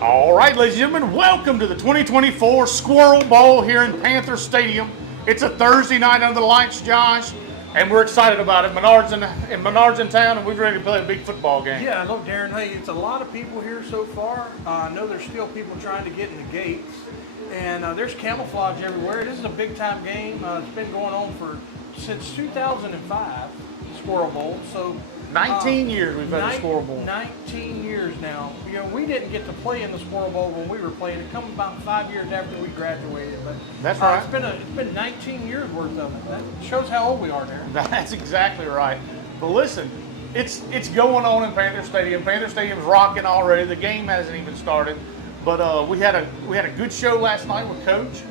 All right, ladies and gentlemen, welcome to the 2024 Squirrel Bowl here in Panther Stadium. It's a Thursday night under the lights, Josh, and we're excited about it. Menard's in town, and we're ready to play a big football game. Yeah, look, Darren, hey, it's a lot of people here so far. I know there's still people trying to get in the gates, and there's camouflage everywhere. This is a big-time game. It's been going on since 2005, the Squirrel Bowl. So 19 years we've had the Squirrel Bowl. 19 years now. You know, we didn't get to play in the Squirrel Bowl when we were playing. It come about 5 years after we graduated. But that's right. It's been 19 years worth of it. That shows how old we are, Darren. That's exactly right. But listen, it's going on in Panther Stadium. Panther Stadium's rocking already. The game hasn't even started. But we had a good show last night with Coach.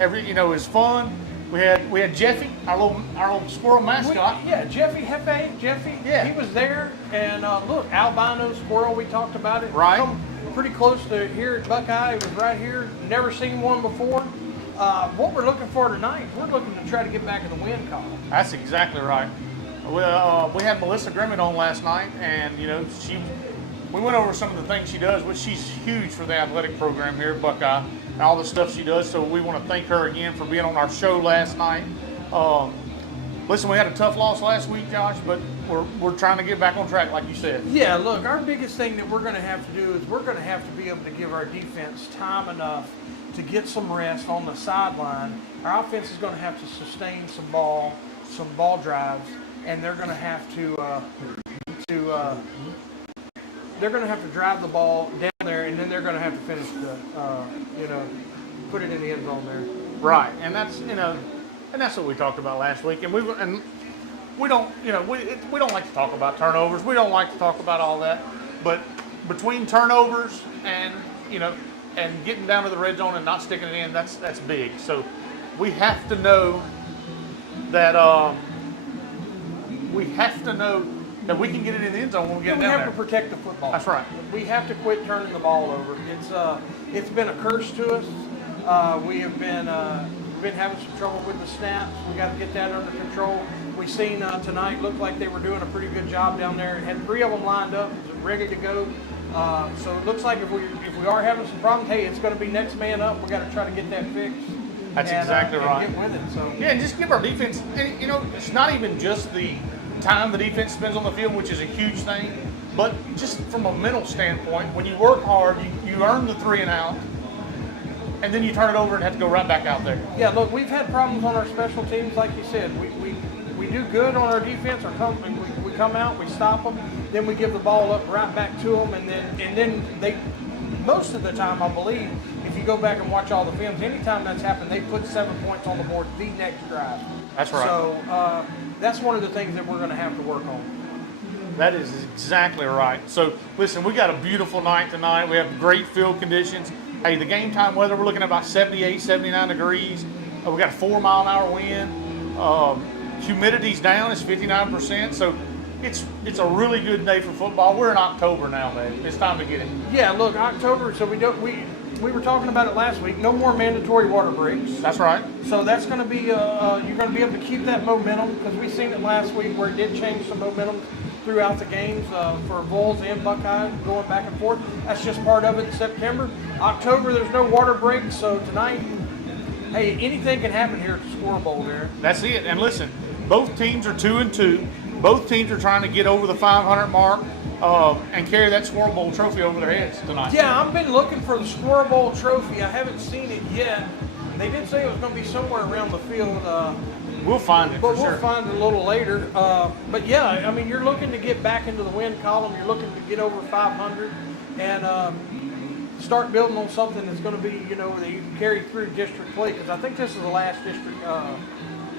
It was fun. We had Jeffy, our little squirrel mascot. Jeffy, Hefe, Jeffy. Yeah. He was there, and look, albino squirrel. We talked about it. Right. Come pretty close to here at Buckeye. It was right here. Never seen one before. What we're looking for tonight, we're looking to try to get back in the win column. That's exactly right. We had Melissa Grimmett on last night, and we went over some of the things she does, which she's huge for the athletic program here at Buckeye. And all the stuff she does, so we want to thank her again for being on our show last night. Listen, we had a tough loss last week, Josh, but we're trying to get back on track, like you said. Yeah, look, our biggest thing that we're going to have to do is we're going to have to be able to give our defense time enough to get some rest on the sideline. Our offense is going to have to sustain some ball drives, and they're going to have to drive the ball down there, and then they're going to have to finish put it in the end zone there. Right, and that's what we talked about last week. And we don't like to talk about turnovers. We don't like to talk about all that. But between turnovers and getting down to the red zone and not sticking it in, that's big. So we have to know that that we can get it in the end zone when we get down there. We have to protect the football. That's right. We have to quit turning the ball over. It's been a curse to us. We have been having some trouble with the snaps. We got to get that under control. We seen tonight looked like they were doing a pretty good job down there. Had 3 of them lined up, ready to go. So it looks like if we are having some problems, hey, it's going to be next man up. We got to try to get that fixed. That's exactly right. And get with it. So yeah, and just give our defense. And it's not even just the time the defense spends on the field, which is a huge thing, but just from a mental standpoint, when you work hard, you earn the 3 and out, and then you turn it over and have to go right back out there. Yeah, look, we've had problems on our special teams, like you said. We do good on our defense. We come out, we stop them, then we give the ball up right back to them, and then they, most of the time, I believe, if you go back and watch all the films, anytime that's happened, they put 7 points on the board the next drive. That's right. So that's one of the things that we're going to have to work on. That is exactly right. So, listen, we got a beautiful night tonight. We have great field conditions. Hey, the game time weather, we're looking at about 78, 79 degrees. We got a 4-mile-an-hour wind. Humidity's down. It's 59%. So, it's a really good day for football. We're in October now, man. It's time to get it. Yeah, look, October, so we were talking about it last week. No more mandatory water breaks. That's right. So that's going to be you're going to be able to keep that momentum, because we seen it last week where it did change some momentum throughout the games for Bulls and Buckeye going back and forth. That's just part of it in September. October, there's no water breaks. So tonight, hey, anything can happen here at the Squirrel Bowl there. That's it. And listen, both teams are 2-2. Both teams are trying to get over the 500 mark. And carry that Squirrel Bowl trophy over their heads tonight. Yeah, I've been looking for the Squirrel Bowl trophy. I haven't seen it yet. They did say it was going to be somewhere around the field. We'll find it but for we'll sure. Find it a little later. But yeah, I mean, you're looking to get back into the win column. You're looking to get over 500 and start building on something that's going to be, that you can carry through district play. Because I think this is the last district,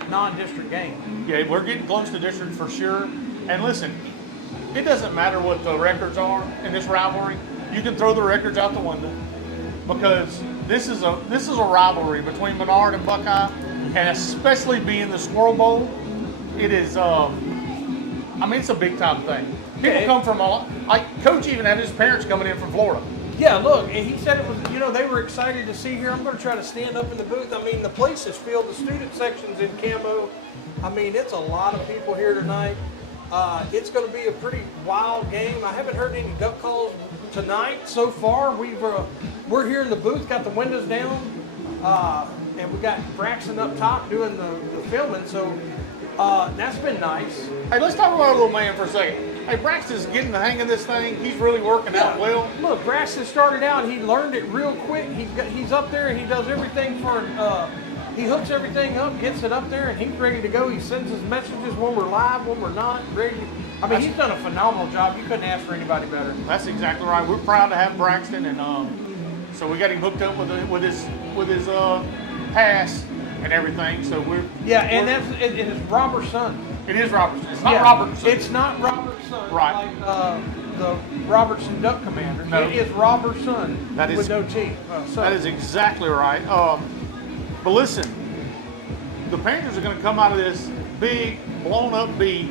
non-district game. Yeah, we're getting close to district for sure. And listen, it doesn't matter what the records are in this rivalry. You can throw the records out the window, because this is a rivalry between Menard and Buckeye, and especially being the Squirrel Bowl, it is. It's a big time thing. People come from Coach even had his parents coming in from Florida. Yeah, look, and he said it was, they were excited to see here. I'm going to try to stand up in the booth. I mean, the place is filled. The student section's in camo. I mean, it's a lot of people here tonight. It's going to be a pretty wild game. I haven't heard any duck calls tonight so far, we're here in the booth, got the windows down, and we got Braxton up top doing the filming. So that's been nice. Hey, let's talk about our little man for a second. Hey, Braxton's getting the hang of this thing. He's really working out well. Look, Braxton started out, he learned it real quick. He's up there and he does everything he hooks everything up, gets it up there, and he's ready to go. He sends his messages when we're live, when we're not, ready. I mean, he's done a phenomenal job. You couldn't ask for anybody better. That's exactly right. We're proud to have Braxton, and so we got him hooked up with his pass and everything. So it's Robert's son. It is Robertson. It's not Robertson. It's not Robertson. Right. Like the Robertson Duck Commander. No. It is Robertson with no T. That is exactly right. But listen, the Panthers are going to come out of this big, blown up beat,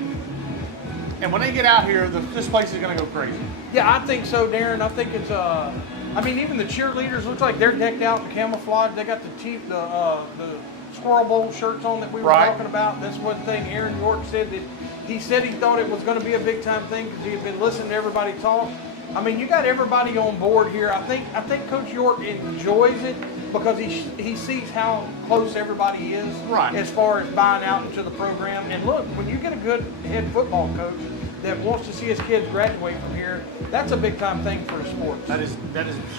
and when they get out here, this place is going to go crazy. Yeah, I think so, Darren. I think it's even the cheerleaders look like they're decked out in camouflage. They got the Squirrel Bowl shirts on that we were talking about. That's one thing Aaron York said, that he thought it was going to be a big time thing because he had been listening to everybody talk. I mean, you got everybody on board here. I think Coach York enjoys it because he sees how close everybody is as far as buying out into the program. And look, when you get a good head football coach that wants to see his kids graduate from here, that's a big time thing for the sports. That is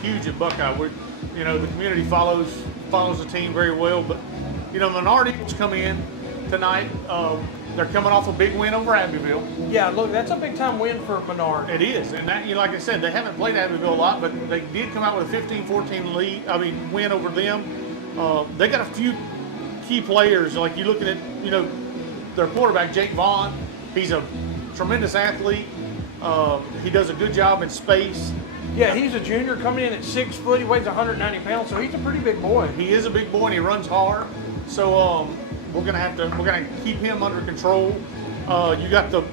huge at Buckeye. The community follows the team very well, but Menard Eagles come in tonight. They're coming off a big win over Abbeville. Yeah, look, that's a big time win for Menard. It is, and that, like I said, they haven't played Abbeville a lot, but they did come out with a 15-14 win over them. They got a few key players, like you're looking at, their quarterback, Jake Vaughn. He's a tremendous athlete. He does a good job in space. Yeah, he's a junior coming in at 6 foot. He weighs 190 pounds, so he's a pretty big boy. He is a big boy, and he runs hard. So we're gonna keep him under control. You got the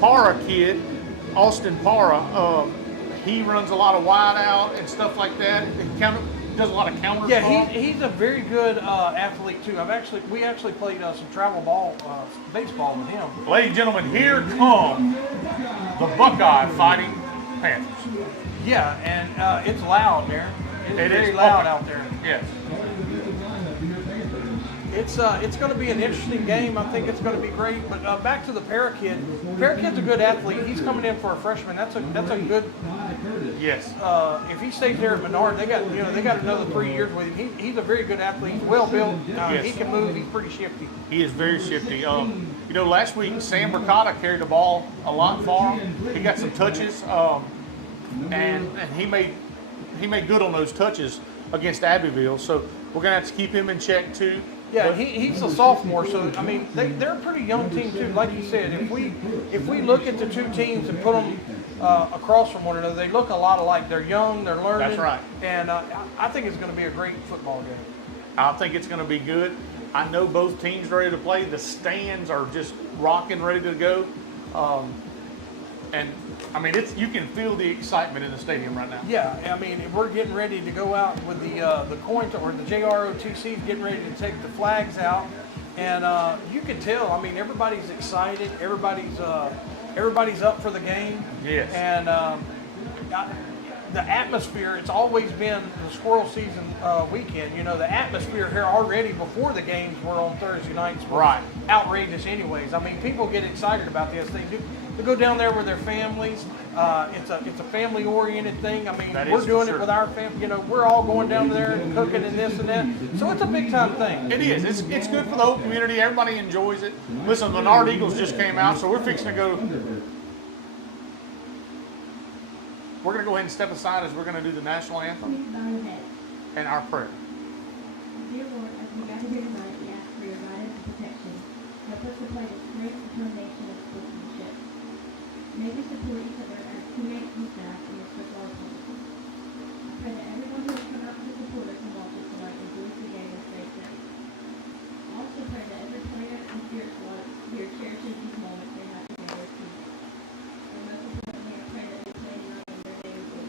Para kid, Austin Para. He runs a lot of wide out and stuff like that. He does a lot of counter. Yeah, he's a very good athlete too. We actually played some travel ball baseball with him. Ladies and gentlemen, here come the Buckeye Fighting Panthers. Yeah, and it's loud there. It's very loud out there. Yes. It's going to be an interesting game. I think it's going to be great. But back to the Para-Kid. Para-Kid's a good athlete. He's coming in for a freshman. That's a good. Yes. If he stays there at Menard, they got another 3 years with him. He's a very good athlete. He's well built. He can move. He's pretty shifty. He is very shifty. Last week Sam Ricotta carried the ball a lot for him. He got some touches, and he made good on those touches against Abbeville. So we're gonna have to keep him in check too. Yeah, he's a sophomore, so I mean they're a pretty young team too. Like you said, if we look at the two teams and put them across from one another, they look a lot alike. They're young, they're learning. That's right. And I think it's going to be a great football game. I think it's going to be good. I know both teams are ready to play. The stands are just rocking, ready to go. And I mean, you can feel the excitement in the stadium right now. Yeah, I mean, we're getting ready to go out with the coin or the JROTC is getting ready to take the flags out, and you can tell. I mean, everybody's excited. Everybody's up for the game. Yes. And the atmosphere. It's always been the squirrel season weekend. The atmosphere here already before the games were on Thursday nights. Was outrageous, anyways. I mean, people get excited about this. They go down there with their families. It's a family-oriented thing. I mean, we're doing it with our family. We're all going down there and cooking and this and that. So it's a big-time thing. It is. It's good for the whole community. Everybody enjoys it. Listen, the Menard Eagles just came out, so we're fixing to go. We're going to go ahead and step aside as we're going to do the national anthem and our prayer. Dear Lord, as we gather here tonight, we ask for your guidance and protection. Help us to play with strength, determination, and sportsmanship. May we support each other as teammates and staff in this football competition. I pray that everyone who has come out to support us and watch us tonight enjoys the game and stays safe. I also pray that every player and spiritual here cherishes these moments they have together as teammates. And most importantly, I pray that we play tonight in their name and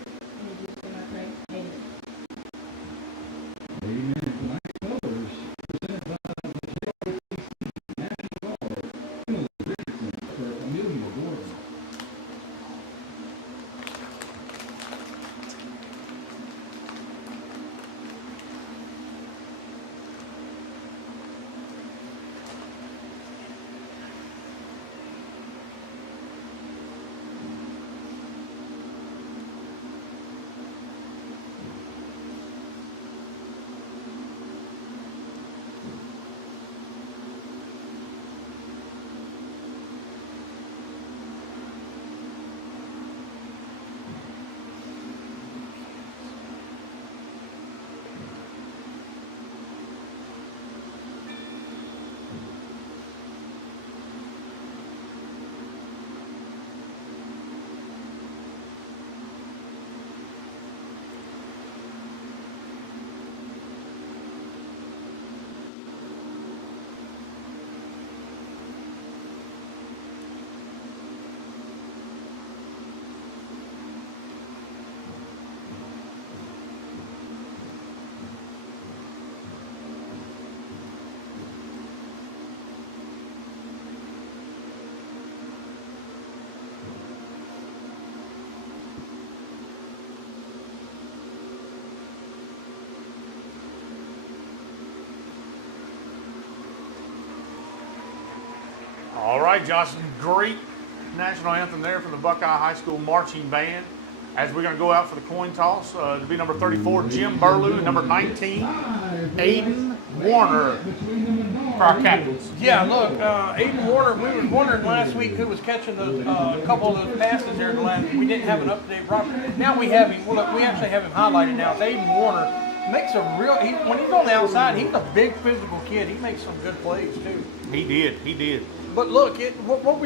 in Jesus' name I pray. Amen. Amen. Tonight's colors presented by the JROTC National Guard, Richardson for Amelia Gordon. right, Josh, great national anthem there from the Buckeye High School marching band. As we're going to go out for the coin toss, to be number 34, Jim Burlew, and number 19, Aiden Warner for our captains. Yeah, look, Aiden Warner, we were wondering last week who was catching those, a couple of those passes there. We didn't have an up-to-date roster. Now we have him. Well, look, we actually have him highlighted now. It's Aiden Warner. Makes a real, when he's on the outside, he's a big physical kid. He makes some good plays, too. He did. But look, what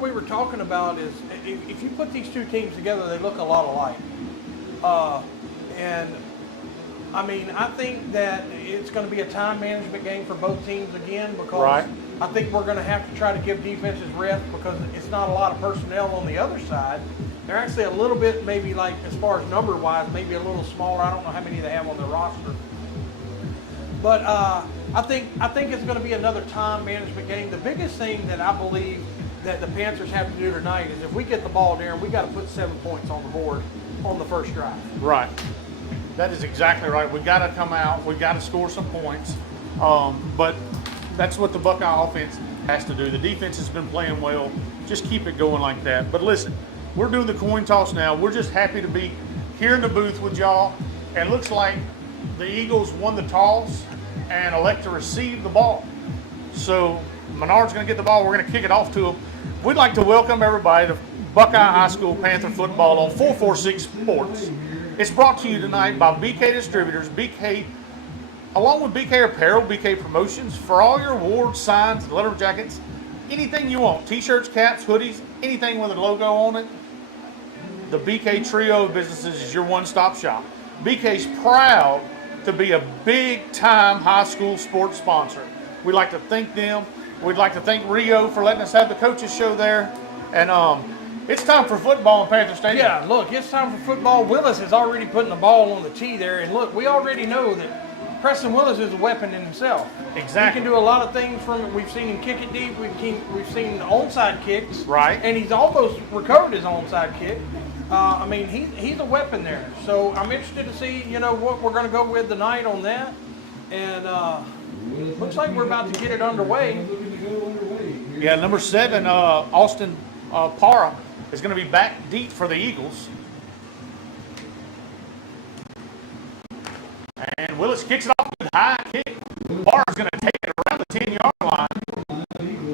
we were talking about is if you put these two teams together, they look a lot alike. And I mean, I think that it's going to be a time management game for both teams again because I think we're going to have to try to give defenses rest because it's not a lot of personnel on the other side. They're actually a little bit, maybe like as far as number-wise, maybe a little smaller. I don't know how many they have on their roster. But I think it's going to be another time management game. The biggest thing that I believe that the Panthers have to do tonight is if we get the ball, Darren, we got to put 7 points on the board on the first drive. Right. That is exactly right. We got to come out. We got to score some points. But that's what the Buckeye offense has to do. The defense has been playing well. Just keep it going like that. But listen, we're doing the coin toss now. We're just happy to be here in the booth with y'all. And it looks like the Eagles won the toss and elect to receive the ball. So Menard's going to get the ball. We're going to kick it off to him. We'd like to welcome everybody to Buckeye High School Panther Football on 446 Sports. It's brought to you tonight by BK Distributors, BK, along with BK Apparel, BK Promotions, for all your awards, signs, letter jackets, anything you want, t-shirts, caps, hoodies, anything with a logo on it. The BK trio of businesses is your one-stop shop. BK's proud to be a big-time high school sports sponsor. We'd like to thank them. We'd like to thank Rio for letting us have the coaches show there. And it's time for football in Panther Stadium. Yeah, look, it's time for football. Willis is already putting the ball on the tee there. And look, we already know that Preston Willis is a weapon in himself. Exactly. He can do a lot of things from it. We've seen him kick it deep. We've seen onside kicks. Right. And he's almost recovered his onside kick. I mean, he's a weapon there. So I'm interested to see, what we're going to go with tonight on that. And looks like we're about to get it underway. Yeah, number 7, Austin Parra is going to be back deep for the Eagles. And Willis kicks it off with a high kick. Parra's going to take it around the 10-yard line.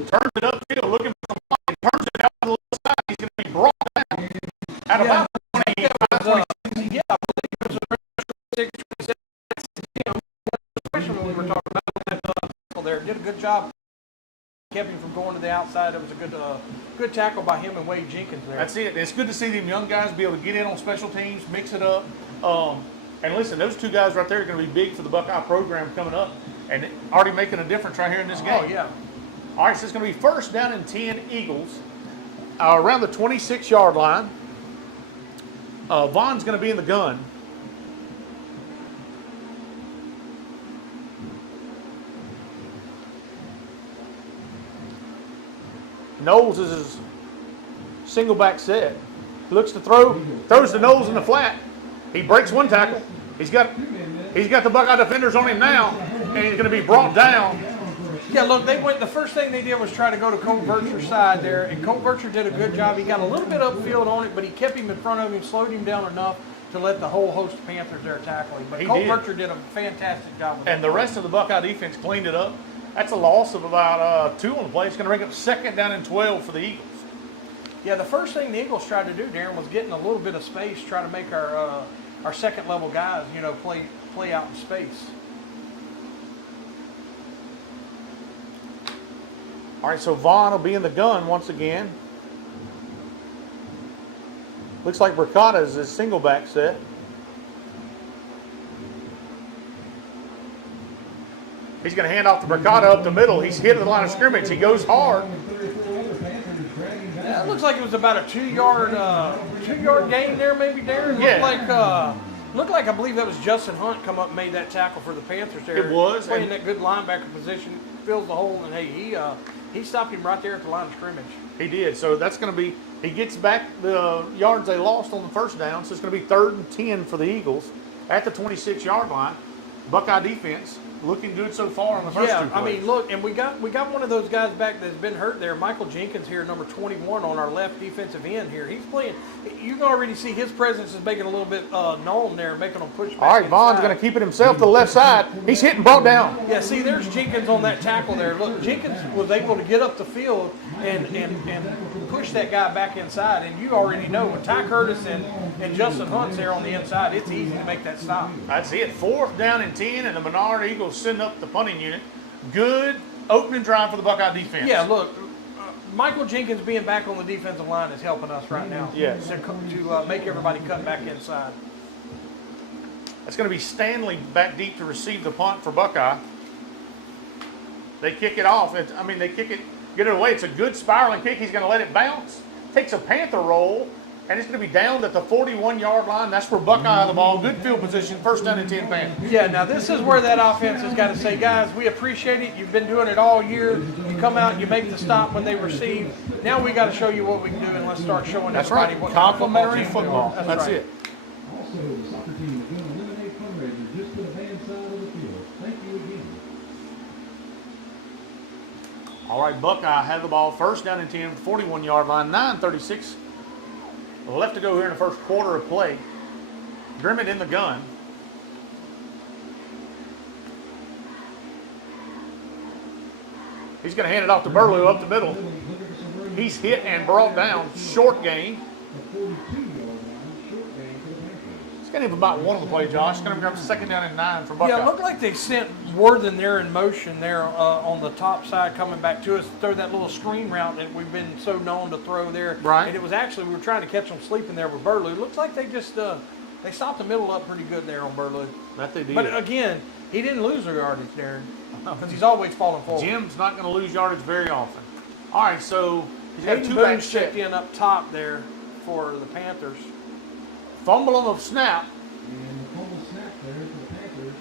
Turns it upfield, looking for some line. Turns it out to the left side. He's going to be brought down at about 25, 26. Yeah, I believe it was a 26, 27. Especially when we were talking about that there. Did a good job. Kept him from going to the outside. It was a good tackle by him and Wade Jenkins there. That's it. It's good to see them young guys be able to get in on special teams, mix it up. And listen, those two guys right there are going to be big for the Buckeye program coming up and already making a difference right here in this game. Oh, yeah. All right, so it's going to be first down and 10 Eagles around the 26-yard line. Vaughn's going to be in the gun. Knowles is his single back set. Looks to throw, throws to Knowles in the flat. He breaks one tackle. He's got the Buckeye defenders on him now, and he's going to be brought down. Yeah, look, the first thing they did was try to go to Colt Bircher's side there, and Colt Bircher did a good job. He got a little bit upfield on it, but he kept him in front of him, slowed him down enough to let the whole host of Panthers there tackle him. But Colt Bircher did a fantastic job with that. And the rest of the Buckeye defense cleaned it up. That's a loss of about 2 on the play. It's going to bring up second down and 12 for the Eagles. Yeah, the first thing the Eagles tried to do, Darren, was getting a little bit of space, try to make our second level guys, play out in space. All right, so Vaughn will be in the gun once again. Looks like Bricata is his single back set. He's going to hand off to Bricata up the middle. He's hit the line of scrimmage. He goes hard. Yeah, it looks like it was about a 2-yard gain there, maybe, Darren. Yeah. Looked like I believe that was Justin Hunt come up and made that tackle for the Panthers there. It was. Playing that good linebacker position, fills the hole, and hey, he stopped him right there at the line of scrimmage. He did. So that's going to be, he gets back the yards they lost on the first down. So it's going to be 3rd and 10 for the Eagles at the 26-yard line. Buckeye defense looking good so far on the first two Yeah, I plays. mean, look, and we got one of those guys back that's been hurt there. Michael Jenkins here, number 21 on our left defensive end here. He's playing. You can already see his presence is making a little bit known there, making them push back. All right, Vaughn's inside. going to keep it himself to the left side. He's hitting brought down. Yeah, see, there's Jenkins on that tackle there. Look, Jenkins was able to get up the field and push that guy back inside. And you already know with Ty Curtis and Justin Hunt's there on the inside, it's easy to make that stop. That's it. 4th down and 10, and the Menard Eagles send up the punting unit. Good opening drive for the Buckeye defense. Yeah, look, Michael Jenkins being back on the defensive line is helping us right now. Yes. To make everybody cut back inside. It's going to be Stanley back deep to receive the punt for Buckeye. They kick it off. They kick it, get it away. It's a good spiraling kick. He's going to let it bounce. Takes a Panther roll, and it's going to be down at the 41-yard line. That's where Buckeye the ball. Good field position. 1st down and 10 Panthers. Yeah, now this is where that offense has got to say, guys, we appreciate it. You've been doing it all year. You come out, you make the stop when they receive. Now we got to show you what we can do, and let's start showing That's everybody right. what kind of Complimentary football. football. That's That's right. it. Also, the soccer team is doing a lemonade fundraiser just for the band side of the field. Thank you again. All right, Buckeye had the ball. 1st down and 10, 41-yard line, 9:36 left to go here in the first quarter of play. Grimmett in the gun. He's going to hand it off to Burlew up the middle. He's hit and brought down. Short gain. A 42-yard line, short gain for the Panthers. It's going to be about one on the play, Josh. It's going to become 2nd down and 9 for Buckeye. Yeah, it looked like they sent Worthen there in motion there on the top side coming back to us to throw that little screen route that we've been so known to throw there. Right. And it was actually, we were trying to catch them sleeping there with Burlew. Looks like they just, they stopped the middle up pretty good there on Burlew. That they did. But again, he didn't lose the yardage, Darren, because he's always falling forward. Jim's not going to lose yardage very often. All right, so he's got Hayden two back Boone's checked set. in up top there for the Panthers. Fumble on the snap, And the fumble snap there for the Panthers.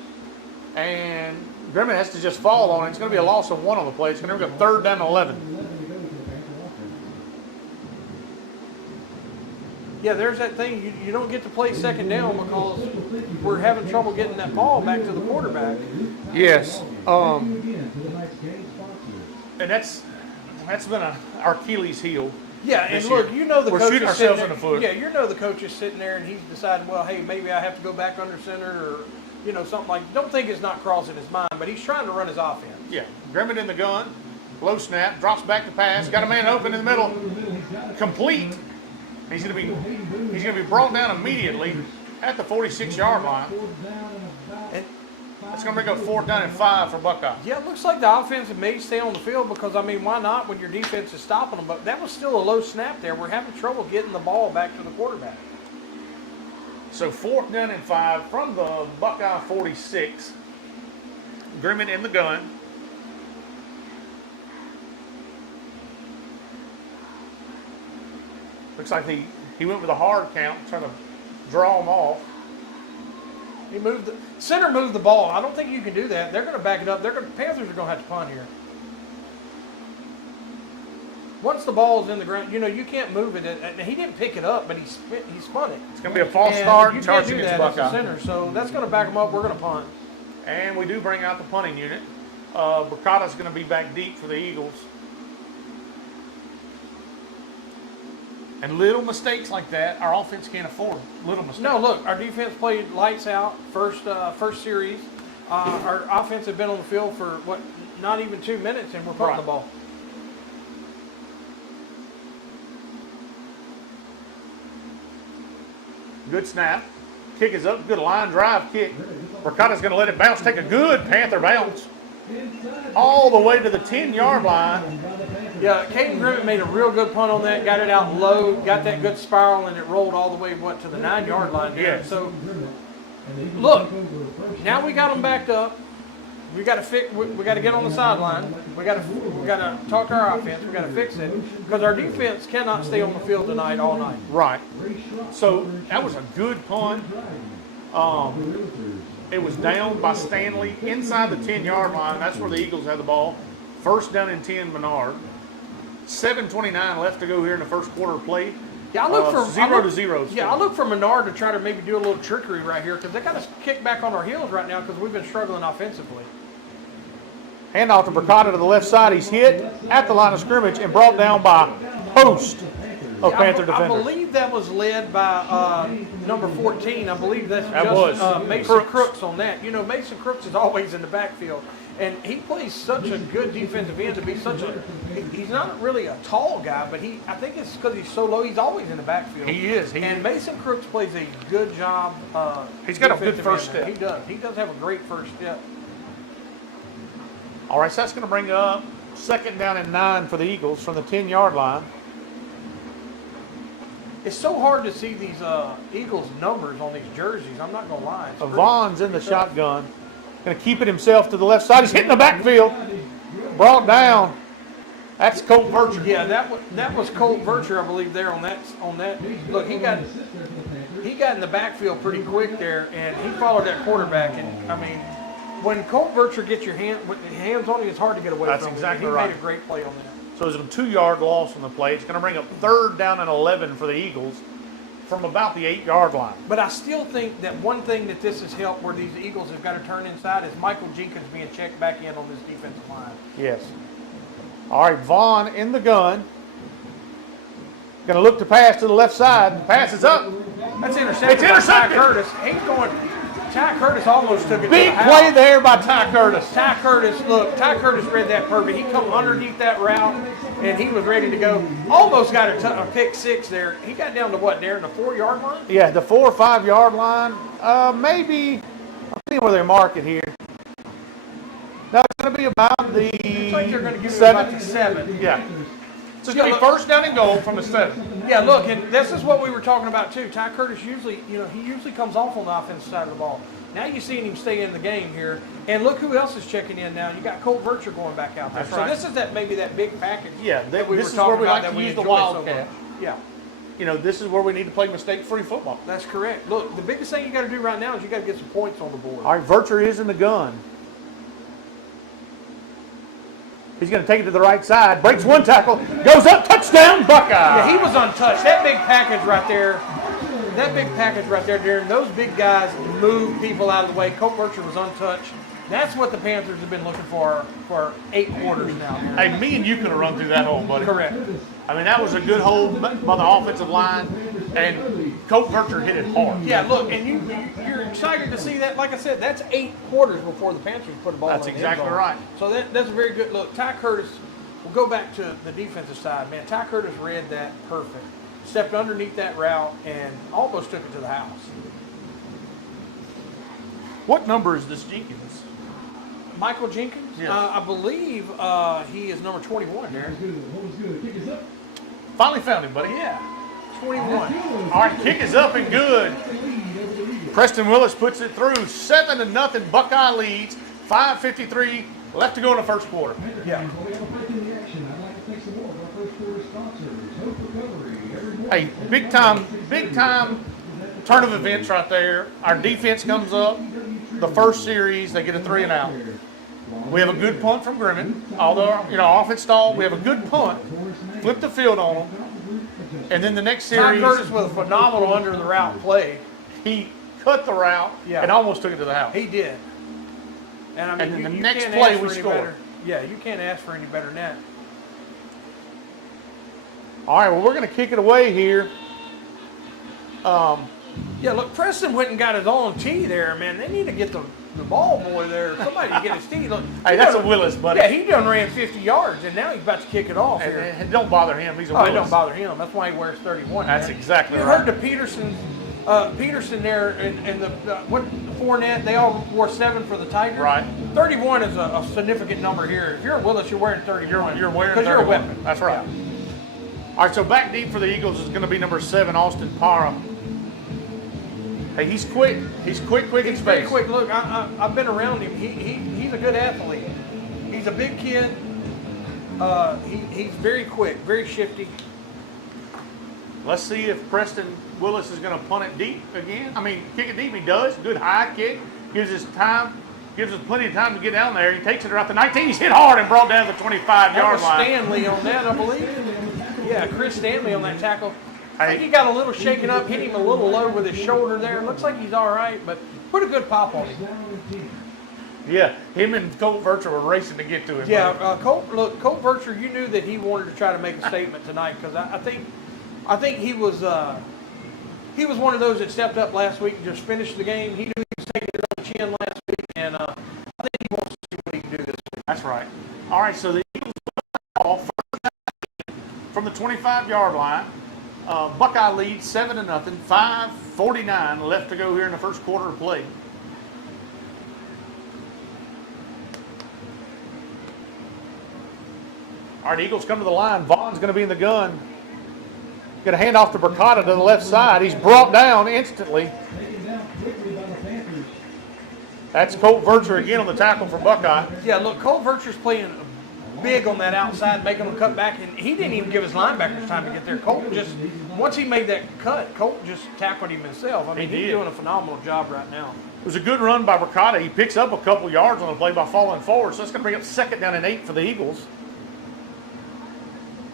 and Grimmett has to just fall on it. It's going to be a loss of 1 on the play. It's going to be a 3rd down and 11. 11 to go for the Panther offense. Yeah, there's that thing. You don't get to play 2nd down because we're having trouble getting that ball back to the quarterback. Yes. Thank you again to tonight's game sponsors. And that's been our Achilles heel. Yeah, and this look, year. you know the We're coach shooting is sitting ourselves in there. the foot. Yeah, you know the coach is sitting there and he's deciding, well, hey, maybe I have to go back under center or something like. Don't think it's not crossing his mind, but he's trying to run his offense. Yeah. Grimmett in the gun. Low snap. Drops back to pass. Got a man open in the middle. Complete. He's going to be brought down immediately at the 46-yard line. And It's going to bring up 4th down and 5 for Buckeye. yeah, it looks like the offense may stay on the field because why not when your defense is stopping them? But that was still a low snap there. We're having trouble getting the ball back to the quarterback. So 4th down and 5 from the Buckeye 46. Grimmett in the gun. Looks like he went with a hard count, trying to draw him off. He center moved the ball. I don't think you can do that. They're going to back it up. Panthers are going to have to punt here. Once the ball is in the ground, you can't move it. He didn't pick it up, but he spun it. It's going to be a false And start. you Charge can't do against that as a Buckeye. center, so that's going to back them up. We're going to punt. And we do bring out the punting unit. Bricata's going to be back deep for the Eagles. And little mistakes like that, our offense can't afford little mistakes. No, look, our defense played lights out first series. Our offense had been on the field for not even 2 minutes, and we're punting Right. the ball. Good snap. Kick is up. Good line drive kick. Bricata's going to let it bounce. Take a good Panther bounce. All the way to the 10-yard line. Yeah, Caden Grimmett made a real good punt on that. Got it out low. Got that good spiral, and it rolled all the way to the 9-yard line there. Yes. So look, now we got them backed up. We got to we got to get on the sideline. We got to talk to our offense. We got to fix it because our defense cannot stay on the field tonight all night. Right. So that was a good punt. It was down by Stanley inside the 10-yard line. That's where the Eagles had the ball. 1st down and 10, Menard. 7:29 left to go here in the first quarter of play. Yeah, I look for 0-0. Yeah, I look for Menard to try to maybe do a little trickery right here because they got us kicked back on our heels right now because we've been struggling offensively. Handoff to Bricata to the left side. He's hit at the line of scrimmage and brought down by a host of Panther I defenders. believe that was led by number 14. I believe that's That just was. Mason Crooks on that. You know, Mason Crooks is always in the backfield. And he plays such a good defensive end to be such a – he's not really a tall guy, but I think it's because he's so low, he's always in the backfield. He is. And Mason Crooks plays a good job. He's got a good defensive first end. step. He does. He does have a great first step. All right, so that's going to bring up 2nd down and 9 for the Eagles from the 10-yard line. It's so hard to see these Eagles numbers on these jerseys. I'm not going to lie. It's Vaughn's in the shotgun. Going to keep it himself to the left side. He's hitting the backfield. Brought down. That's Colt Vircher. Yeah, that was Colt Vircher, I believe, there on that. Look, he got in the backfield pretty quick there, and he followed that quarterback. And I mean, when Colt Vircher gets your hands on him, it's hard to get away That's from him. exactly He right. made a great play on that. So it's a 2-yard loss on the play. It's going to bring up 3rd down and 11 for the Eagles from about the 8-yard line. But I still think that one thing that this has helped where these Eagles have got to turn inside is Michael Jenkins being checked back in on this defensive line. Yes. All right, Vaughn in the gun. Going to look to pass to the left side. Pass is up. That's intercepted. It's intercepted. By Ty Curtis. He's going. Ty Curtis almost took it. Big to the house. play there by Ty Curtis. Ty Curtis read that perfect. He come underneath that route, and he was ready to go. Almost got a pick 6 there. He got down to what, Darron, the 4-yard line? Yeah, the 4 or 5-yard line. Maybe. I'm seeing where they mark it here. No, it's going to be about the Looks like they're going to give it 7. about the 7. Yeah. So it's going to be 1st down and goal from the 7. Yeah, look, and this is what we were talking about too. Ty Curtis he usually comes off on the offensive side of the ball. Now you're seeing him stay in the game here, and look who else is checking in now. You got Colt Vircher going back out there. That's So right. this is maybe that big package. Yeah, that we this were is talking where we about like that to we use the enjoy so Wildcat. much. Yeah, You know, this is where we need to play mistake-free football. that's correct. Look, the biggest thing you got to do right now is you got to get some points on the board. All right, Vircher is in the gun. He's going to take it to the right side. Breaks one tackle. Goes up. Touchdown, Buckeye. Yeah, he was untouched. That big package right there, Darren, those big guys move people out of the way. Colt Vircher was untouched. That's what the Panthers have been looking for 8 quarters now. Hey, me and you could have run through that hole, buddy. Correct. I mean, that was a good hole by the offensive line, and Colt Vircher hit it hard. Yeah, look, and you're excited to see that. Like I said, that's 8 quarters before the Panthers put a ball That's in the exactly end zone. right. So that's a very good look. Ty Curtis, we'll go back to the defensive side. Man, Ty Curtis read that perfect. Stepped underneath that route and almost took it to the house. What number is this Jenkins? Michael Jenkins? Yes. I believe he is number 21, Darren. Good. Kick is up. Finally found him, buddy. Yeah, 21. All right, kick is up and good. Preston Willis puts it through. 7-0 Buckeye leads. 5:53 left to go in the first quarter. Yeah. Before we have a break in the action, I'd like to thank some more of our first quarter sponsors. Hope Recovery. Every morning. Hey, big time turn of events right there. Our defense comes up. The first series, they get a 3 and out. We have a good punt from Grimmon. Although, offense stall, we have a good punt. Flip the field on them. And then the next Ty series, Curtis with a phenomenal under the route play. he cut the route Yeah. and almost took it to the house. He did. And I mean, And then the you next can't play ask we for any score. better. Yeah, you can't ask for any better than that. All right, well, we're going to kick it away here. Yeah, look, Preston went and got his own tee there, man. They need to get the ball boy there. Somebody to get his tee. Look, Hey, that's a Willis, buddy. Yeah, he done ran 50 yards, and now he's about to kick it off And, here. and don't bother him. He's a Oh, Willis. it don't bother him. That's why he wears 31. That's man. exactly You right. heard the Peterson there and the Fournette, they all wore 7 for the Tigers. Right. 31 is a significant number here. If you're a Willis, you're wearing 31. You're wearing because you're a 31. weapon. That's right. All right, so back deep for the Eagles is going to be number 7, Austin Parra. Hey, he's quick. He's quick in He's very space. quick. Look, I've been around him. He's a good athlete. He's a big kid. He's very quick, very shifty. Let's see if Preston Willis is going to punt it deep again. I mean, kick it deep. He does. Good high kick. Gives us plenty of time to get down there. He takes it around the 19. He's hit hard and brought down to the 25-yard That was line. Stanley on that, I believe. Yeah, Chris Stanley on that tackle. I think Hey. he got a little shaken up, hit him a little low with his shoulder there. Looks like he's all right, but put a good pop on him. Yeah, him and Colt Vircher were racing to get to him. Yeah, buddy. Colt Vircher, you knew that he wanted to try to make a statement tonight because I think he was one of those that stepped up last week and just finished the game. He knew he was taking it on the chin last week, and I think he wants to see what he can do this week. That's right. All right, so the Eagles ball from the 25-yard line. Buckeye leads 7-0. 5:49 left to go here in the first quarter of play. All right, Eagles come to the line. Vaughn's going to be in the gun. Going to hand off to Burkata to the left side. He's brought down instantly. Taken down quickly by the Panthers. That's Colt Vircher again on the tackle for Buckeye. Yeah, look, Colt Vircher's playing big on that outside, making them cut back, and he didn't even give his linebackers time to get there. Colt just, once he made that cut, Colt just tackled him himself. I mean, He he's did. doing a phenomenal job right now. It was a good run by Burkata. He picks up a couple yards on the play by falling forward, so that's going to bring up 2nd down and 8 for the Eagles.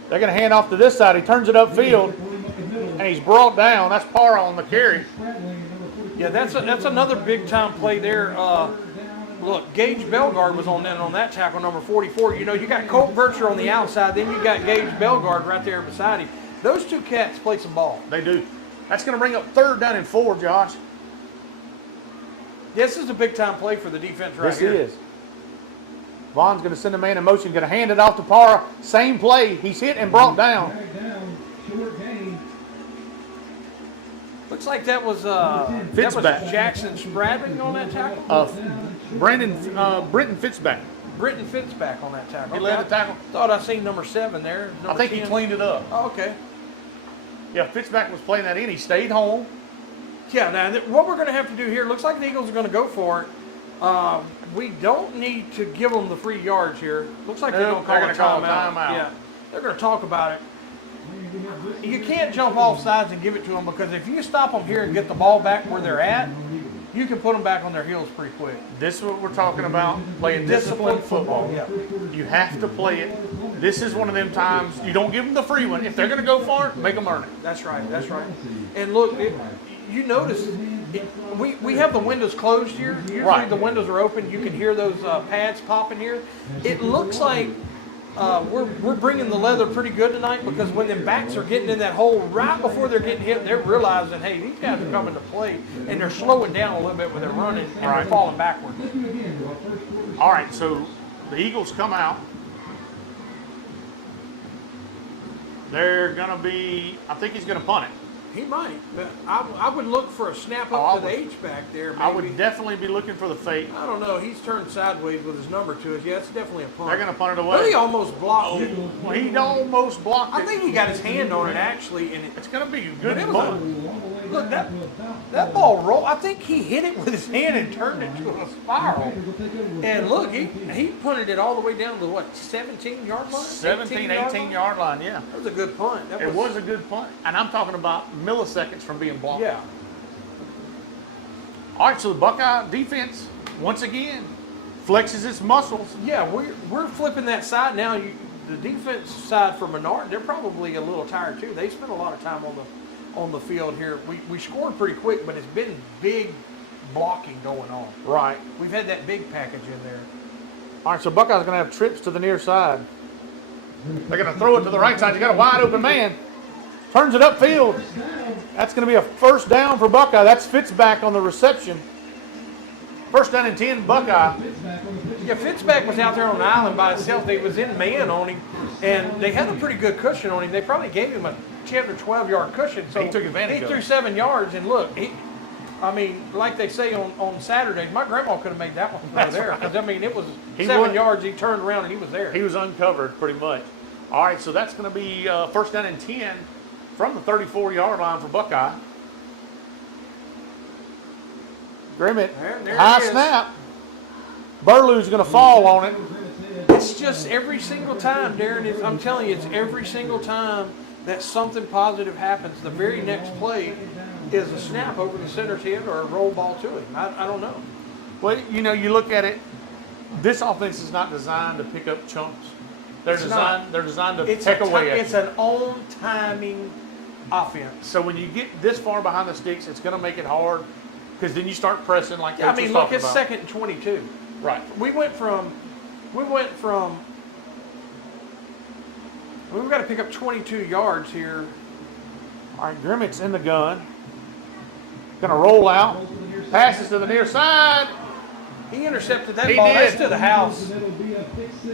They're going to hand off to this side. He turns it upfield, and he's brought down. That's Parra on the carry. Yeah, that's another big time play there. Look, Gage Bellegarde was on that tackle, number 44. You know, you got Colt Vircher on the outside, then you got Gage Bellegarde right there beside him. Those two cats play some ball. They do. That's going to bring up 3rd down and 4, Josh. This is a big time play for the defense right here. This is. Vaughn's going to send a man in motion, going to hand it off to Parra. Same play. He's hit and brought down. Back down, short gain. Looks like that was Fitzback. Jackson Spradling on that tackle. Brenton Fitzback. Britton Fitzback on that tackle. He led the tackle. Thought I seen number 7 there. I Number think he 10. cleaned it up. Oh, okay. Yeah, Fitzback was playing that in. He stayed home. Yeah, now what we're going to have to do here, looks like the Eagles are going to go for it. We don't need to give them the free yards here. Looks like they're Nope, going to they're call gonna a call a timeout. timeout. Yeah, they're going to talk about it. You can't jump off sides and give it to them because if you stop them here and get the ball back where they're at, you can put them back on their heels pretty quick. This is what we're talking about, playing disciplined football. Yeah. You have to play it. This is one of them times you don't give them the free one. If they're going to go for it, make them earn it. That's right. That's right. And look, you notice we have the windows closed here. Usually Right. the windows are open. You can hear those pads popping here. It looks like we're bringing the leather pretty good tonight because when them backs are getting in that hole right before they're getting hit, they're realizing, hey, these guys are coming to play, and they're slowing down a little bit when they're running and they're falling backwards. All right, so the Eagles come out. They're going to be, I think he's going to punt it. He might, but I would look for a snap Oh, up I to would. the H-back there. Maybe. I would definitely be looking for the fake. I don't know. He's turned sideways with his number to us. Yeah, it's definitely a punt. They're going to punt it But he away. almost blocked it. Well, he almost blocked I it. think he got his hand on it actually, and It's going to be a But good it was punt. look that ball rolled. I think he hit it with his hand and turned it to a spiral. And look, he punted it all the way down to what 17-yard line? 17, 18-yard line, yeah. That was a good punt. That It was a good punt. And I'm talking about milliseconds from being blocked. Yeah. All right, so the Buckeye defense, once again, flexes its muscles. Yeah, we're flipping that side now. The defense side for Menard, they're probably a little tired too. They spent a lot of time on the field here. We scored pretty quick, but it's been big blocking going on. Right. We've had that big package in there. All right, so Buckeye's going to have trips to the near side. They're going to throw it to the right side. You got a wide open man. Turns it upfield. That's going to be a 1st down for Buckeye. That's Fitzback on the reception. 1st down and 10, Buckeye. Yeah, Fitzback was out there on the island by himself. They was in man on him, and they had a pretty good cushion on him. They probably gave him a 10 or 12-yard cushion. So He took advantage He of threw it. 7 yards, and look, like they say on Saturdays, my grandma could have made that one over That's there. right. Because, I mean, it was He 7 was- yards. He turned around, and he was there. He was uncovered pretty much. All right, so that's going to be 1st down and 10 from the 34-yard line for Buckeye. Grimmett, There high it is. snap. Burlew's going to fall on it. It's just every single time, Darren. I'm telling you, it's every single time that something positive happens. The very next play is a snap over the center's head or a roll ball to him. I don't know. Well, you know, you look at it, this offense is not designed to pick up chunks. They're It's designed. not. They're designed to It's take away. It's an on-timing offense. So when you get this far behind the sticks, it's going to make it hard because then you start pressing like Yeah, I Coach mean, was look, talking it's about. 2nd and 22. Right. We've got to pick up 22 yards here. All right, Grimmick's in the gun. Gonna roll out. Passes to the near side. He intercepted that He ball. did. That's to the house.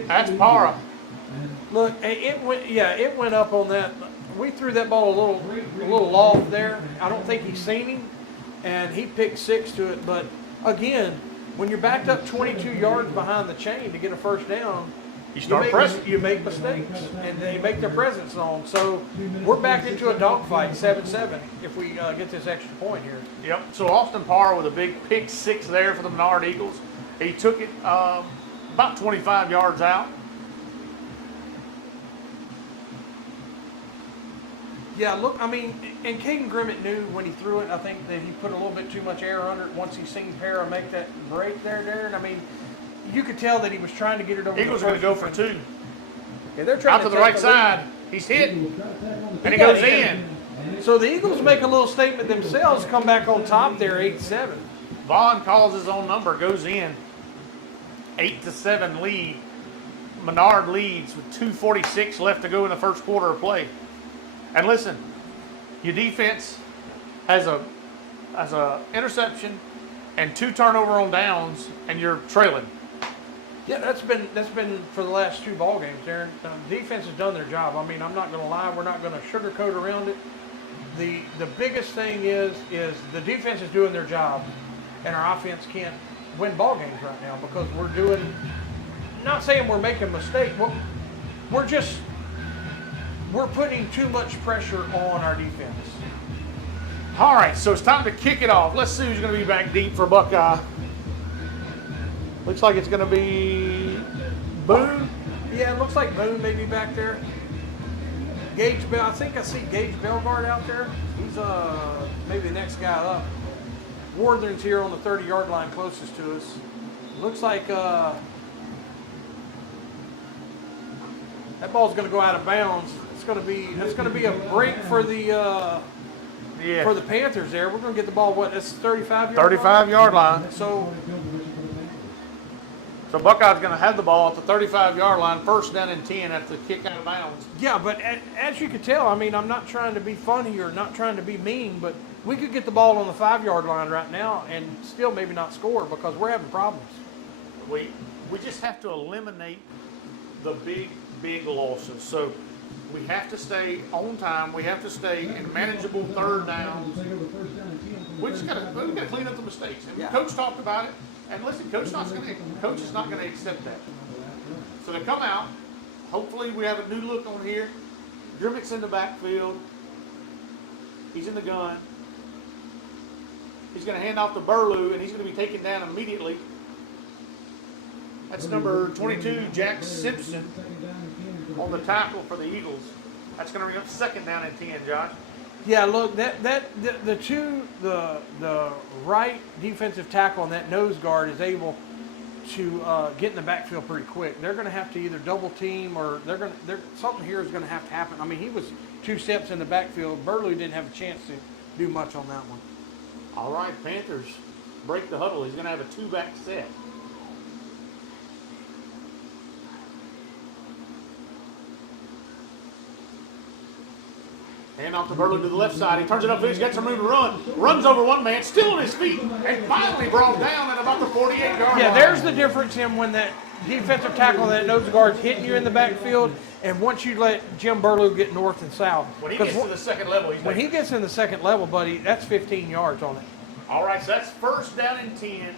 That's Para. Look, it went up on that. We threw that ball a little loft there. I don't think he's seen him, and he picked 6 to it. But again, when you're backed up 22 yards behind the chain to get a first down, You start pressing. You make mistakes, and they make their presence known. So we're back into a dogfight, 7-7, if we get this extra point here. Yep. So Austin Parr with a big pick 6 there for the Menard Eagles. He took it about 25 yards out. Yeah, look, I mean, and Caden Grimmett knew when he threw it, I think that he put a little bit too much air under it once he seen Para make that break there, Darren. I mean, you could tell that he was trying to get it over. Eagles are going to go for 2. Yeah, they're trying Out to the take right lead. side. He's hit. And He he got goes it in. So the Eagles make a little statement themselves, come back on top there, 8-7. Vaughn calls his own number, goes in. 8-7 lead. Menard leads with 2:46 left to go in the first quarter of play. And listen, your defense has a interception and 2 turnover on downs, and you're trailing. Yeah, that's been for the last 2 ball games, Darren. Defense has done their job. I mean, I'm not going to lie, we're not going to sugarcoat around it. The biggest thing is the defense is doing their job, and our offense can't win ball games right now because we're doing. Not saying we're making mistakes. We're putting too much pressure on our defense. All right, so it's time to kick it off. Let's see who's going to be back deep for Buckeye. Looks like it's going to be Boone. Yeah, it looks like Boone may be back there. Gage Bell, I think I see Gage Belgard out there. He's maybe the next guy up. Worthing's here on the 30-yard line closest to us. Looks like that ball's going to go out of bounds. That's going to be a break for the for the Panthers there. We're going to get the ball, what, that's 35-yard line? 35-yard line. So Buckeye's going to have the ball at the 35-yard line, first down and 10 at the kick out of bounds. yeah, but as you can tell, I mean, I'm not trying to be funny or not trying to be mean, but we could get the ball on the 5-yard line right now and still maybe not score because we're having problems. We just have to eliminate the big losses. So we have to stay on time. We have to stay in manageable third downs. We just got to clean up the mistakes. And Yeah. Coach talked about it. And listen, Coach is not going to accept that. So they come out. Hopefully we have a new look on here. Grimmick's in the backfield. He's in the gun. He's going to hand off to Burlew, and he's going to be taken down immediately. That's number 22, Jack Simpson, on the tackle for the Eagles. That's going to bring up second down and 10, Josh. Yeah, look, the right defensive tackle on that nose guard is able to get in the backfield pretty quick. They're going to have to either double team or something here is going to have to happen. I mean, he was 2 steps in the backfield. Burlew didn't have a chance to do much on that one. All right, Panthers break the huddle. He's going to have a 2-back set. Hand off to Burlew to the left side. He turns it up. He's got some room to run. Runs over one man, still on his feet, and finally brought down at about the 48-yard line. Yeah, there's the difference in when that defensive tackle and that nose guard's hitting you in the backfield, and once you let Jim Burlew get north and south. When he gets to the second level, he's When he gets in the second level, buddy, that's 15 yards on it. All right, so that's first down and 10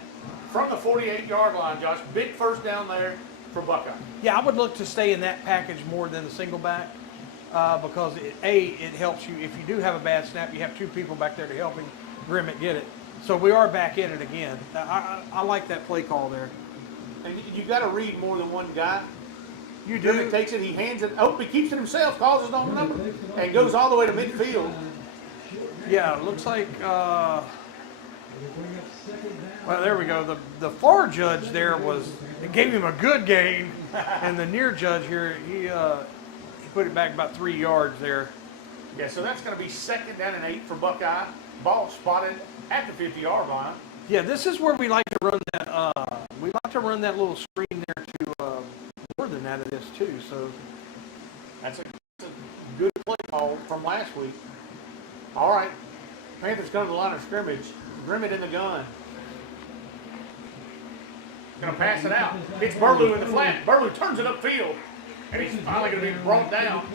from the 48-yard line, Josh. Big first down there for Buckeye. Yeah, I would look to stay in that package more than the single back because, it helps you. If you do have a bad snap, you have 2 people back there to help him, Grimmett get it. So we are back in it again. I like that play call there. And you got to read more than one guy. You do. Grimmett takes it, he hands it, he keeps it himself, calls his own number, and goes all the way to midfield. Yeah, it looks like, well, there we go. The far judge there gave him a good gain, and the near judge here, he put it back about 3 yards there. Yeah, so that's going to be second down and 8 for Buckeye. Ball spotted at the 50-yard line. Yeah, this is where we like to run that. We we like to run that little screen there to more than that of this too. So That's a good play call from last week. All right. Panthers come to the line of scrimmage. Grimmett in the gun. Going to pass it out. It's Burlew in the flat. Burlew turns it upfield. And he's finally going to be brought down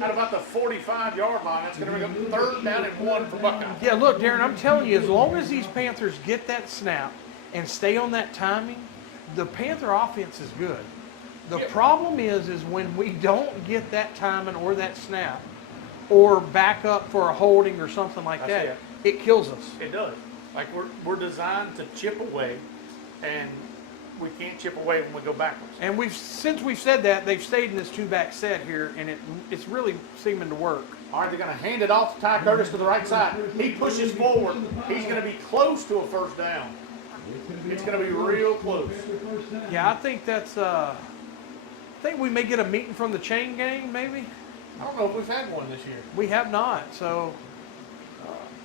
at about the 45-yard line. That's going to bring up 3rd down and 1 for Buckeye. yeah, look, Darren, I'm telling you, as long as these Panthers get that snap and stay on that timing, the Panther offense is good. The problem is when we don't get that timing or that snap, or back up for a holding or something like That's that, it kills us. It does. Like we're designed to chip away, and we can't chip away when we go backwards. And since we've said that, they've stayed in this two-back set here, and it's really seeming to work. All right, they're going to hand it off to Ty Curtis to the right side. He pushes forward. He's going to be close to a 1st down. It's going to be real close. Yeah, I think that's. I think we may get a meeting from the chain gang, maybe. I don't know if we've had one this year. We have not, so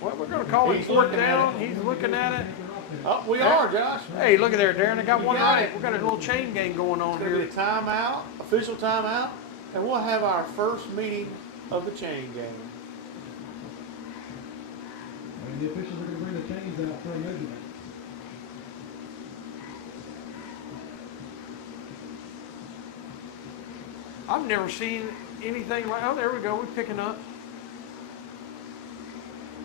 what we're going to call it He's 4th looking down. at it. He's looking at it. Oh, we are, Josh. Hey, look at there, Darren. I got one got right. it. We got a little chain gang going on It's going to be here. a timeout, official timeout, and we'll have our first meeting of the chain game. And the officials are going to bring the chains out for a measurement. I've never seen anything like. Oh, there we go. We're picking up.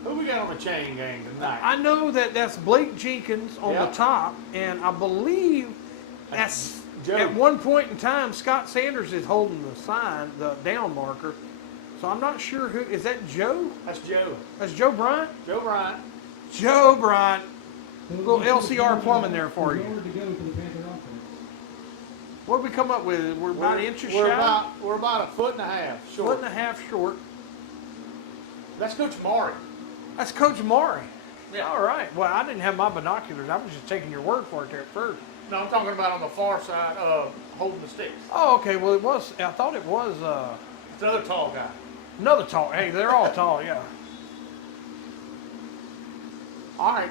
Who we got on the chain gang tonight? I know that's Blake Jenkins on the Yep. top, and I believe that's Joe. at one point in time Scott Sanders is holding the sign, the down marker. So I'm not sure who is that. Joe? That's Joe. That's Joe Bryant. Joe Bryant. Joe Bryant. So Little it looks LCR like plumbing there for you. Forward to go for the Panther offense. What did we come up with? We're about inches We're shy. we're about a foot and a half short. Foot and a half short. That's Coach Maury. That's Coach Maury. Yeah. All right. Well, I didn't have my binoculars. I was just taking your word for it there at first. No, I'm talking about on the far side, holding the sticks. Oh, okay. Well, it was. I thought it was It's another tall guy. another tall. Hey, they're all tall. Yeah. All right,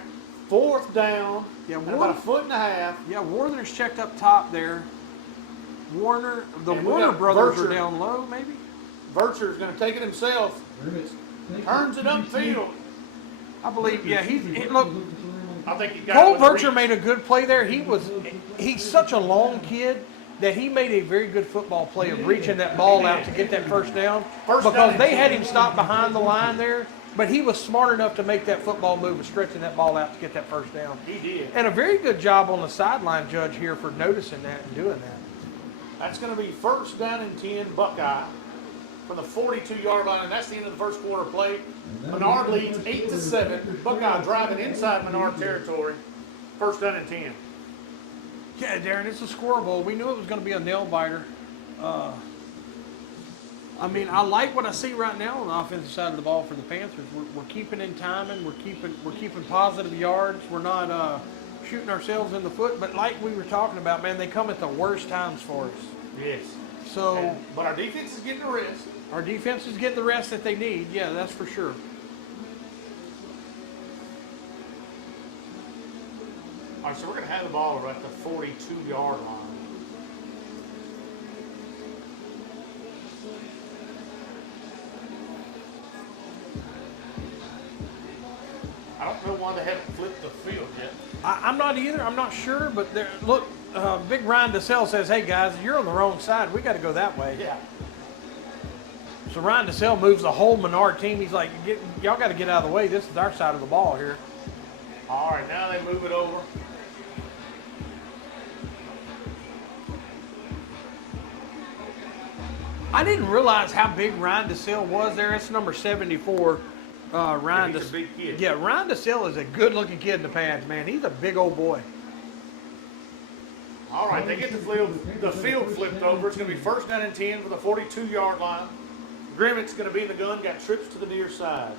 4th down. Yeah, and about a foot and a half. Yeah, Warner's checked up top there. Warner, the And we Warner got brothers Vercher. are down low, maybe. Vercher's going to take it himself. Turns it upfield. I believe. Yeah, look. I think he got Cole it with Vercher reach. made a good play there. He's such a long kid that he made a very good football play of reaching that ball out to get that 1st down. First down Because and they had 10. him stop behind the line there, but he was smart enough to make that football move of stretching that ball out to get that 1st down. He did. And a very good job on the sideline judge here for noticing that and doing that. That's going to be 1st down and 10, Buckeye, from the 42-yard line, and that's the end of the 1st quarter play. Menard leads 8-7. Buckeye driving inside Menard territory. 1st down and 10. Yeah, Darren, it's a Squirrel Bowl. We knew it was going to be a nail biter. I mean, I like what I see right now on the offensive side of the ball for the Panthers. We're keeping in timing. We're keeping positive yards. We're not shooting ourselves in the foot. But like we were talking about, man, they come at the worst times for us. Yes. So But our defense is getting a rest. our defense is getting the rest that they need. Yeah, that's for sure. All right, so we're going to have the ball right at the 42-yard line. I don't know why they haven't flipped the field yet. I'm not either. I'm not sure. But look, Big Ryan DeSalle says, hey, guys, you're on the wrong side. We got to go that way. Yeah. So Ryan DeSalle moves the whole Menard team. He's like, y'all got to get out of the way. This is our side of the ball here. All right, now they move it over. I didn't realize how big Ryan DeSalle was there. It's number 74. Ryan he's a big kid. Yeah, Ryan DeSalle is a good-looking kid in the pads, man. He's a big old boy. All right, they get the field flipped over. It's going to be 1st down and 10 for the 42-yard line. Grimmett's going to be in the gun, got trips to the near side.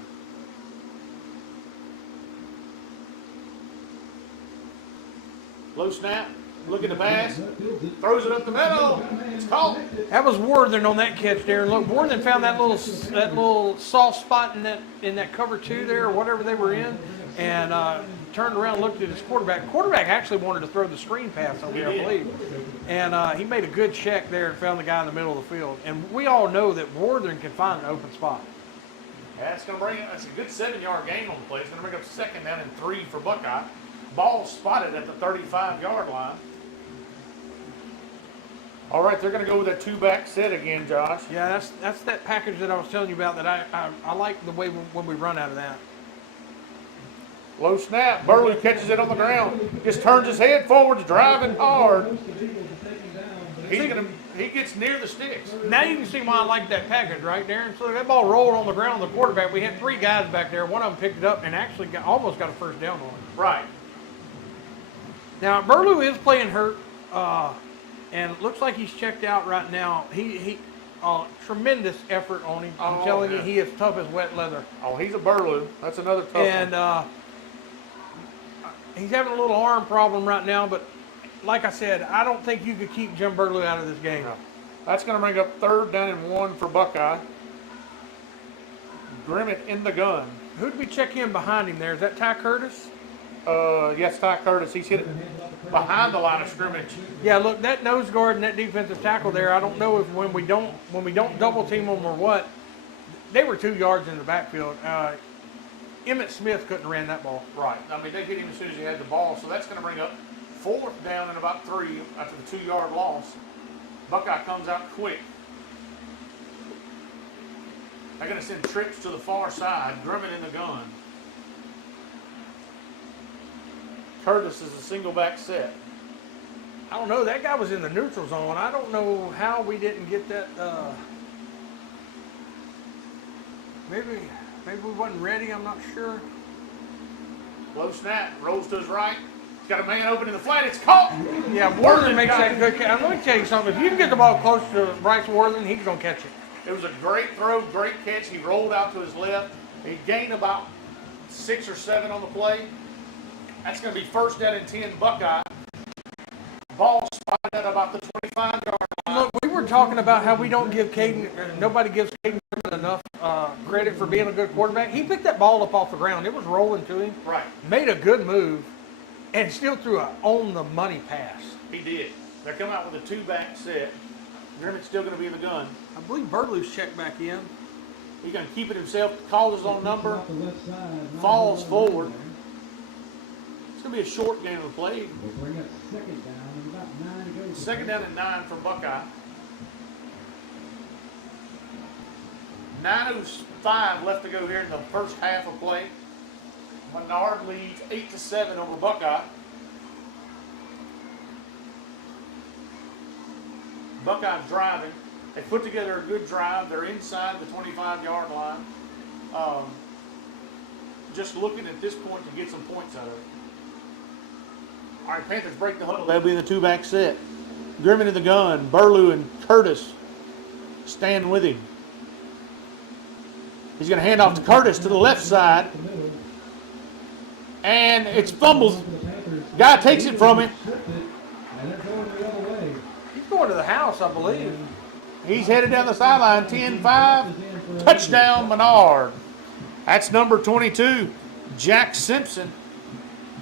Low snap, looking to pass, throws it up the middle. It's caught. That was Worthen on that catch there. Look, Worthen found that little soft spot in that cover two there, or whatever they were in, and turned around and looked at his quarterback. Quarterback actually wanted to throw the screen pass over there, I believe. And he made a good check there and found the guy in the middle of the field. And we all know that Worthing can find an open spot. Yeah, it's a good 7-yard gain on the play. It's going to bring up 2nd down and 3 for Buckeye. Ball spotted at the 35-yard line. All right, they're going to go with a 2-back set again, Josh. Yeah, that's that package that I was telling you about that I like the way when we run out of that. Low snap. Burlew catches it on the ground. Just turns his head forward, driving hard. He gets near the sticks. Now you can see why I like that package, right, Darren? So that ball rolled on the ground. The quarterback. We had 3 guys back there. One of them picked it up and actually almost got a first down on it. Right. Now Burlew is playing hurt, and it looks like he's checked out right now. He tremendous effort on him. I'm telling you, he is tough as wet leather. Oh, he's a Burlew. That's another tough And one. He's having a little arm problem right now, but like I said, I don't think you could keep Jim Burlew out of this game. No. That's going to bring up 3rd down and 1 for Buckeye. Grimmett in the gun. Who did we check in behind him there? Is that Ty Curtis? Yes, Ty Curtis. He's hit it behind the line of scrimmage. Yeah, look, that nose guard and that defensive tackle there, I don't know if when we don't double team them or what, they were 2 yards in the backfield. Emmett Smith couldn't have ran that ball. Right. I mean, they hit him as soon as he had the ball, so that's going to bring up 4th down and about 3 after the 2-yard loss. Buckeye comes out quick. They're going to send trips to the far side. Grimmett in the gun. Curtis is a single back set. I don't know. That guy was in the neutral zone. I don't know how we didn't get that. Maybe we wasn't ready. I'm not sure. Low snap. Rolls to his right. He's got a man open in the flat. It's caught. Yeah, Worthing makes that good catch. Let me tell you something. If you can get the ball close to Bryce Worthing, he's going to catch it. It was a great throw, great catch. He rolled out to his left. He gained about 6 or 7 on the play. That's going to be 1st down and 10 Buckeye. Ball spotted at about the 25-yard line. Look, we were talking about how we don't give Caden, nobody gives Caden enough credit for being a good quarterback. He picked that ball up off the ground. It was rolling to him. Right. Made a good move, and still threw a on-the-money pass. He did. They're coming out with a 2-back set. Grimmett's still going to be in the gun. I believe Burlew's checked back in. He's going to keep it himself, calls his own number, falls forward. It's going to be a short game of play. We'll bring up 2nd down and about 9 to go. 2nd down and 9 for Buckeye. 9:05 left to go here in the first half of play. Menard leads 8-7 over Buckeye. Buckeye's driving. They put together a good drive. They're inside the 25-yard line. Just looking at this point to get some points out of it. All right, Panthers break the huddle. They'll be in the 2-back set. Grimmett in the gun. Burlew and Curtis stand with him. He's going to hand off to Curtis to the left side. And it's fumbles. Guy takes it from him. And they're going the other way. He's going to the house, I believe. He's headed down the sideline. 10-5. Touchdown, Menard. That's number 22, Jack Simpson.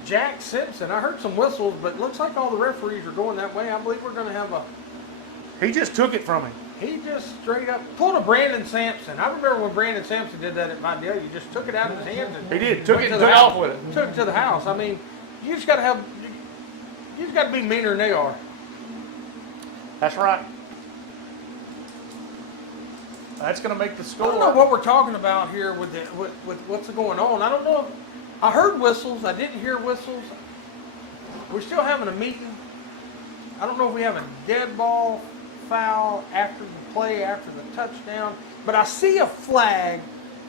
Jack Simpson. I heard some whistles, but looks like all the referees are going that way. I believe we're going to have a... He just took it from him. He just straight up pulled a Brandon Sampson. I remember when Brandon Sampson did that at my deal. You just took it out of his hands and He did. Took it to and the took house off with it. Took it to the house. I mean, you just got to have. You just got to be meaner than they are. That's right. That's going to make the I score. don't know what we're talking about here with what's going on. I don't know. I heard whistles. I didn't hear whistles. We're still having a meeting. I don't know if we have a dead ball, foul after the play, after the touchdown, but I see a flag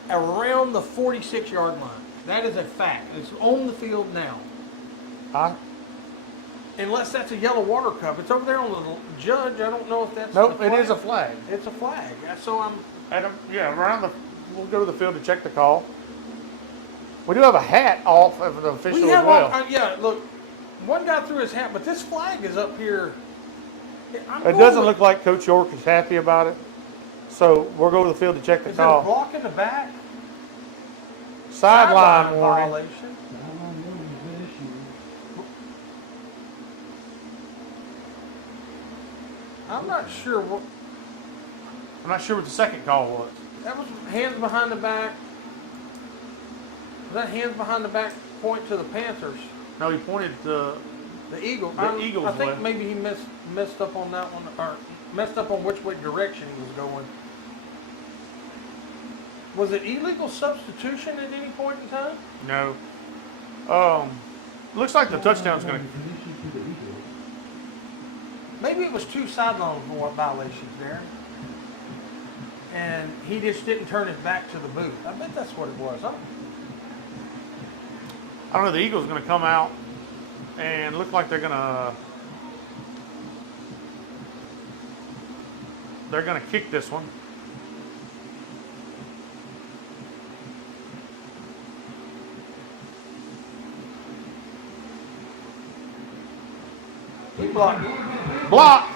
around the 46-yard line. That is a fact. It's on the field now. Huh? Unless that's a yellow water cup. It's over there on the judge. I don't know if that's Nope, the it flag. is a flag. It's a flag. So I'm... Adam, yeah, we'll go to the field to check the call. We do have a hat off of the official We have as well. yeah, look, one guy threw his hat, but this flag is up here. It doesn't look like Coach York is happy about it. So we'll go to the field to check the Is it a call. block in the back? Sideline warning. violation. Sideline warning has been issued. I'm not sure what I'm not sure what the second call was. that was. Hands behind the back. Was that hands behind the back point to the Panthers? No, he pointed to The Eagles. The Eagles I think way. maybe he messed up on that one, or messed up on which way direction he was going. Was it illegal substitution at any point in time? no. Looks like the touchdown's going to. An issue to the Eagles. Maybe it was two sideline violations there. And he just didn't turn his back to the booth. I bet that's what it was. Huh? I don't know. The Eagles going to come out and look like they're going to kick this one. He blocked. Block.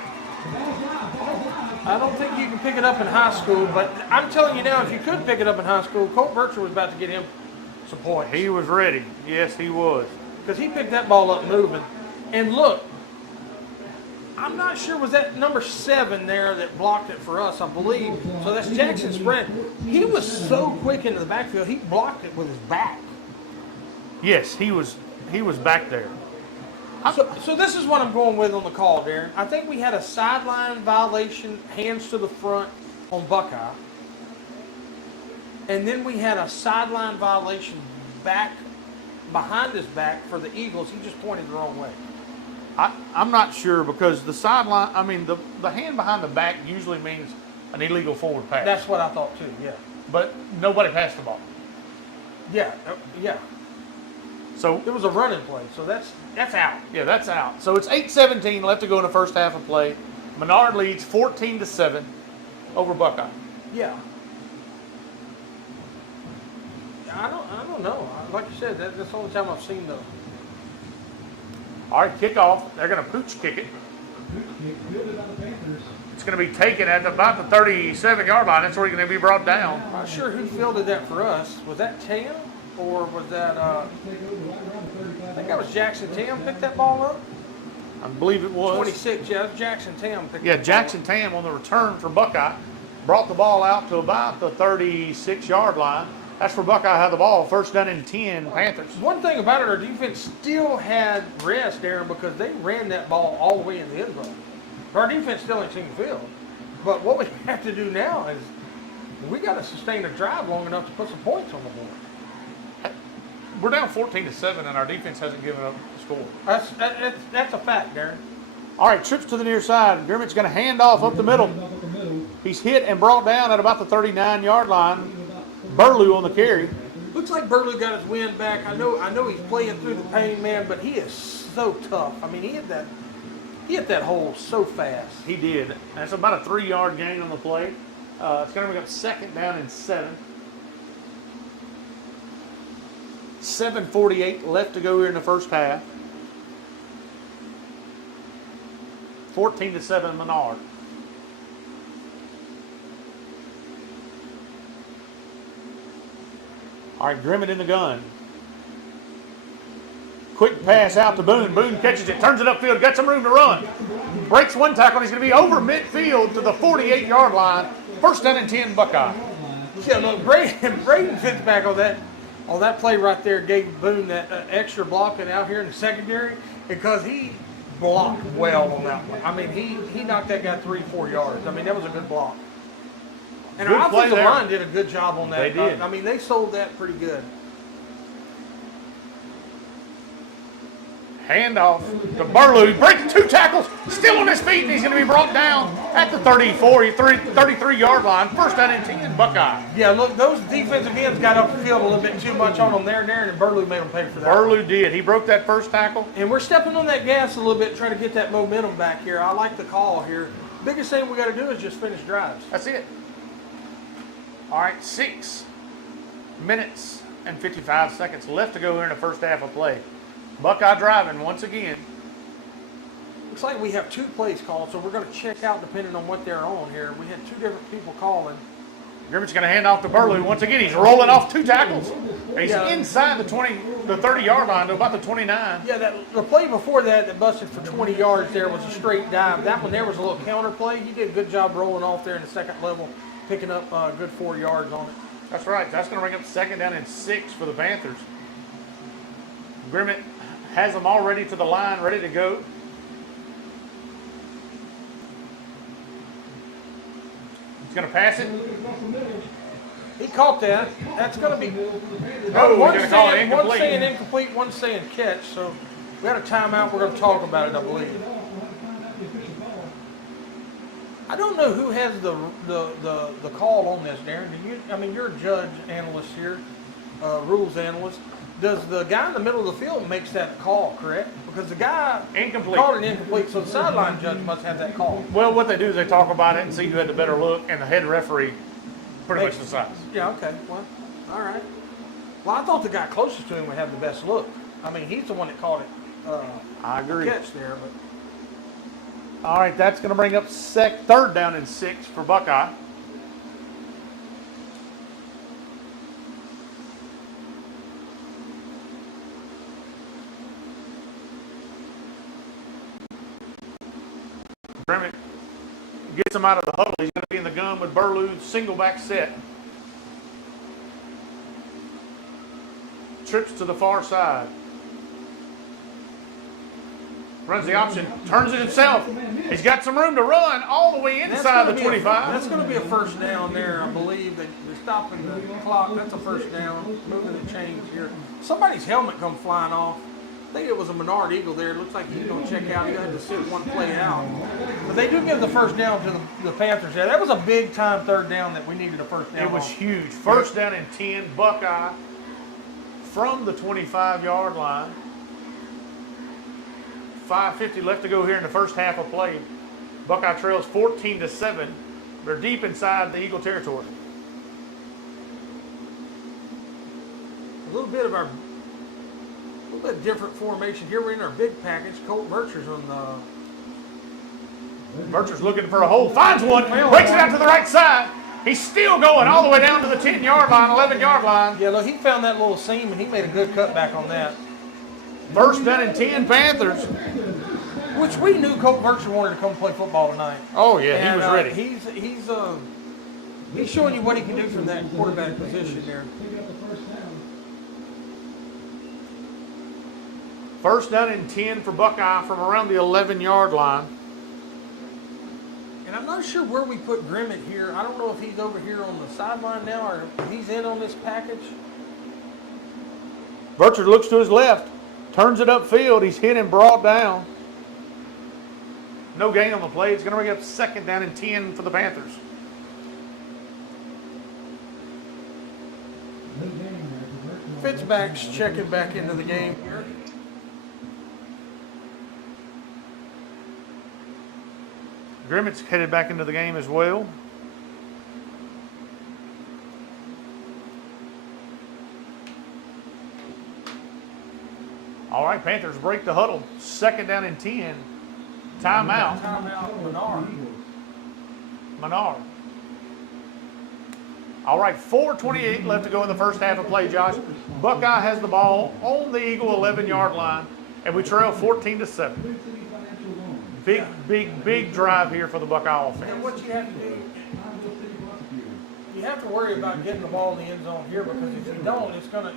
I don't think you can pick it up in high school, but I'm telling you now, if you could pick it up in high school, Colt Bircher was about to get him some points. He was ready. Yes, he was. Because he picked that ball up moving. And look, I'm not sure, was that number 7 there that blocked it for us, I believe. So that's Jackson Spread. He was so quick into the backfield, he blocked it with his back. Yes, he was back there. So this is what I'm going with on the call, Darren. I think we had a sideline violation, hands to the front on Buckeye. And then we had a sideline violation back behind his back for the Eagles. He just pointed the wrong way. I'm not sure because the sideline, I mean, the hand behind the back usually means an illegal forward pass. That's what I thought too, yeah. But nobody passed the ball. Yeah, yeah. So It was a running play, so that's out. yeah, that's out. So it's 8:17 left to go in the first half of play. Menard leads 14-7 over Buckeye. Yeah. I don't know. Like you said, that's the only time I've seen those. All right, kickoff. They're going to pooch kick it. Kick fielded by the Panthers. It's going to be taken at about the 37-yard line. That's where he's going to be brought down. I'm not sure who fielded that for us. Was that Tam? Or was that, Take over right around the 35. I think that was Jackson Tam picked that ball up? I believe it was. 26, yeah, it was Jackson Tam picked Yeah, that Jackson Tam on the return for Buckeye brought the ball out to about the 36-yard line. That's where Buckeye had the ball. First down and 10, Panthers. One thing about it, our defense still had rest, Darren, because they ran that ball all the way in the end zone. Our defense still ain't seen the field. But what we have to do now is we got to sustain a drive long enough to put some points on the board. We're down 14-7, and our defense hasn't given up the score. That's a fact, Darren. All right, trips to the near side. Dermott's going to hand off up the middle. Up the middle. He's hit and brought down at about the 39-yard line. Burlew on the carry. Looks like Burlew got his wind back. I know he's playing through the pain, man, but he is so tough. I mean, he hit that hole so fast. He did. That's about a 3-yard gain on the play. It's going to bring up second down and 7. 7:48 left to go here in the first half. 14-7 Menard. All right, Grimmett in the gun. Quick pass out to Boone. Boone catches it, turns it upfield, got some room to run. Breaks one tackle, he's going to be over midfield to the 48-yard line. First down and 10 Buckeye. Yeah, look, Braden Fitzpatrick on that play right there gave Boone that extra blocking out here in the secondary because he blocked well on that one. I mean, he knocked that guy 3-4 yards. I mean, that was a good block. And Good our play offensive there. line did a good job on that. They did. I mean, they sold that pretty good. Handoff to Burlew. Breaks 2 tackles, still on his feet, and he's going to be brought down at the 33-yard line. First down and 10 Buckeye. Yeah, look, those defensive ends got up the field a little bit too much on them there, and Burlew made them pay for that. Burlew did. He broke that first tackle. And we're stepping on that gas a little bit, trying to get that momentum back here. I like the call here. Biggest thing we got to do is just finish drives. That's it. All right, 6 minutes and 55 seconds left to go here in the first half of play. Buckeye driving once again. Looks like we have 2 plays called, so we're going to check out depending on what they're on here. We had 2 different people calling. Grimmett's going to hand off to Burlew. Once again, he's rolling off 2 tackles. He's Yeah. inside the 30-yard line to about the 29. Yeah, the play before that busted for 20 yards there was a straight dive. That one there was a little counter play. He did a good job rolling off there in the second level, picking up a good 4 yards on it. That's right. That's going to bring up 2nd down and 6 for the Panthers. Grimmett has them all ready to the line, ready to go. He's going to pass it. He caught that. That's going to be Oh, we're one going to call it saying incomplete. incomplete, one saying catch. So we got a timeout. We're going to talk about it, I believe. I don't know who has the call on this, Darren. Do you? I mean, you're a judge analyst here, rules analyst. Does the guy in the middle of the field makes that call, correct? Because the guy Incomplete. called it incomplete, so the sideline judge must have that call. Well, what they do is they talk about it and see who had the better look, and the head referee pretty much decides. Yeah, okay. Well, all right. Well, I thought the guy closest to him would have the best look. I mean, he's the one that called it I agree. catch there, but All right, that's going to bring up 3rd down and 6 for Buckeye. Grimmett gets him out of the huddle. He's going to be in the gun with Burlew's single back set. Trips to the far side. Runs the option, turns it himself. He's got some room to run all the way inside the 25. That's going to be a first down there, I believe. They're stopping the clock. That's a first down. Moving the chains here. Somebody's helmet come flying off. I think it was a Menard Eagle there. It looks like he's going to check out. He had to sit one play out. But they do give the first down to the Panthers there. That was a big-time 3rd down that we needed a first down It was on. huge. 1st down and 10, Buckeye from the 25-yard line. 5:50 left to go here in the first half of play. Buckeye trails 14-7. They're deep inside the Eagle territory. A little bit different formation here. We're in our big package. Colt Bircher's on the. Bircher's looking for a hole, finds one, breaks it out to the right side. He's still going all the way down to the 10-yard line, 11-yard line. Yeah, look, he found that little seam and he made a good cutback on that. 1st down and 10, Panthers. Which we knew Colt Bircher wanted to come play football tonight. Oh yeah, he And, was ready. He's showing you what he can do from that quarterback position there. 1st down and 10 for Buckeye from around the 11-yard line. And I'm not sure where we put Grimmett here. I don't know if he's over here on the sideline now or if he's in on this package. Bircher looks to his left, turns it upfield. He's hit and brought down. No gain on the play. It's going to bring up 2nd down and 10 for the Panthers. Fitzback's checking back into the game here. Grimmett's headed back into the game as well. All right, Panthers break the huddle. 2nd down and 10. Timeout. Timeout, Menard. Menard. All right, 4:28 left to go in the first half of play, Josh. Buckeye has the ball on the Eagle 11-yard line, and we trail 14-7. Big drive here for the Buckeye And offense. what you have to do, you have to worry about getting the ball in the end zone here because if you don't, it's gonna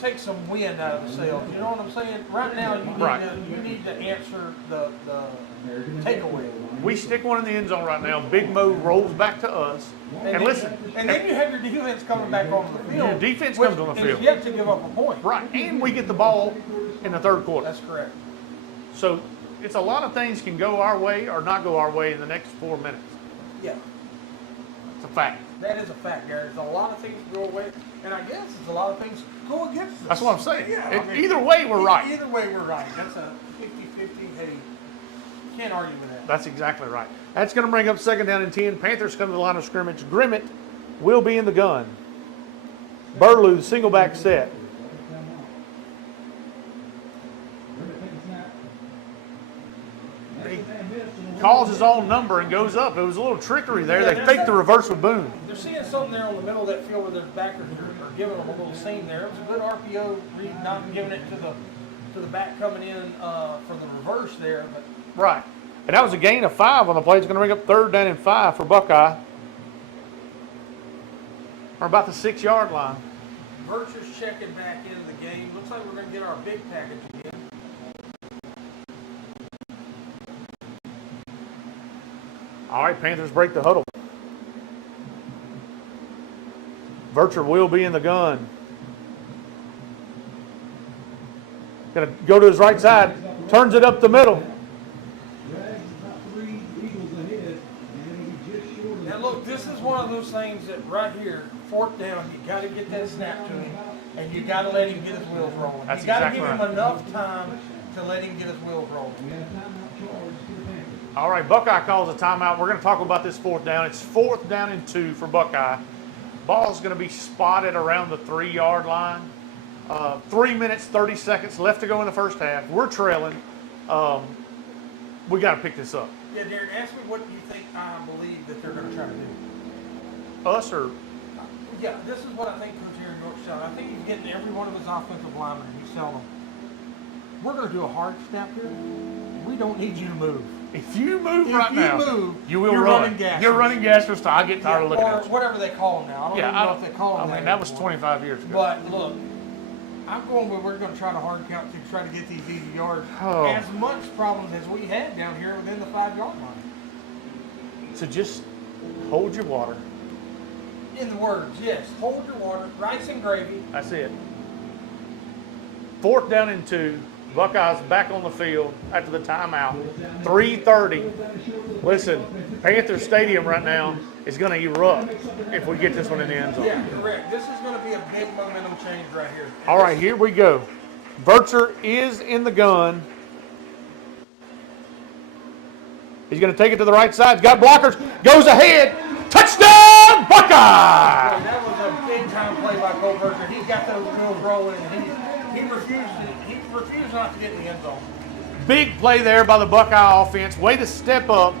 take some wind out of the sails. You know what I'm saying? Right now, you need to answer the takeaway. We stick one in the end zone right now. Big Mo rolls back to us. And listen, and then you have your defense coming back onto the field. Your defense comes on the and field. you have to give up a point. right, and we get the ball in the 3rd quarter. That's correct. So it's a lot of things can go our way or not go our way in the next 4 minutes. Yeah, It's a fact. that is a fact, Gary. There's a lot of things go away, and I guess it's a lot of things go against us. That's what I'm saying. Yeah, Either way, we're right. Either way, we're right. That's a 50-50. Hey, can't argue with that. That's exactly right. That's going to bring up 2nd down and 10. Panthers come to the line of scrimmage. Grimmett will be in the gun. Burlew, single back set. calls his own number and goes up. It was a little trickery there. They faked the reverse with Boone. They're seeing something there on the middle of that field where their backers are giving them a little seam there. It was a good RPO read, not giving it to the back coming in for the reverse there. But Right. And that was a gain of 5 on the play. It's going to bring up 3rd down and 5 for Buckeye. Or about the 6-yard line. Virtue's checking back into the game. Looks like we're going to get our big package again. All right, Panthers break the huddle. Virtue will be in the gun. Going to go to his right side. Turns it up the middle. Drags about 3 Eagles ahead, and it'll be just short of. Now look, this is one of those things that right here, 4th down, you got to get that snap to him, and you got to let him get his wheels rolling. That's you got to exactly give him right. enough time to let him get his wheels rolling. We have a timeout charge to the Panthers. All right, Buckeye calls a timeout. We're going to talk about this 4th down. It's 4th down and 2 for Buckeye. Ball's going to be spotted around the 3-yard line. 3 minutes, 30 seconds left to go in the first half. We're trailing. We got to pick this up. Yeah, Darren, ask me what you think I believe that they're going to try to do. Us or Yeah, this is what I think Coach Aaron York's telling. I think he's getting every one of his offensive linemen and he's telling them, we're going to do a hard snap here. We don't need you to move. if you move If right you now, move, you will you're run. running gas. You're running gas for style. I get tired of looking or at you. whatever they call them now. I don't even know if they call them I that mean, that was anymore. 25 years ago. But look, I'm going with we're going to try to hard count to try to get these easy yards. Oh. As much problems as we had down here within the 5-yard line. So just hold your water. In the words, yes, hold your water, rice and gravy. That's it. 4th down and 2. Buckeyes back on the field after the timeout. 3:30. Listen, Panther Stadium right now is going to erupt if we get this one in the end zone. Yeah, correct. This is going to be a big momentum change right here. All right, here we go. Vircher is in the gun. He's going to take it to the right side. He's got blockers. Goes ahead. Touchdown, Buckeye! That was a big time play by Cole Vircher. He got those wheels rolling and he refused not to get in the end zone. Big play there by the Buckeye offense. Way to step up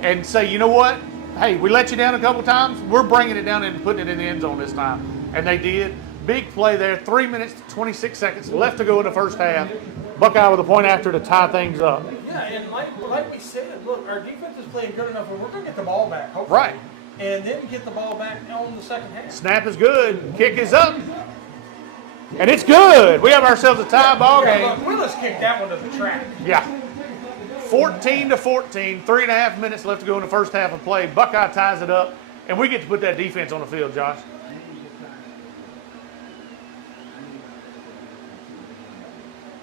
and say, you know what? Hey, we let you down a couple times. We're bringing it down and putting it in the end zone this time. And they did. Big play there. 3 minutes, 26 seconds left to go in the first half. Buckeye with a point after to tie things up. Yeah, and like we said, look, our defense is playing good enough where we're going to get the ball back, hopefully. Right. And then get the ball back on the second half. Snap is good. Kick is up. And it's good. We have ourselves a tie ball Yeah, game. look, Willis kicked that one to the track. Yeah. 14-14. 3.5 minutes left to go in the first half of play. Buckeye ties it up. And we get to put that defense on the field, Josh.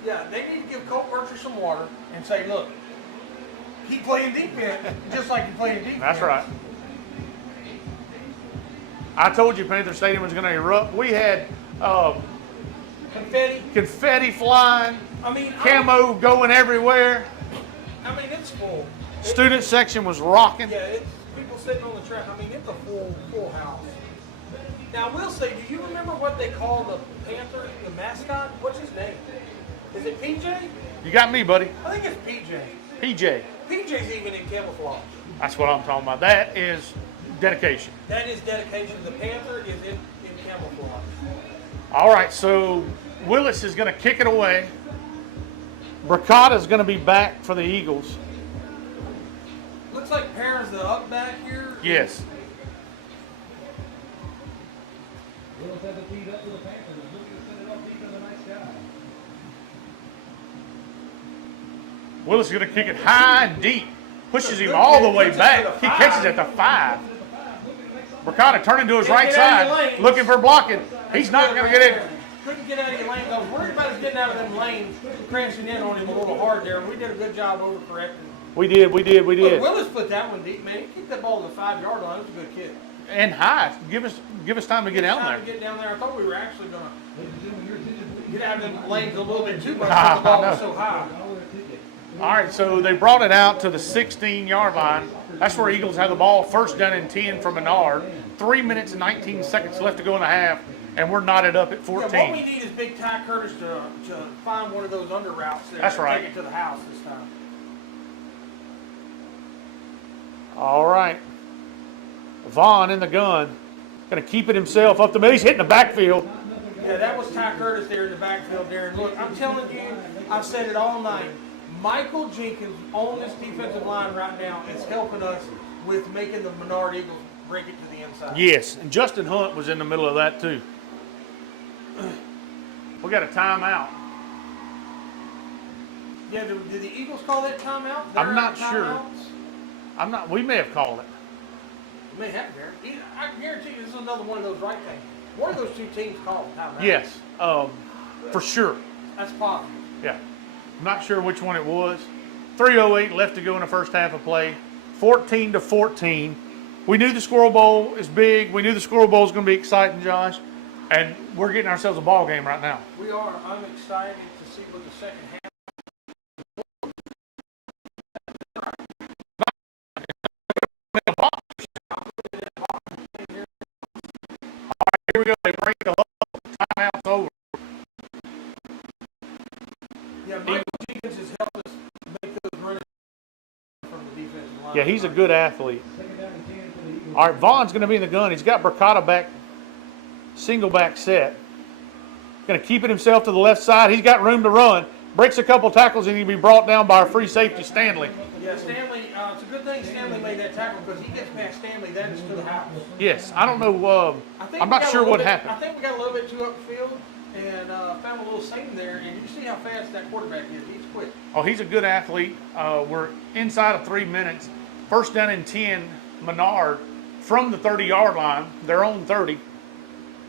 Yeah, they need to give Colt Vircher some water and say, look, keep playing defense just like you're playing defense. That's right. I told you Panther Stadium was going to erupt. We had confetti flying, I mean, camo going everywhere. I mean, it's full. Student section was rocking. Yeah, it's people sitting on the track. I mean, it's a full house. Now, I will say, do you remember what they call the Panther, the mascot? What's his name? Is it PJ? You got me, buddy. I think it's PJ. PJ. PJ's even in camouflage. That's what I'm talking about. That is dedication. That is dedication. The Panther is in camouflage. All right, so Willis is going to kick it away. Bracata is going to be back for the Eagles. Looks like Perrin's the up back here. Yes. Willis has a feed up to the Panthers. Looking to send it up deep in the night sky. Willis is going to kick it high and deep. Pushes him all the way back. He catches at the 5. Bracata turning to his right side, looking for blocking. He's not going to get in. Couldn't get out of your lane. I was worried about us getting out of them lanes, crashing in on him a little hard there. We did a good job overcorrecting. We did. Look, Willis put that one deep, man. He kicked that ball to the 5-yard line. It was a good kick. And high. Give us time to get down Time there. to get down there. I thought we were actually going Ladies and gentlemen, your attention, please. to get out of them lanes a little bit too much because the ball was so high. All right, so they brought it out to the 16-yard line. That's where Eagles have the ball. First down and 10 from Menard. 3 minutes and 19 seconds left to go in the half, and we're knotted up at 14. Yeah, what we need is Big Ty Curtis to find one of those under routes there. That's and right. Take it to the house this time. All right. Vaughn in the gun. Going to keep it himself up the middle. He's hitting the backfield. Yeah, that was Ty Curtis there in the backfield, Darren. Look, I'm telling you, I've said it all night. Michael Jenkins on this defensive line right now is helping us with making the Menard Eagles break it to the inside. Yes, and Justin Hunt was in the middle of that too. We got a timeout. Yeah, did the Eagles call that timeout? I'm not sure. We may have called it. You may have, Darren. I guarantee you this is another one of those right things. One of those two teams called timeout. Yes, for sure. That's possible. Yeah. I'm not sure which one it was. 3:08 left to go in the first half of play. 14-14. We knew the Squirrel Bowl is big. We knew the Squirrel Bowl is going to be exciting, Josh. And we're getting ourselves a ball game right now. We are. I'm excited to see what the second half. Here we go. They break the huddle. Timeout's over. Yeah, Michael Jenkins has helped us make those runs from the defensive line. Yeah, he's a good athlete. All right, Vaughn's going to be in the gun. He's got Bricata back, single back set. Going to keep it himself to the left side. He's got room to run. Breaks a couple tackles and he'll be brought down by our free safety, Stanley. Yeah, Stanley, it's a good thing Stanley made that tackle because he gets past Stanley, that is to the house. Yes, I don't know. I'm not sure what happened. I think we got a little bit too upfield and found a little seam there, and you see how fast that quarterback is. He's quick. Oh, he's a good athlete. We're inside of 3 minutes. First down and 10, Menard from the 30-yard line, their own 30.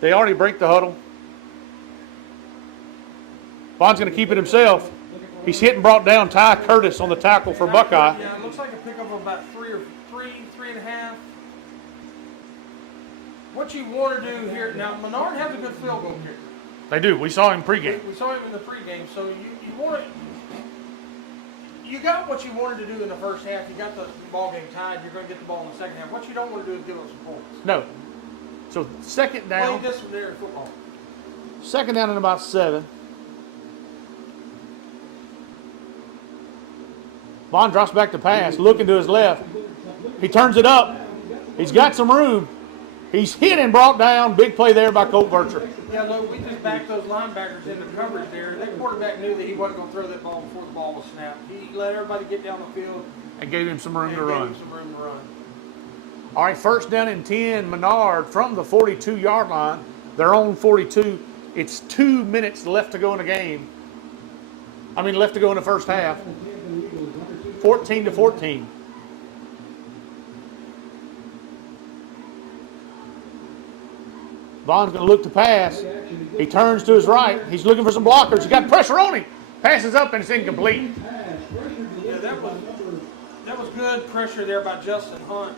They already break the huddle. Vaughn's going to keep it himself. He's hit and brought down Ty Curtis on the tackle for Buckeye. Yeah, it looks like a pickup of about three and a half. What you want to do here, now Menard has a good field goal kicker. They do. We saw him pregame. We saw him in the pregame, so you want to, you got what you wanted to do in the first half. You got the ball game tied. You're going to get the ball in the second half. What you don't want to do is give up some points. No. So second down. Play disciplinary football. Second down and about 7. Vaughn drops back to pass, looking to his left. He turns it up. He's got some room. He's hit and brought down. Big play there by Colt Bercher. Yeah, look, we just backed those linebackers into coverage there. That quarterback knew that he wasn't going to throw that ball before the ball was snapped. He let everybody get down the field. And gave him some room and to gave run. him some room to run. All right, first down and 10, Menard from the 42-yard line. Their own 42. It's 2 minutes left to go in the game. Left to go in the first half. 14-14. Vaughn's going to look to pass. He turns to his right. He's looking for some blockers. He's got pressure on him. Passes up and it's incomplete. Yeah, that was good pressure there by Justin Hunt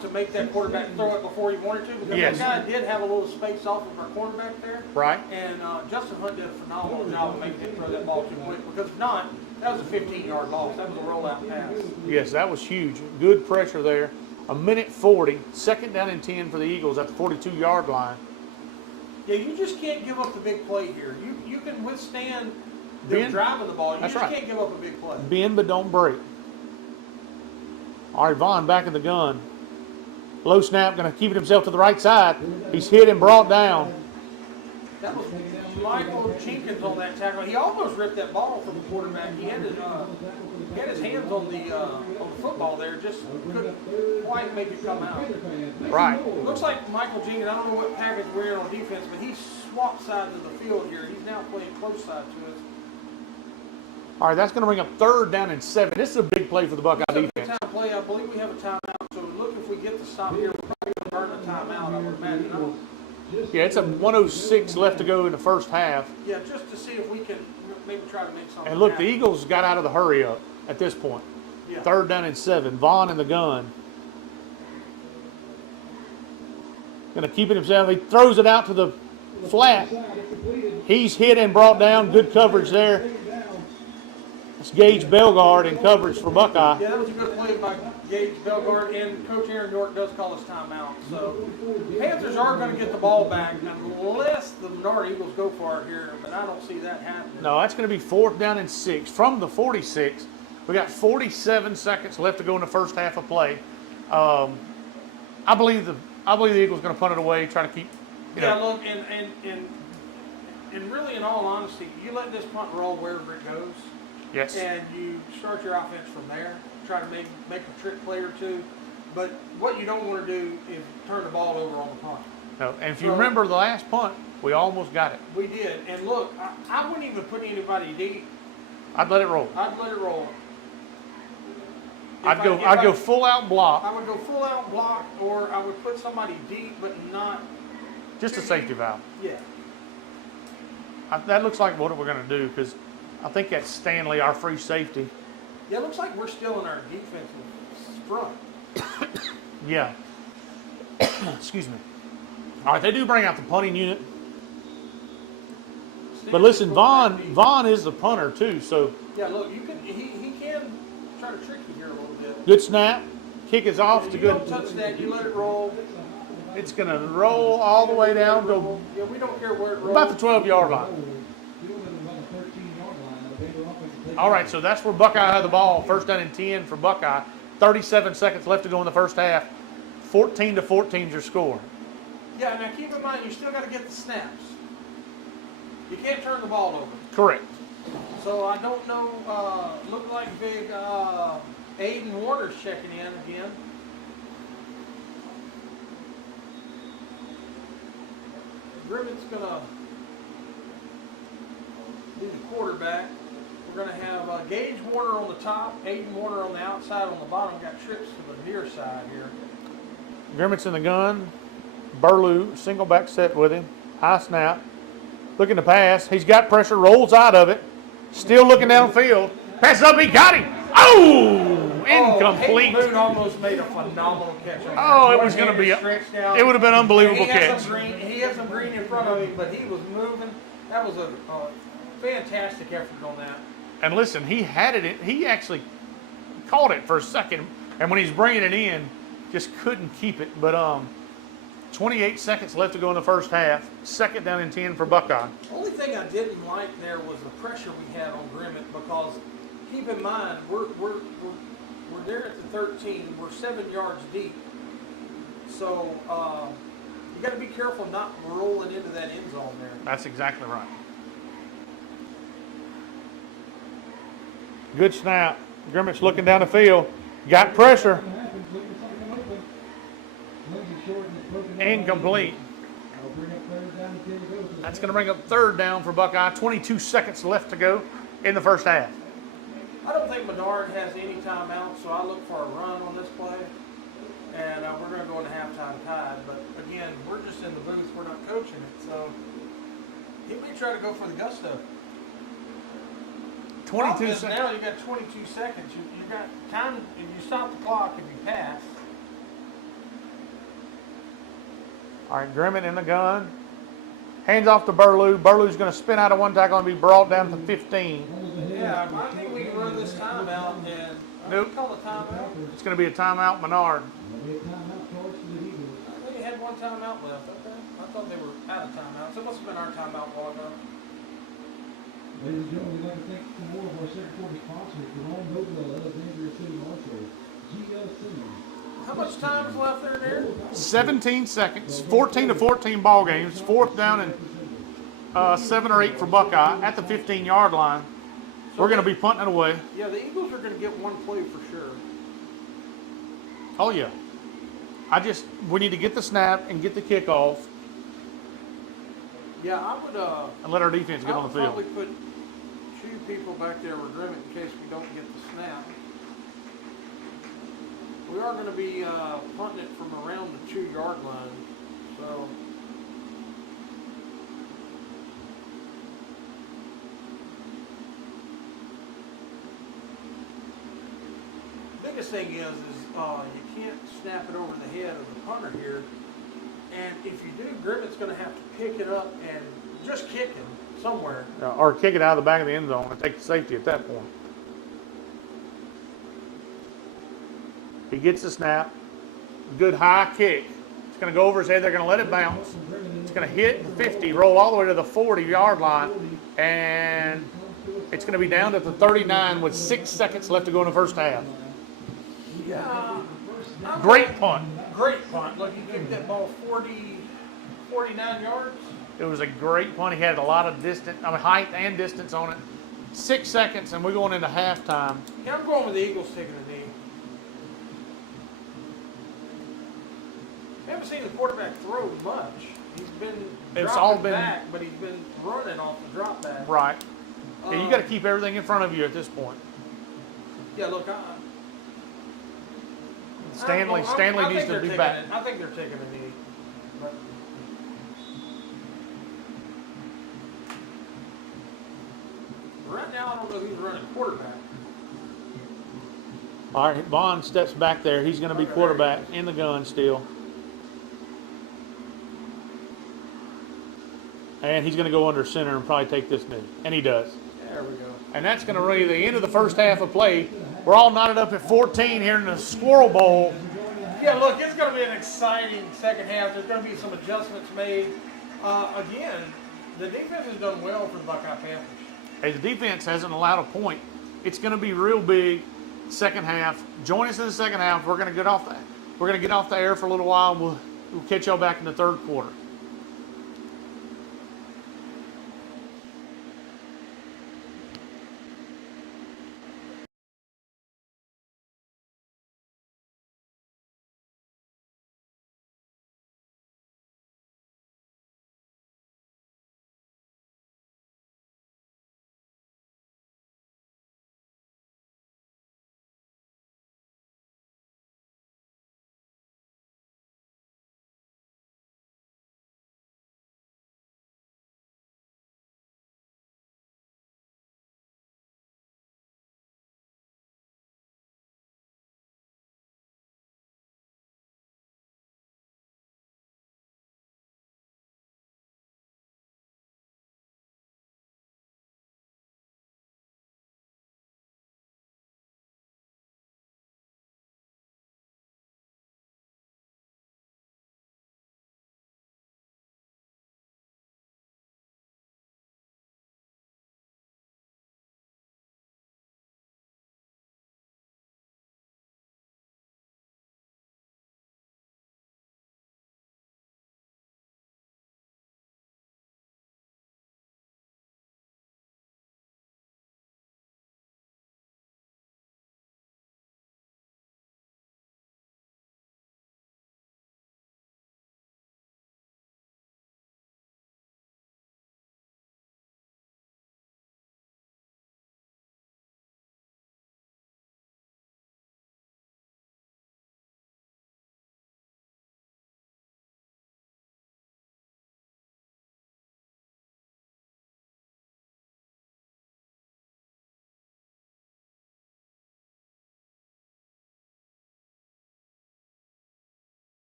to make that quarterback throw it before he wanted to. Because Yes. that guy did have a little space off of our quarterback there. Right. And Justin Hunt did a phenomenal job of making him throw that ball too quick. Because if not, that was a 15-yard loss. That was a rollout pass. Yes, that was huge. Good pressure there. 1:40. Second down and 10 for the Eagles at the 42-yard line. Yeah, you just can't give up the big play here. You can withstand them Bend. driving the ball. You That's just right. can't give up a big play. Bend but don't break. All right, Vaughn back in the gun. Low snap, going to keep it himself to the right side. He's hit and brought down. That was Michael Jenkins on that tackle. He almost ripped that ball from the quarterback. He had his hands on the football there, just couldn't quite make it come out. Right. Looks like Michael Jenkins, I don't know what package we're in on defense, but he swapped sides of the field here. He's now playing close side to us. All right, that's going to bring up third down and 7. This is a big play for the Buckeye It's a big defense. time play. I believe we have a timeout, so look, if we get the stop here, we're probably going to burn a timeout, I would imagine. Yeah, it's a 1:06 left to go in the first half. Yeah, just to see if we can maybe try to make something And look, the happen. Eagles got out of the hurry up at this point. Yeah. Third down and 7. Vaughn in the gun. Going to keep it himself. He throws it out to the flat. He's hit and brought down. Good coverage there. It's Gage Belgard in coverage for Buckeye. Yeah, that was a good play by Gage Belgard, and Coach Aaron York does call us timeout. So the Panthers are going to get the ball back unless the Menard Eagles go for it here, but I don't see that happening. No, that's going to be fourth down and 6 from the 46. We got 47 seconds left to go in the first half of play. I believe the Eagles going to punt it away, try to keep. Look, and really, in all honesty, you let this punt roll wherever it goes. Yes. And you start your offense from there. Try to make a trick play or two. But what you don't want to do is turn the ball over on the punt. No, and if you remember the last punt, we almost got it. We did. And look, I wouldn't even put anybody deep. I'd let it roll. I'd let it roll. I'd go full out block. I would go full out block, or I would put somebody deep, but not just a safety valve. Yeah. That looks like what we're going to do, because I think that's Stanley, our free safety. Yeah, it looks like we're still in our defensive front. Yeah. Excuse me. All right, they do bring out the punting unit. But listen, Vaughn is the punter too, so. Yeah, look, he can try to trick you here a little bit. Good snap. Kick is off to good. You don't touch that, you let it roll. It's going to roll all the way down to Yeah, we don't care where it rolls. about the 12-yard line. All right, so that's where Buckeye had the ball. First down and 10 for Buckeye. 37 seconds left to go in the first half. 14-14 is your score. Yeah, now keep in mind, you still got to get the snaps. You can't turn the ball over. Correct. So I don't know, look like big Aiden Warner's checking in again. Grimmett's going to be the quarterback. We're going to have Gage Warner on the top, Aiden Warner on the outside, on the bottom. We've got trips to the near side here. Grimmett's in the gun. Burlew, single back set with him. High snap. Looking to pass. He's got pressure, rolls out of it. Still looking downfield. Passes up, he got him. Oh, incomplete. Moon almost made a phenomenal catch. Oh, it was going to be, it would have been an unbelievable catch. He had some green in front of him, but he was moving. That was a fantastic effort on that. And listen, he had it, he actually caught it for a second, and when he's bringing it in, just couldn't keep it. But 28 seconds left to go in the first half. Second down and 10 for Buckeye. The only thing I didn't like there was the pressure we had on Grimmett, because keep in mind, we're there at the 13. We're 7 yards deep. So you got to be careful not rolling into that end zone there. That's exactly right. Good snap. Grimmett's looking down the field. Got pressure. Incomplete. That's going to bring up third down for Buckeye. 22 seconds left to go in the first half. I don't think Menard has any timeout, so I look for a run on this play. And we're going to go into halftime tied. But again, we're just in the booth. We're not coaching it. So he may try to go for the gusto. 22 seconds. Now you got 22 seconds. You got time. If you stop the clock, if you pass. All right, Grimmett in the gun. Hands off to Burlew. Burlew's going to spin out of one tackle and be brought down to 15. Yeah, I think we can run this timeout and Nope. call a timeout. It's going to be a timeout, Menard. I think they had one timeout left. Okay. I thought they were out of timeouts. It must have been our timeout while ago. Ladies and gentlemen, we'd like to thank some more of our second quarter sponsors, Jerome Nobel, Alexandria City Marshall, G.L. Simmons. How much time is left there? 17 seconds. 14-14 ball games. Fourth down and 7 or 8 for Buckeye at the 15-yard line. We're going to be punting it away. Yeah, the Eagles are going to get one play for sure. Oh, yeah. We need to get the snap and get the kickoff Yeah, I would. and let our defense get I on would the field. probably put 2 people back there with Grimmett in case we don't get the snap. We are going to be punting it from around the 2-yard line. So. Biggest thing is you can't snap it over the head of the punter here. And if you do, Grimmett's going to have to pick it up and just kick him somewhere. Or kick it out of the back of the end zone and take the safety at that point. He gets the snap. Good high kick. It's going to go over his head. They're going to let it bounce. It's going to hit the 50, roll all the way to the 40-yard line, and It's going to be down at the 39 with 6 seconds left to go in the first half. Yeah. Great punt. Great punt. Look, he kicked that ball 49 yards. It was a great punt. He had a lot of height and distance on it. 6 seconds, and we're going into halftime. Yeah, I'm going with the Eagles taking a knee. I haven't seen the quarterback throw much. He's been dropping back, but he's been running off the drop back. Right. Yeah, you got to keep everything in front of you at this point. Yeah, look, Stanley needs to be back. I think they're taking a knee. But right now, I don't know who's running quarterback. All right, Vaughn steps back there. He's going to be quarterback in the gun still. And he's going to go under center and probably take this knee. And he does. There we go. And that's going to really be the end of the first half of play. We're all knotted up at 14 here in the Squirrel Bowl. Yeah, look, it's going to be an exciting second half. There's going to be some adjustments made. Again, the defense has done well for the Buckeye Panthers. Hey, the defense hasn't allowed a point. It's going to be real big second half. Join us in the second half. We're going to get off the air for a little while. We'll catch y'all back in the third quarter.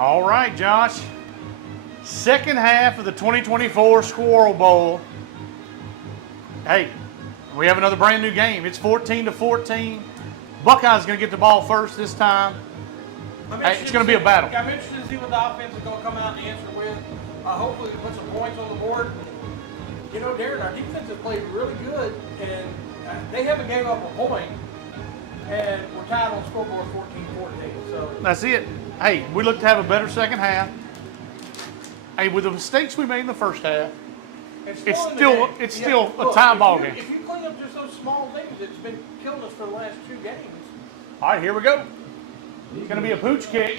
All right, Josh. Second half of the 2024 Squirrel Bowl. Hey, we have another brand new game. It's 14-14. Buckeyes going to get the ball first this time. Hey, it's going to be a battle. I'm interested to see what the offense is going to come out and answer with. Hopefully, we put some points on the board. You know, Darron, our defense has played really good, and they haven't gave up a point, and we're tied on scoreboard 14-14. So That's it. Hey, we look to have a better second half. Hey, with the mistakes we made in the first half, it's still a tie ball game. If you clean up just those small things, it's been killing us for the last 2 games. All right, here we go. It's going to be a pooch kick.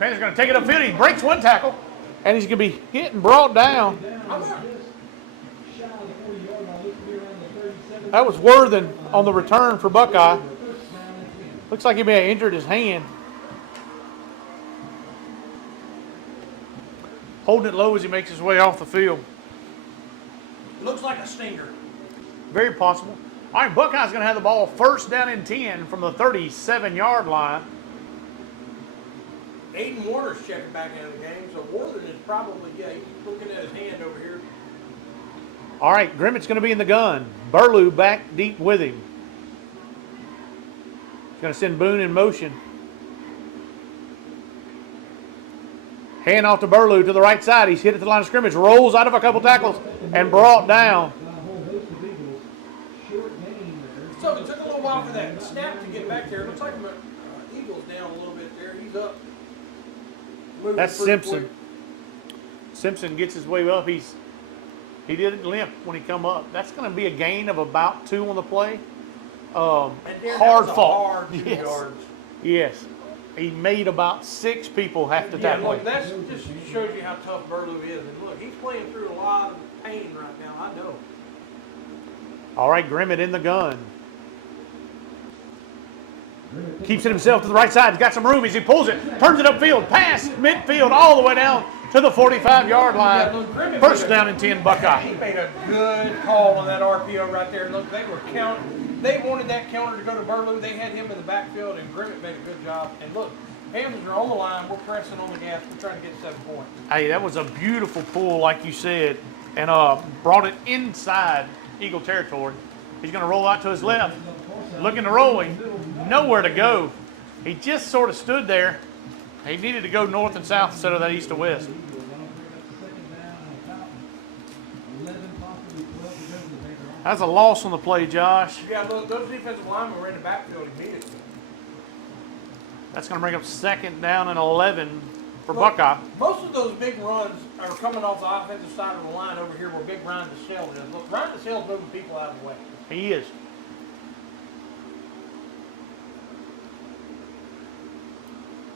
Panther's going to take it upfield. He breaks one tackle, and he's going to be hit and brought down. That was Worthen on the return for Buckeye. Looks like he may have injured his hand. Holding it low as he makes his way off the field. Looks like a stinger. Very possible. All right, Buckeye's going to have the ball first down and 10 from the 37-yard line. Aiden Warner's checking back into the game, so Worthen is probably, he's looking at his hand over here. All right, Grimmett's going to be in the gun. Burlew back deep with him. He's going to send Boone in motion. Hand off to Burlew to the right side. He's hit at the line of scrimmage, rolls out of a couple tackles, and brought down. So it took a little while for that snap to get back there. It looks like the Eagles down a little bit there. He's up. That's Simpson. Quick. Simpson gets his way up. He didn't limp when he come up. That's going to be a gain of about 2 on the play. Hard fought. Hard 2 yards. Yes. He made about 6 people have to tackle him. Look, that just shows you how tough Burlew is. And look, he's playing through a lot of pain right now. I know. All right, Grimmett in the gun. Keeps it himself to the right side. He's got some room as he pulls it. Turns it upfield. Pass midfield all the way down to the 45-yard line. First down and 10 Buckeye. He made a good call on that RPO right there. Look, they were counting. They wanted that counter to go to Burlew. They had him in the backfield, and Grimmett made a good job. And look, Panthers are on the line. We're pressing on the gas. We're trying to get 7 points. Hey, that was a beautiful pull, like you said, and brought it inside Eagle territory. He's going to roll out to his left. Looking to roll him. Nowhere to go. He just sort of stood there. He needed to go north and south instead of that east to west. That's a loss on the play, Josh. Yeah, look, those defensive linemen were in the backfield immediately. That's going to bring up second down and 11 for Buckeye. Most of those big runs are coming off the offensive side of the line over here where big Ryan DeSale is. Look, Ryan DeSale's moving people out of the way. He is.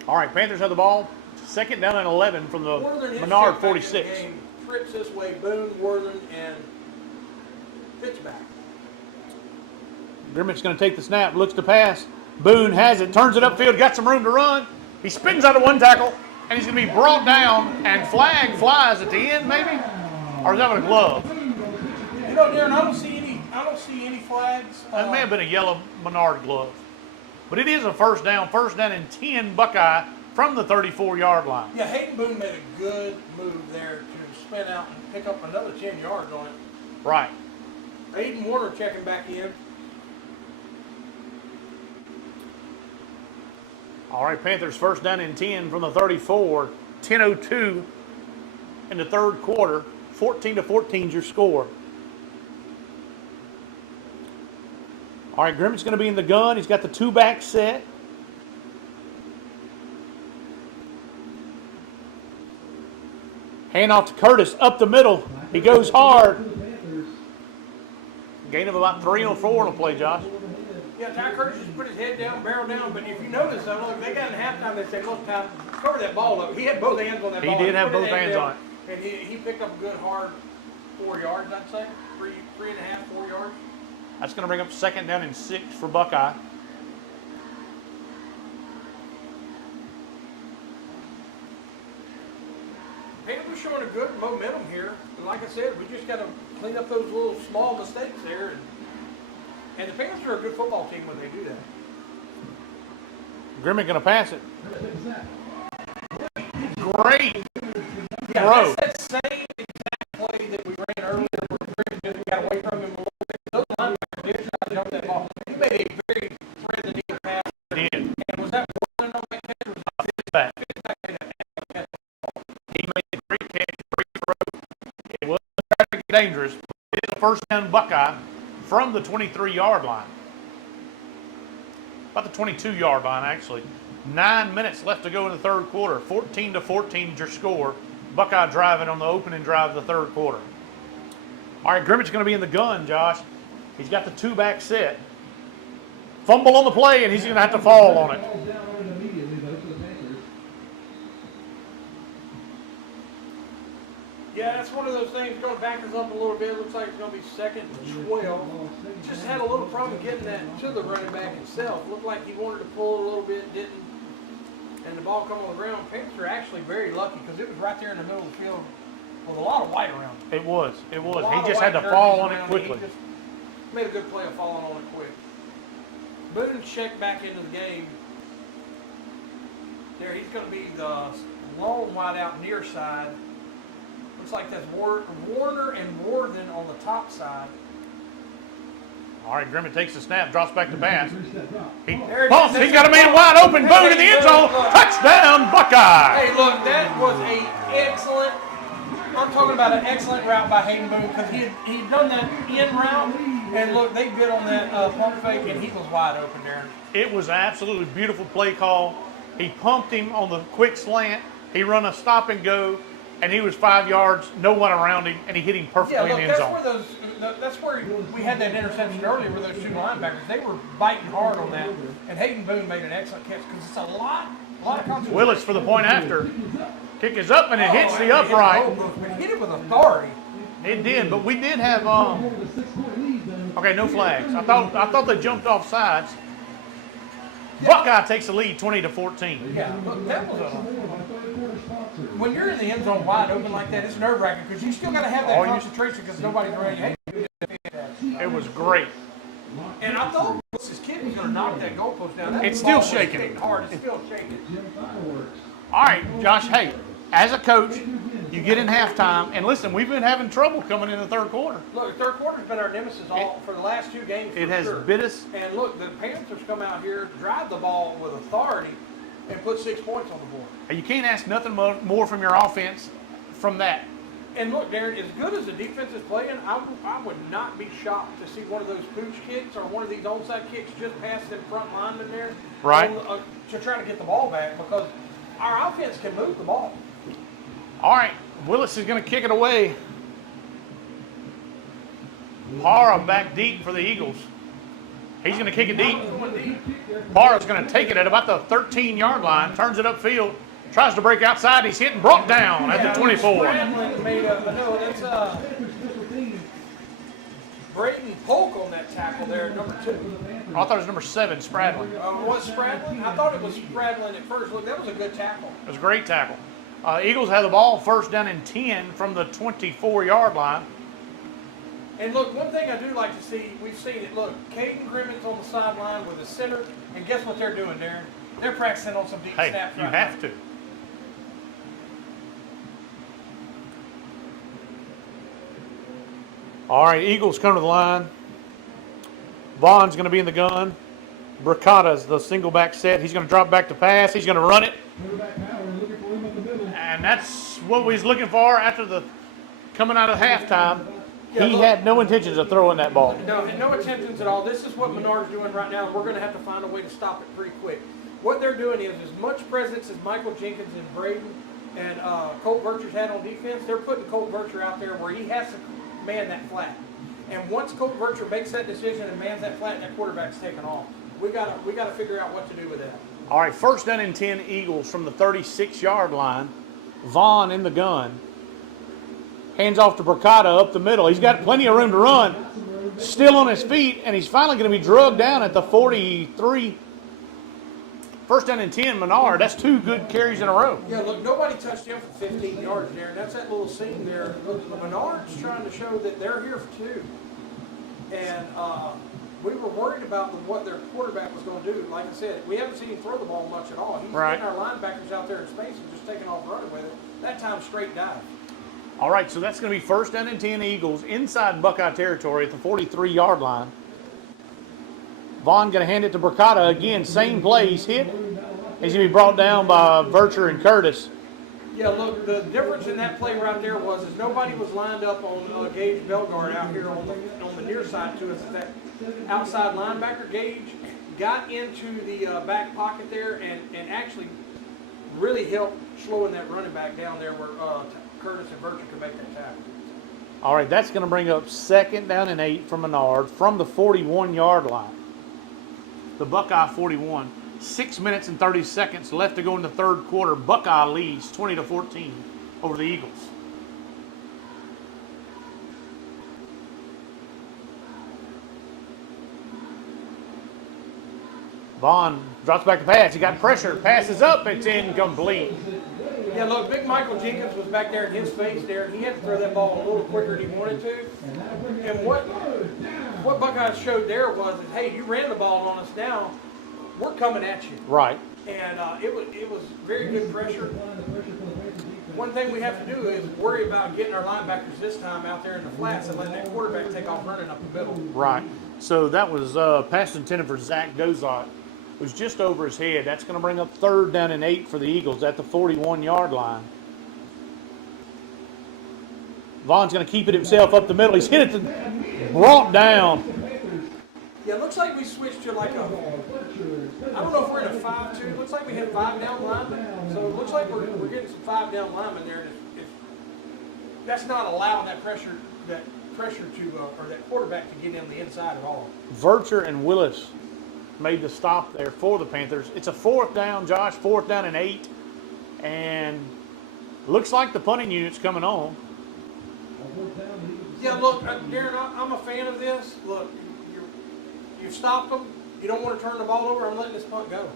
All right, Panthers have the ball. Second down and 11 from the Menard 46. Trips this way, Boone, Worthen, and Pitchback. Grimmett's going to take the snap, looks to pass. Boone has it, turns it upfield, got some room to run. He spins out of one tackle, and he's going to be brought down, and flag flies at the end, maybe? Or is that with a glove? You know, Darron, I don't see any flags. That may have been a yellow Menard glove. But it is a first down and 10 Buckeye from the 34-yard line. Yeah, Hayden Boone made a good move there to spin out and pick up another 10 yards on it. Right. Aiden Warner checking back in. All right, Panthers first down and 10 from the 34. 10:02 in the third quarter. 14-14 is your score. All right, Grimmett's going to be in the gun. He's got the 2-back set. Hand off to Curtis up the middle. He goes hard. Gain of about 3 or 4 on the play, Josh. Yeah, Ty Curtis just put his head down, barrel down. But if you notice, look, they got in halftime. They said, "Look, Ty, cover that ball up." He had both hands on that ball. He did have both hands on it. And he picked up a good hard 4 yards, I'd say. 3.5, 4 yards. That's going to bring up second down and 6 for Buckeye. We're showing a good momentum here. Like I said, we just got to clean up those little small mistakes there. And the Panthers are a good football team when they do that. Grimmett going to pass it. Great Yeah, throw. that's that same exact play that we ran earlier where Grimmett just got away from him a little bit. Those linebackers did try to jump that ball. He made a very thread-the-needle pass. He did. And was that one on that catch? Was it Back. back? He made a great catch, great throw. It was dangerous. It is a first down Buckeye from the 23-yard line. About the 22-yard line, actually. 9 minutes left to go in the third quarter. 14-14 is your score. Buckeye driving on the opening drive of the third quarter. All right, Grimmett's going to be in the gun, Josh. He's got the two-back set. Fumble on the play, and he's going to have to fall on it. Yeah, that's one of those things going back us up a little bit. Looks like it's going to be second and 12. Just had a little problem getting that to the running back himself. Looked like he wanted to pull it a little bit, didn't. And the ball come on the ground. Panthers are actually very lucky because it was right there in the middle of the field with a lot of white around it. It was. It was. A lot He of just had white to fall jerseys on it around quickly. He just made a good play of falling on it quick. Boone checked back into the game. There, he's going to be the lone wide out near side. Looks like that's Warner and Warden on the top side. All right, Grimmett takes the snap, drops back to pass. He There it pumps. is. He's got a man wide open. Boone in the end zone. Touchdown, Buckeye. Hey, look, that was I'm talking about an excellent route by Hayden Boone because he'd done that in route, and look, they bit on that pump fake, and he was wide open there. It was an absolutely beautiful play call. He pumped him on the quick slant. He run a stop and go, and he was 5 yards, no one around him, and he hit him perfectly Yeah, look, in the end zone. that's where we had that interception earlier with those two linebackers. They were biting hard on that, and Hayden Boone made an excellent catch because it's a lot of concentration. Willis for the point after. Kick is up, and it hits the upright. It hit it with authority. It did, but we did have okay, no flags. I thought they jumped off sides. Buckeye takes the lead 20-14. Yeah, look, that was when you're in the end zone wide open like that, it's nerve-wracking because you still got to have that concentration because nobody's ready. Hey, It was great. and I thought this kid was going to knock that goalpost down. That It's ball still was shaking. hitting hard. It's still shaking. All right, Josh, hey, as a coach, you get in halftime, and listen, we've been having trouble coming in the third quarter. Look, the third quarter's been our nemesis for the last two games. It has bit us. And look, the Panthers come out here, drive the ball with authority, and put 6 points on the board. You can't ask nothing more from your offense from that. And look, Darren, as good as the defense is playing, I would not be shocked to see one of those pooch kicks or one of these onside kicks just past them front linemen there. Right. To try to get the ball back because our offense can move the ball. All right, Willis is going to kick it away. Parra back deep for the Eagles. He's going to kick it deep. Parra's going to take it at about the 13-yard line, turns it upfield, tries to break outside. He's hit and brought down at the 24. Spradlin made that's Brayton Polk on that tackle there, number 2. I thought it was number 7, Spradlin. Was Spradlin? I thought it was Spradlin at first. Look, that was a good tackle. It was a great tackle. Eagles have the ball first down and 10 from the 24-yard line. And look, one thing I do like to see, we've seen it. Look, Caden Grimmett's on the sideline with the center, and guess what they're doing there? They're practicing on some deep Hey, snaps. you right have now. to. All right, Eagles come to the line. Vaughn's going to be in the gun. Bricata's the single back set. He's going to drop back to pass. He's going to run it. And that's what we was looking for after the coming out of halftime. He had no intentions of throwing that ball. No intentions at all. This is what Menard's doing right now. We're going to have to find a way to stop it pretty quick. What they're doing is as much presence as Michael Jenkins and Braden and Colt Bircher's had on defense, they're putting Colt Bircher out there where he has to man that flat. And once Colt Bircher makes that decision and mans that flat, that quarterback's taking off. We gotta figure out what to do with that. All right, first down and 10 Eagles from the 36-yard line. Vaughn in the gun. Hands off to Bricata up the middle. He's got plenty of room to run. Still on his feet, and he's finally going to be drugged down at the 43. First down and 10, Menard. That's 2 good carries in a row. Yeah, look, nobody touched him for 15 yards there, and that's that little seam there. Look, Menard's trying to show that they're here for 2. And we were worried about what their quarterback was going to do. Like I said, we haven't seen him throw the ball much at all. He's Right. getting our linebackers out there in space and just taking off running with it. That time, straight dive. All right, so that's going to be 1st down and 10 Eagles inside Buckeye territory at the 43-yard line. Vaughn going to hand it to Bricata again. Same play. He's hit. He's going to be brought down by Vercher and Curtis. Yeah, look, the difference in that play right there was is nobody was lined up on Gage Belgard out here on the near side to us. That outside linebacker, Gage, got into the back pocket there and actually really helped slowing that running back down there where Curtis and Vercher could make that tackle. All right, that's going to bring up 2nd down and 8 from Menard from the 41-yard line. The Buckeye 41. 6 minutes and 30 seconds left to go in the 3rd quarter. Buckeye leads 20-14 over the Eagles. Vaughn drops back the pass. He got pressure. Passes up. It's incomplete. Yeah, look, Big Michael Jenkins was back there in his face there. He had to throw that ball a little quicker than he wanted to. And what Buckeyes showed there was, that, hey, you ran the ball on us now. We're coming at you. Right. And it was very good pressure. One thing we have to do is worry about getting our linebackers this time out there in the flats and letting that quarterback take off running up the middle. Right. So that was pass intended for Zach Dozot. It was just over his head. That's going to bring up 3rd down and 8 for the Eagles at the 41-yard line. Vaughn's going to keep it himself up the middle. He's hit it, brought down. Yeah, it looks like we switched to like a, I don't know if we're in a 5-2. It looks like we had 5 down linemen. So it looks like we're getting some 5 down linemen there. And if that's not allowing that pressure to, or that quarterback to get in the inside at all. Vercher and Willis made the stop there for the Panthers. It's a 4th down, Josh, 4th down and 8. And looks like the punting unit's coming on. Yeah, look, Darren, I'm a fan of this. Look, you've stopped them. You don't want to turn the ball over. I'm letting this punt go.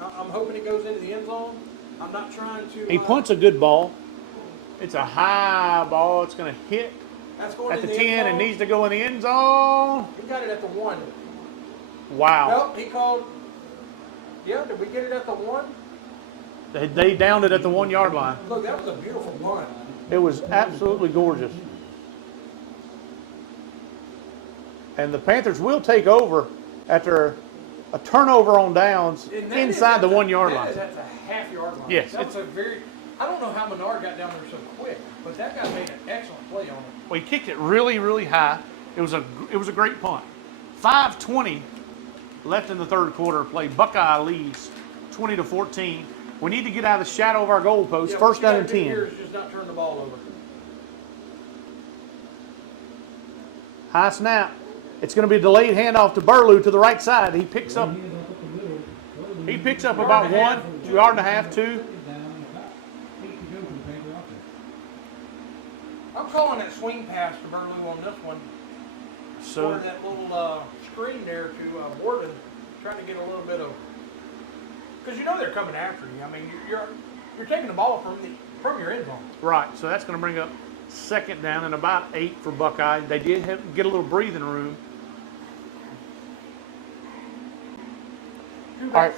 I'm hoping it goes into the end zone. I'm not trying to. He punts a good ball. It's a high ball. It's going to hit That's going at the in 10 and needs to go in the end zone. He got it at the 1. Wow. Nope, he called. Yeah, did we get it at the 1? They downed it at the 1-yard line. Look, that was a beautiful punt. It was absolutely gorgeous. And the Panthers will take over after a turnover on downs inside the 1-yard line. That's a half-yard line. Yes. That's a very. I don't know how Menard got down there so quick, but that guy made an excellent play on it. Well, he kicked it really, really high. It was a great punt. 5:20 left in the 3rd quarter. Play Buckeye leads 20-14. We need to get out of the shadow of our goalpost. Yeah, 1st down and 10. Here is just not turn the ball over. High snap. It's going to be a delayed handoff to Burlew to the right side. He picks up about 1 yard and a half, 2. I'm calling that swing pass to Burlew on this one. So Or that little screen there to Warden, trying to get a little bit of, because you know they're coming after you. I mean, you're taking the ball from your end zone. right. So that's going to bring up 2nd down and about 8 for Buckeye. They did get a little breathing room. All right.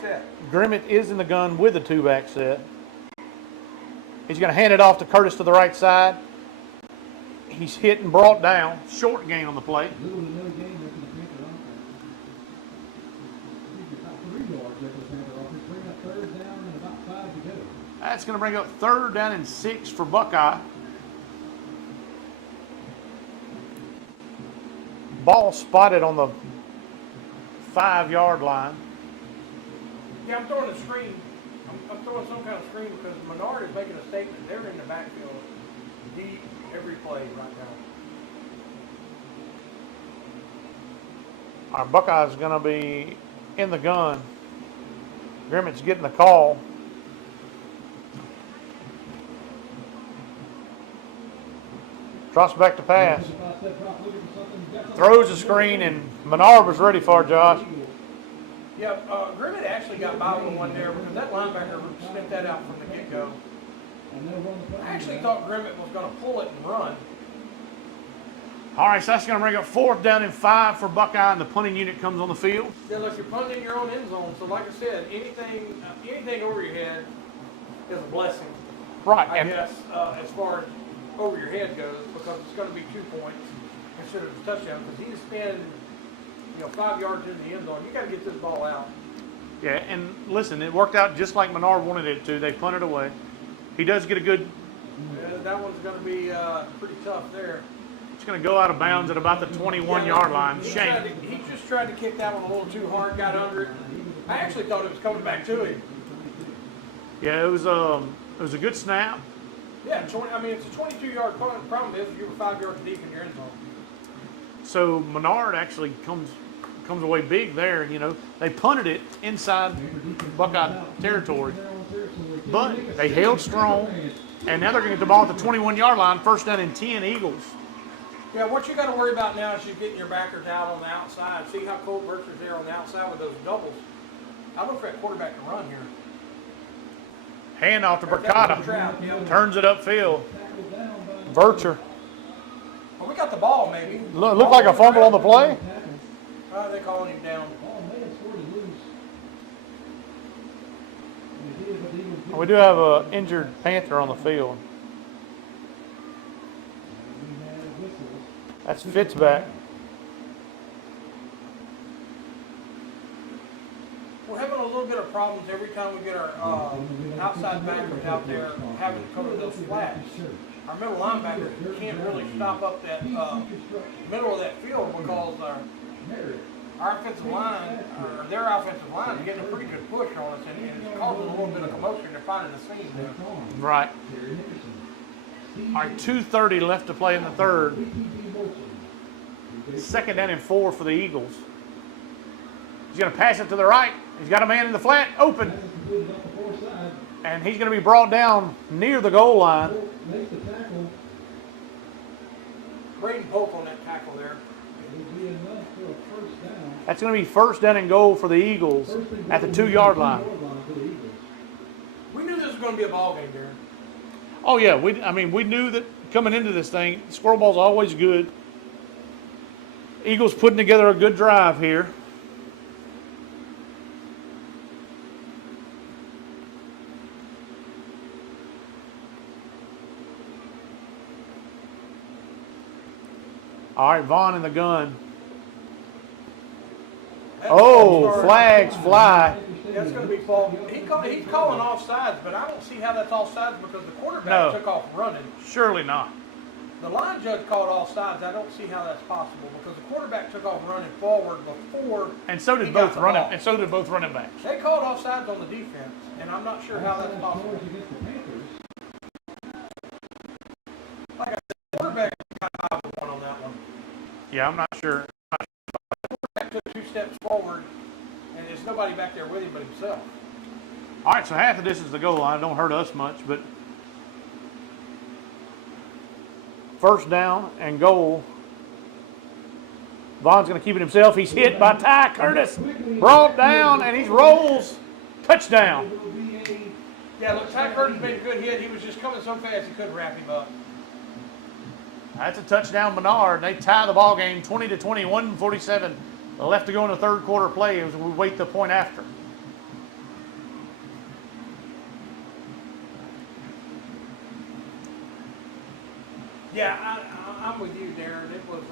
Grimmett is in the gun with a 2-back set. He's going to hand it off to Curtis to the right side. He's hit and brought down. Short gain on the play. That's going to bring up 3rd down and 6 for Buckeye. Ball spotted on the 5-yard line. Yeah, I'm throwing a screen. I'm throwing some kind of screen because Menard is making a statement. They're in the backfield deep every play right now. Our Buckeyes going to be in the gun. Grimmett's getting the call. Drops back to pass. Throws a screen, and Menard was ready for it, Josh. Yeah, Grimmett actually got by with one there because that linebacker sniffed that out from the get-go. I actually thought Grimmett was going to pull it and run. All right, so that's going to bring up 4th down and 5 for Buckeye, and the punting unit comes on the field. Yeah, look, you're punting in your own end zone. So, like I said, anything over your head is a blessing. Right. I guess as far as over your head goes, because it's going to be 2 points instead of a touchdown. Because he's been, 5 yards in the end zone. You got to get this ball out. Yeah, and listen, it worked out just like Menard wanted it to. They punted away. He does get a good. Yeah, that one's going to be pretty tough there. It's going to go out of bounds at about the 21-yard line. Shame. He just tried to kick that one a little too hard, got under it. I actually thought it was coming back to him. Yeah, it was a good snap. Yeah, it's a 22-yard punt. The problem is you were 5 yards deep in your end zone. So Menard actually comes away big there. They punted it inside Buckeye territory, but they held strong, and now they're going to get the ball at the 21-yard line. 1st down and 10, Eagles. Yeah, what you got to worry about now is you getting your backers out on the outside. See how Cole Berkshir's there on the outside with those doubles. I look for that quarterback to run here. Hand off to Burkata. Turns it upfield. Vercher. Well, we got the ball, maybe. Looked like a fumble on the play. They calling him down. We do have an injured Panther on the field. That's Fitzback. We're having a little bit of problems every time we get our outside backers out there having to cover those flats. Our middle linebackers can't really stop up that middle of that field because our offensive line, or their offensive line, is getting a pretty good push on us, and it's causing a little bit of commotion. They're finding the seam there. Right. All right, 2:30 left to play in the 3rd. 2nd down and 4 for the Eagles. He's going to pass it to the right. He's got a man in the flat, open. And he's going to be brought down near the goal line. Braden Polk on that tackle there. That's going to be 1st down and goal for the Eagles at the 2-yard line. We knew this was going to be a ball game, Darren. Oh, yeah. We knew that coming into this thing, Squirrel Bowl's always good. Eagles putting together a good drive here. All right, Vaughn in the gun. Flags fly. That's going to be fault. He's calling offsides, but I don't see how that's offsides because the quarterback took off running. Surely not. The line judge called offsides. I don't see how that's possible because the quarterback took off running forward before. And so did both running backs. They called offsides on the defense, and I'm not sure how that's possible. Like I said, the quarterback got one on that one. Yeah, I'm not sure. The quarterback took 2 steps forward, and there's nobody back there with him but himself. All right, so half of this is the goal line. It don't hurt us much, but 1st down and goal. Vaughn's going to keep it himself. He's hit by Ty Curtis. Brought down, and he rolls. Touchdown. Yeah, look, Ty Curtis made a good hit. He was just coming so fast he couldn't wrap him up. That's a touchdown, Menard. They tie the ball game 20-20, 1:47 left to go in the 3rd quarter play as we wait the point after. Yeah, I'm with you, Darren. It was,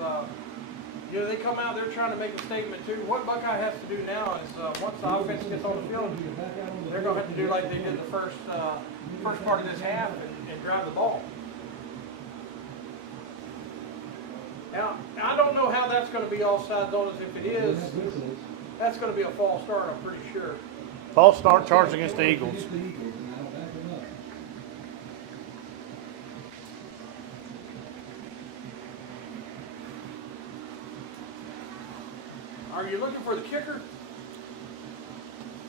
they come out, they're trying to make a statement too. What Buckeye has to do now is once the offense gets on the field, they're going to have to do like they did the first part of this half and drive the ball. Now, I don't know how that's going to be offside on us. If it is, that's going to be a false start, I'm pretty sure. False start charged against the Eagles. Are you looking for the kicker?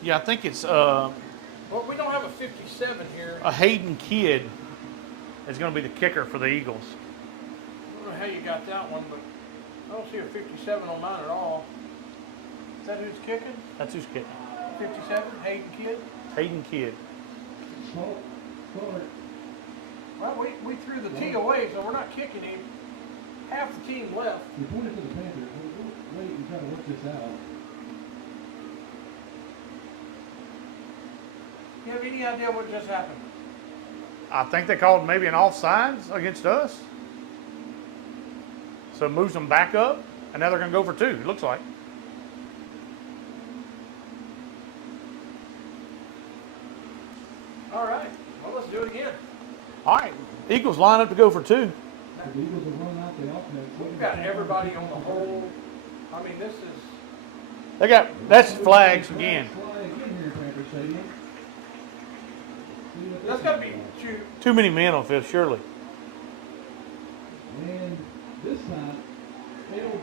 Yeah, I think it's Well, we don't have a 57 here. a Hayden Kidd is going to be the kicker for the Eagles. I don't know how you got that one, but I don't see a 57 on mine at all. Is that who's kicking? That's who's kicking. 57, Hayden Kidd? Hayden Kidd. Well, we threw the T away, so we're not kicking him. half the team left. You pointed to the Panthers. We'll wait and try to work this out. You have any idea what just happened? I think they called maybe an offsides against us. So it moves them back up, and now they're going to go for 2, it looks like. All right. Well, let's do it again. All right, Eagles line up to go for 2. The Eagles will run out the offense. We've got everybody on the whole. I mean, this is. That's flags again. Flag again here at Panther Stadium. That's got to be shoot. Too many men on field, surely. And this time, field.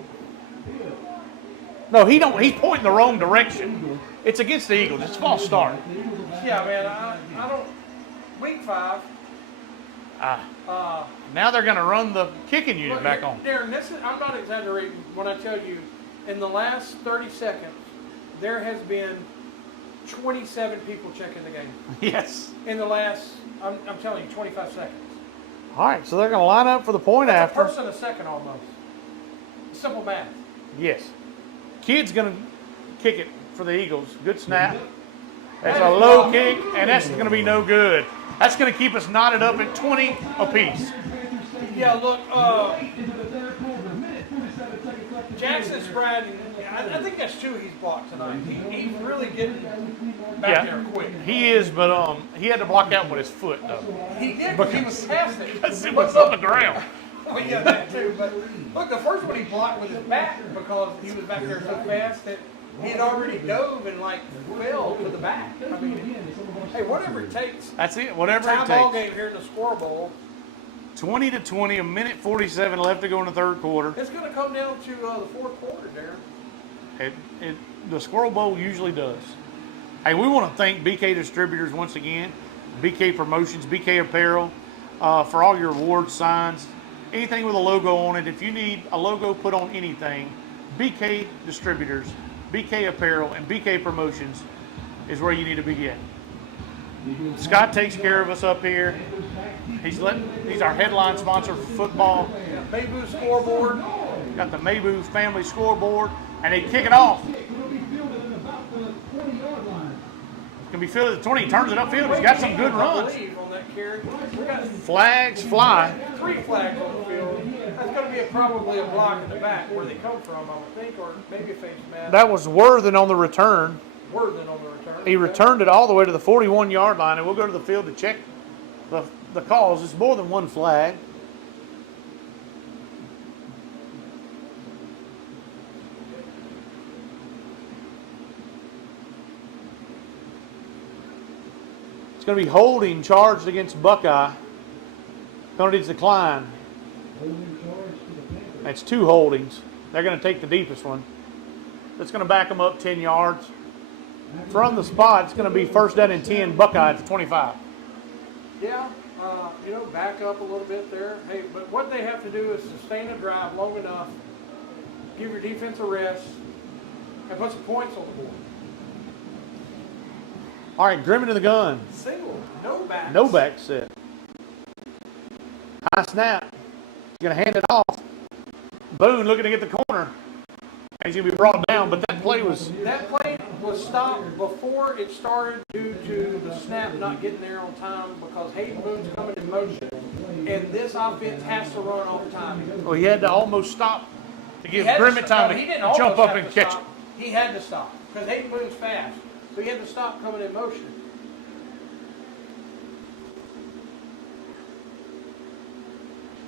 No, he don't. He's pointing the wrong direction. It's against the Eagles. It's a false start. Yeah, man. I don't. Week 5. Now they're going to run the kicking unit Look, back on. Darren, I'm not exaggerating when I tell you, in the last 30 seconds, there has been 27 people checking the game. Yes. In the last, I'm telling you, 25 seconds. All right, so they're going to line up for the point That's after. a person a second almost. Simple math. Yes. Kid's going to kick it for the Eagles. Good snap. That's a low kick, and that's going to be no good. That's going to keep us knotted up at 20 apiece. Yeah, look, Jackson Spratt, I think that's 2 he's blocked tonight. He's really getting back there quick. He is, but he had to block out with his foot, though. He did, because he was past it. Because it was on the ground. Oh, yeah, that too. But look, the first one he blocked with his back because he was back there so fast that he had already dove and fell to the back. I mean, hey, whatever it takes. That's it. Whatever it Tie ball takes. game here in the Squirrel Bowl. 20-20, a minute 47 left to go in the third quarter. It's going to come down to the fourth quarter, Darren. The Squirrel Bowl usually does. Hey, we want to thank BK Distributors once again, BK Promotions, BK Apparel, for all your awards, signs, anything with a logo on it. If you need a logo put on anything, BK Distributors, BK Apparel, and BK Promotions is where you need to begin. Scott takes care of us up here. He's our headline sponsor for football. Maybu scoreboard. Got the Maybu family scoreboard, and they kick it off. It's going to be fielded at the 20. He turns it upfield. He's got some good runs. On that carry. We got Flags fly. 3 flags on the field. That's going to be probably a block in the back where they come from, I would think, or maybe a face mask. That was Worthen on the return. Worthen on the return. He returned it all the way to the 41-yard line, and we'll go to the field to check the calls. It's more than one flag. It's going to be holding charged against Buckeye. Penalties decline. That's 2 holdings. They're going to take the deepest one. That's going to back them up 10 yards. From the spot, it's going to be first down and 10, Buckeye at the 25. Yeah, back up a little bit there. Hey, but what they have to do is sustain a drive long enough, give your defense a rest, and put some points on the board. All right, Grimmett in the gun. Single, no back. No back set. High snap. He's going to hand it off. Boone looking to get the corner. He's going to be brought down, but that play was stopped before it started due to the snap not getting there on time because Hayden Boone's coming in motion, and this offense has to run all the time. Well, he had to almost stop to give Grimmett time to jump up and catch it. He had to stop because Hayden Boone's fast, so he had to stop coming in motion.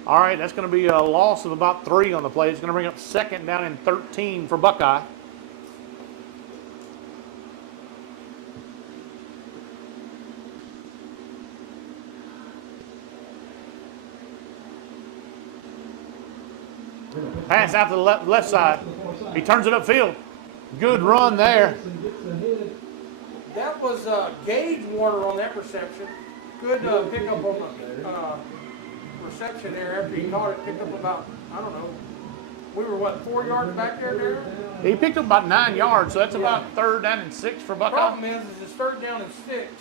All right, that's going to be a loss of about 3 on the play. It's going to bring up second down and 13 for Buckeye. Pass out to the left side. He turns it upfield. Good run there. That was Gage Warner on that reception. Good pickup on the reception there after he caught it. Picked up about, I don't know, we were 4 yards back there, Darren? He picked up about 9 yards, so that's about third down and 6 for Buckeye. The problem is it's third down and 6,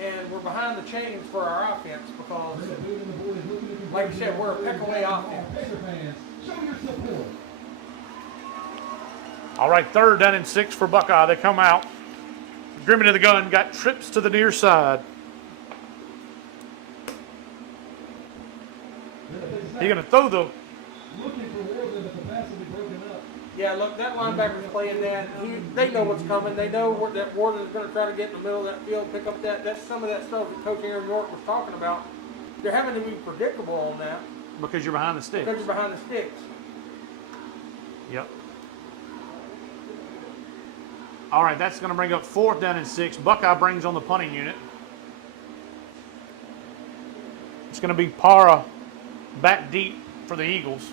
and we're behind the chains for our offense because, like you said, we're a pick away offense. Show your support. All right, 3rd down and 6 for Buckeye. They come out. Grimmett to the gun, got trips to the near side. He's going to throw the. Looking for more than the capacity broken up. Yeah, look, that linebacker's playing that. They know what's coming. They know that Warden's going to try to get in the middle of that field, pick up that. That's some of that stuff that Coach Aaron York was talking about. They're having to be predictable on that Because you're behind the sticks. because you're behind the sticks. Yep. All right, that's going to bring up 4th down and 6. Buckeye brings on the punting unit. It's going to be Para back deep for the Eagles.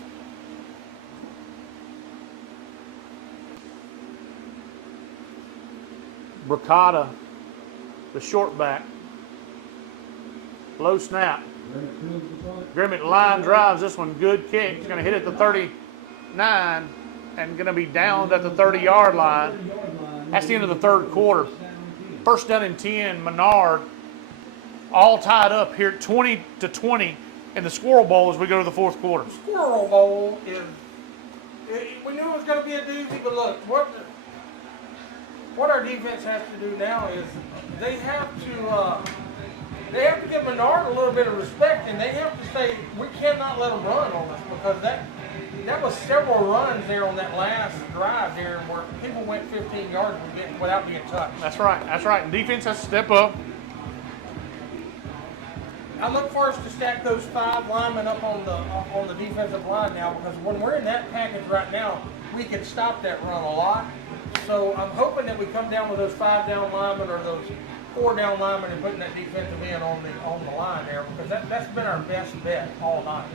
Bricata, the short back. Low snap. Grimmett line drives this one. Good kick. It's going to hit at the 39 and going to be downed at the 30-yard line. That's the end of the 3rd quarter. 1st down and 10, Menard. All tied up here at 20-20 in the Squirrel Bowl as we go to the 4th quarter. Squirrel Bowl is. We knew it was going to be a doozy, but look, what our defense has to do now is they have to give Menard a little bit of respect, and they have to say we cannot let them run on us because that was several runs there on that last drive there where people went 15 yards without being touched. That's right. That's right. And defense has to step up. I look for us to stack those 5 linemen up on the defensive line now because when we're in that package right now, we can stop that run a lot. So I'm hoping that we come down with those 5 down linemen or those 4 down linemen and putting that defensive end on the line there because that's been our best bet all night.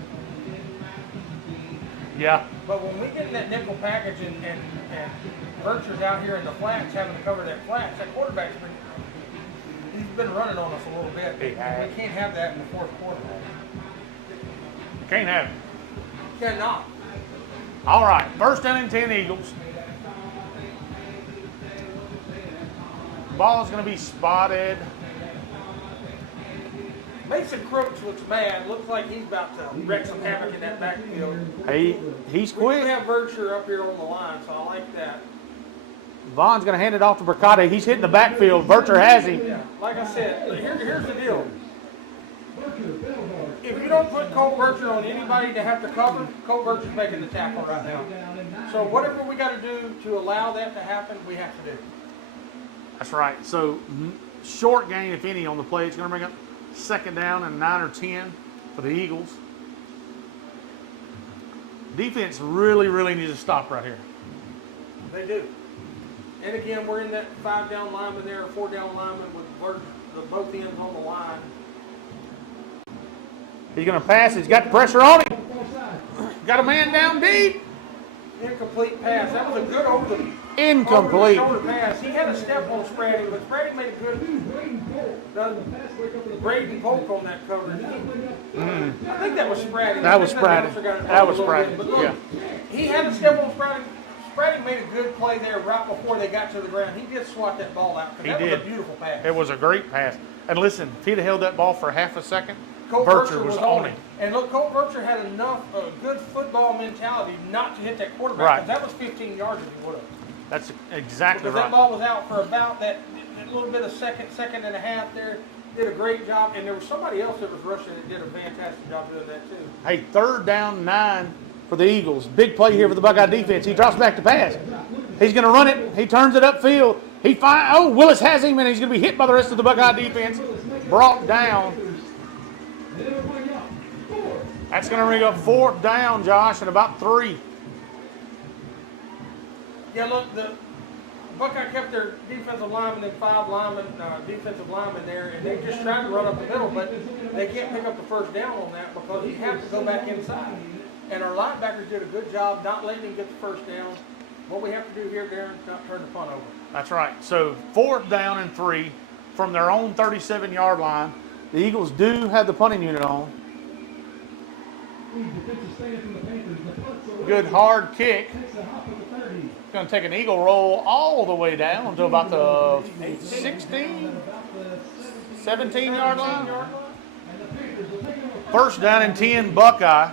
Yeah. But when we get in that nickel package and Virtue's out here in the flats having to cover that flats, that quarterback's been running on us a little bit. He has. We can't have that in the 4th quarter. Can't have it. Cannot. All right. 1st down and 10 Eagles. Ball is going to be spotted. Mason Crooks looks bad. Looks like he's about to wreck some havoc in that backfield. He's We quick. have Virtue up here on the line, so I like that. Vaughn's going to hand it off to Bricata. He's hitting the backfield. Vircher has him. Yeah, like I said, here's the deal. If you don't put Cole Virtue on anybody to have to cover, Cole Virtue's making the tackle right now. So whatever we got to do to allow that to happen, we have to do. That's right. So short gain, if any, on the play. It's going to bring up 2nd down and 9 or 10 for the Eagles. Defense really, really needs to stop right here. They do. And again, we're in that 5 down lineman there, 4 down lineman with both ends on the line. He's going to pass. He's got the pressure on him. Got a man down deep. Incomplete pass. That was a good Incomplete. over the pass. He had a step on Spraddy, but Spraddy made a good Braden Polk on that coverage. I think that was Spraddy. That was Spraddy. That was Spraddy. But look, Yeah. He had a step on Spraddy. Spraddy made a good play there right before they got to the ground. He did swat that ball out. He That was did. a beautiful pass. It was a great pass. And listen, if he'd have held that ball for half a second, Colt Vircher Vircher was on him. And look, Colt Vircher had enough good football mentality not to hit that quarterback. Right. 'Cause that was 15 yards if he would have. That's exactly Because that right. ball was out for about that little bit of second and a half there. Did a great job. And there was somebody else that was rushing that did a fantastic job doing that too. Hey, 3rd down 9 for the Eagles. Big play here for the Buckeye defense. He drops back to pass. He's going to run it. He turns it upfield. Willis has him, and he's going to be hit by the rest of the Buckeye defense. Brought down. That's going to bring up 4th down, Josh, and about 3. Yeah, look, the Buckeye kept their defensive linemen and 5 linemen, defensive linemen there, and they just tried to run up the middle, but they can't pick up the 1st down on that because you have to go back inside. And our linebackers did a good job not letting him get the 1st down. What we have to do here, Darren, is not turn the punt over. That's right. So 4th down and 3 from their own 37-yard line. The Eagles do have the punting unit on. Good hard kick. Going to take an Eagle roll all the way down to about the 16, 17-yard line. 1st down and 10 Buckeye.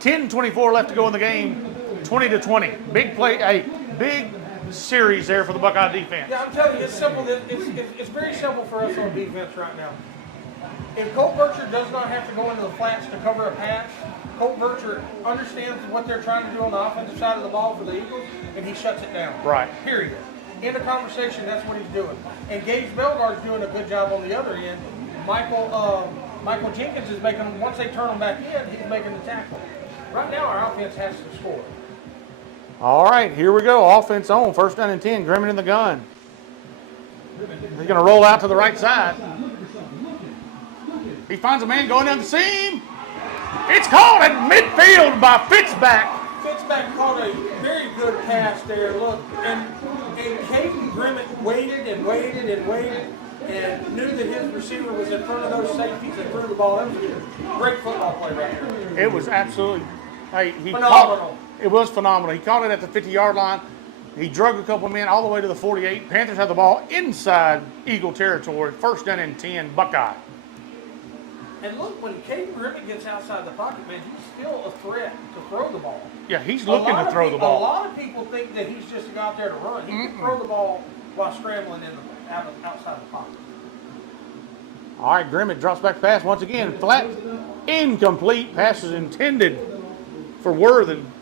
10:24 left to go in the game. 20-20. Big play, a big series there for the Buckeye defense. Yeah, I'm telling you, it's simple. It's very simple for us on defense right now. If Colt Bircher does not have to go into the flats to cover a pass, Colt Bircher understands what they're trying to do on the offensive side of the ball for the Eagles, and he shuts it down. Right. Period. In the conversation, that's what he's doing. And Gage Belgard's doing a good job on the other end. Michael Jenkins is making, once they turn him back in, he's making the tackle. Right now, our offense has to score. All right, here we go. Offense on. First down and 10. Grimmett in the gun. He's going to roll out to the right side. He finds a man going down the seam. It's caught at midfield by Fitzback. Fitzback caught a very good pass there. Look, and Caden Grimmett waited and waited and waited and knew that his receiver was in front of those safeties and threw the ball. That was a great football play right there. It was absolutely Phenomenal. It was phenomenal. He caught it at the 50-yard line. He drug a couple men all the way to the 48. Panthers had the ball inside Eagle territory. First down and 10, Buckeye. And look, when Caden Grimmett gets outside the pocket, man, he's still a threat to throw the ball. Yeah, he's looking to throw the ball. A lot of people think that he's just to go out there to run. He can throw the ball while scrambling outside the pocket. All right, Grimmett drops back pass once again. Flat, incomplete. Pass is intended for Worthen.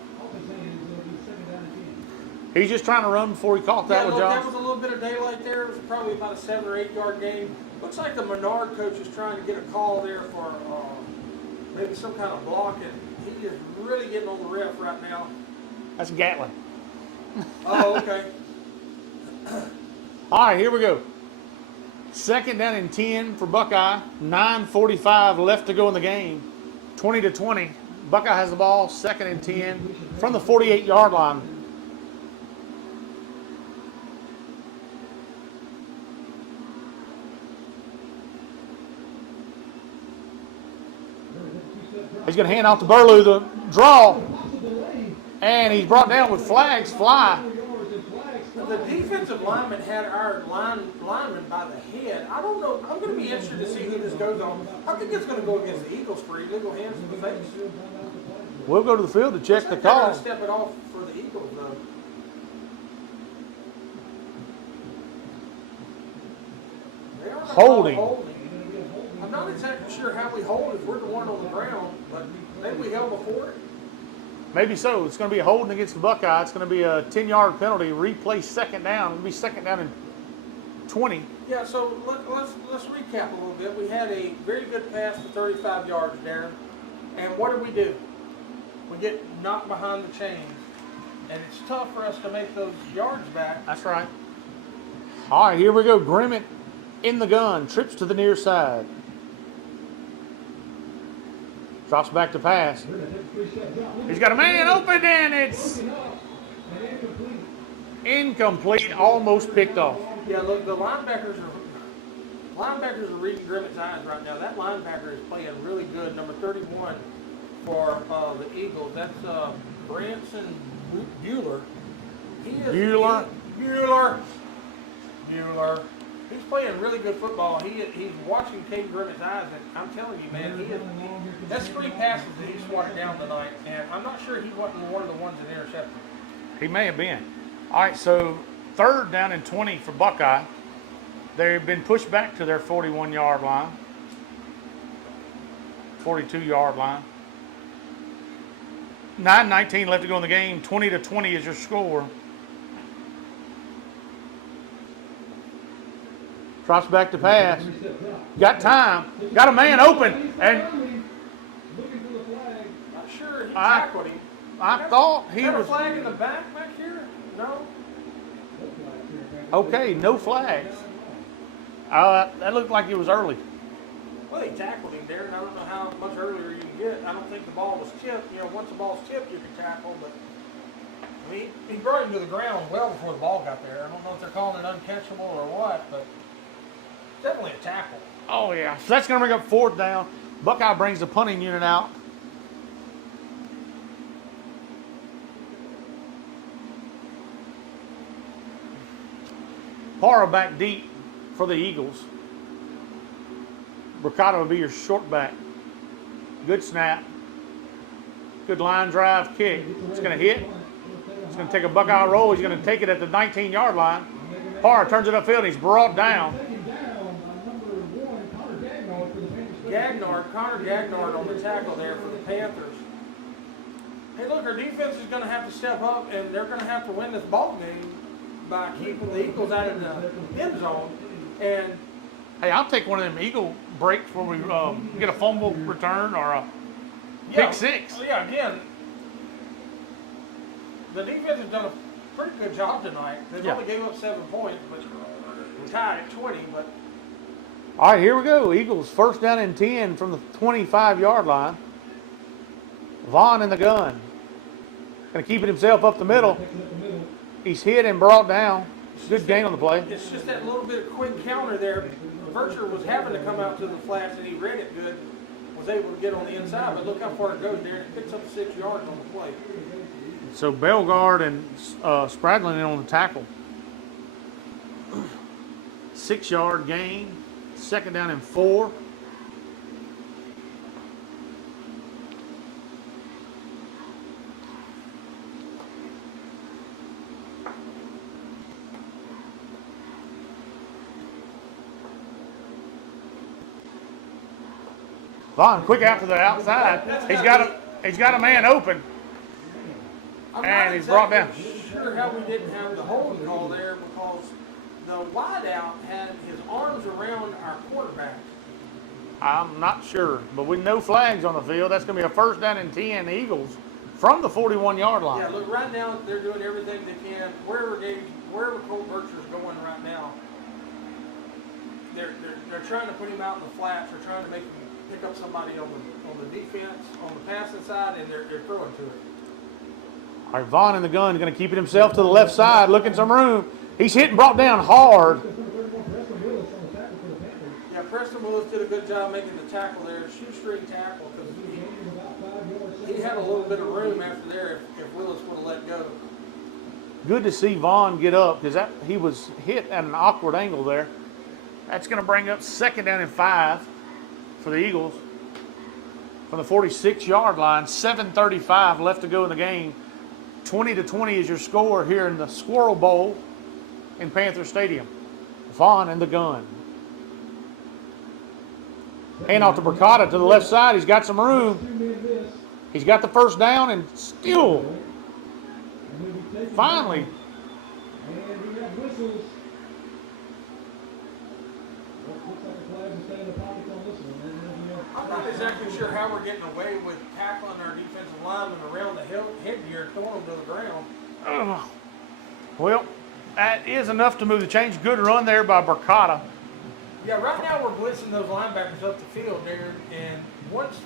He's just trying to run before he caught that one, Josh. That was a little bit of daylight there. It was probably about a 7 or 8 yard game. Looks like the Menard coach is trying to get a call there for maybe some kind of block, and he is really getting on the ref right now. That's Gatlin. Oh, okay. All right, here we go. Second down and 10 for Buckeye. 9:45 left to go in the game. 20-20. Buckeye has the ball. Second and 10 from the 48-yard line. He's going to hand off to Burlew, the draw. And he's brought down with flags fly. The defensive lineman had our lineman by the head. I don't know. I'm going to be interested to see who this goes on. I think it's going to go against the Eagles for illegal hands to the face. We'll go to the field to check the They're call. going to step it off for the Eagles, though. They are Holding. I'm not exactly sure how we hold if we're the one on the ground, but maybe we held before it. Maybe so. It's going to be a holding against the Buckeye. It's going to be a 10-yard penalty. Replay second down. It'll be second down and 20. Yeah, so let's recap a little bit. We had a very good pass for 35 yards, Darren. And what do? We get knocked behind the chains. And it's tough for us to make those yards back. That's right. All right, here we go. Grimmett in the gun. Trips to the near side. Drops back to pass. He's got a man open, and it's incomplete. Almost picked off. Yeah, look, the linebackers are reading Grimmett's eyes right now. That linebacker is playing really good. Number 31 for the Eagles. That's Branson Bueller. Bueller. He's playing really good football. He's watching Caden Grimmett's eyes, and I'm telling you, man, that's 3 passes that he swatted down tonight, and I'm not sure he wasn't one of the ones that intercepted. He may have been. All right, so third down and 20 for Buckeye. They've been pushed back to their 41-yard line, 42-yard line. 9:19 left to go in the game. 20-20 is your score. Drops back to pass. Got time. Got a man open. And Not sure he tackled him. I thought he Got a was. flag in the back here? No? Okay, no flags. That looked like it was early. Well, he tackled him, Darren. I don't know how much earlier you can get. I don't think the ball was tipped. Once the ball's tipped, you can tackle. But I mean, he brought him to the ground well before the ball got there. I don't know if they're calling it uncatchable or what, but it's definitely a tackle. Oh, yeah. So that's going to bring up fourth down. Buckeye brings the punting unit out. Parra back deep for the Eagles. Mercado will be your short back. Good snap. Good line drive kick. It's going to hit. It's going to take a Buckeye roll. He's going to take it at the 19-yard line. Parr turns it upfield. He's brought down. Connor Gagnard on the tackle there for the Panthers. Hey, look, our defense is going to have to step up, and they're going to have to win this ball game by keeping the Eagles out of the end zone. And hey, I'll take one of them Eagle breaks where we get a fumble return or a pick six. Yeah, again, the defense has done a pretty good job tonight. They've only gave up 7 points, but tied at 20. But all right, here we go. Eagles first down and 10 from the 25-yard line. Vaughn in the gun. Going to keep it himself up the middle. He's hit and brought down. Good gain on the play. It's just that little bit of quick counter there. Vircher was having to come out to the flats, and he read it good. Was able to get on the inside, but look how far it goes there. It picks up 6 yards on the play. So Bellegarde and Spradlin in on the tackle. 6-yard gain. Second down and 4. Vaughn quick out to the outside. He's got a man open. And he's brought down. I'm not sure how we didn't have the holding call there because the wideout had his arms around our quarterback. I'm not sure, but with no flags on the field, that's going to be a first down and 10 Eagles from the 41-yard line. Yeah, look, right now they're doing everything they can. Wherever Colt Vircher's going right now, they're trying to put him out in the flats. They're trying to make him pick up somebody on the defense, on the passing side, and they're throwing to it. All right, Vaughn in the gun is going to keep it himself to the left side, looking some room. He's hit and brought down hard. Yeah, Preston Willis did a good job making the tackle there, shoestring tackle, because he had a little bit of room after there if Willis would have let go. Good to see Vaughn get up because he was hit at an awkward angle there. That's going to bring up second down and 5 for the Eagles from the 46-yard line. 7:35 left to go in the game. 20-20 is your score here in the Squirrel Bowl in Panther Stadium. Vaughn in the gun. Hand off to Bricata to the left side. He's got some room. He's got the first down and still, finally. I'm not exactly sure how we're getting away with tackling our defensive linemen around the headgear, throwing them to the ground. Well, that is enough to move the change. Good run there by Bricata. Yeah, right now we're blitzing those linebackers up the field, Darren, and once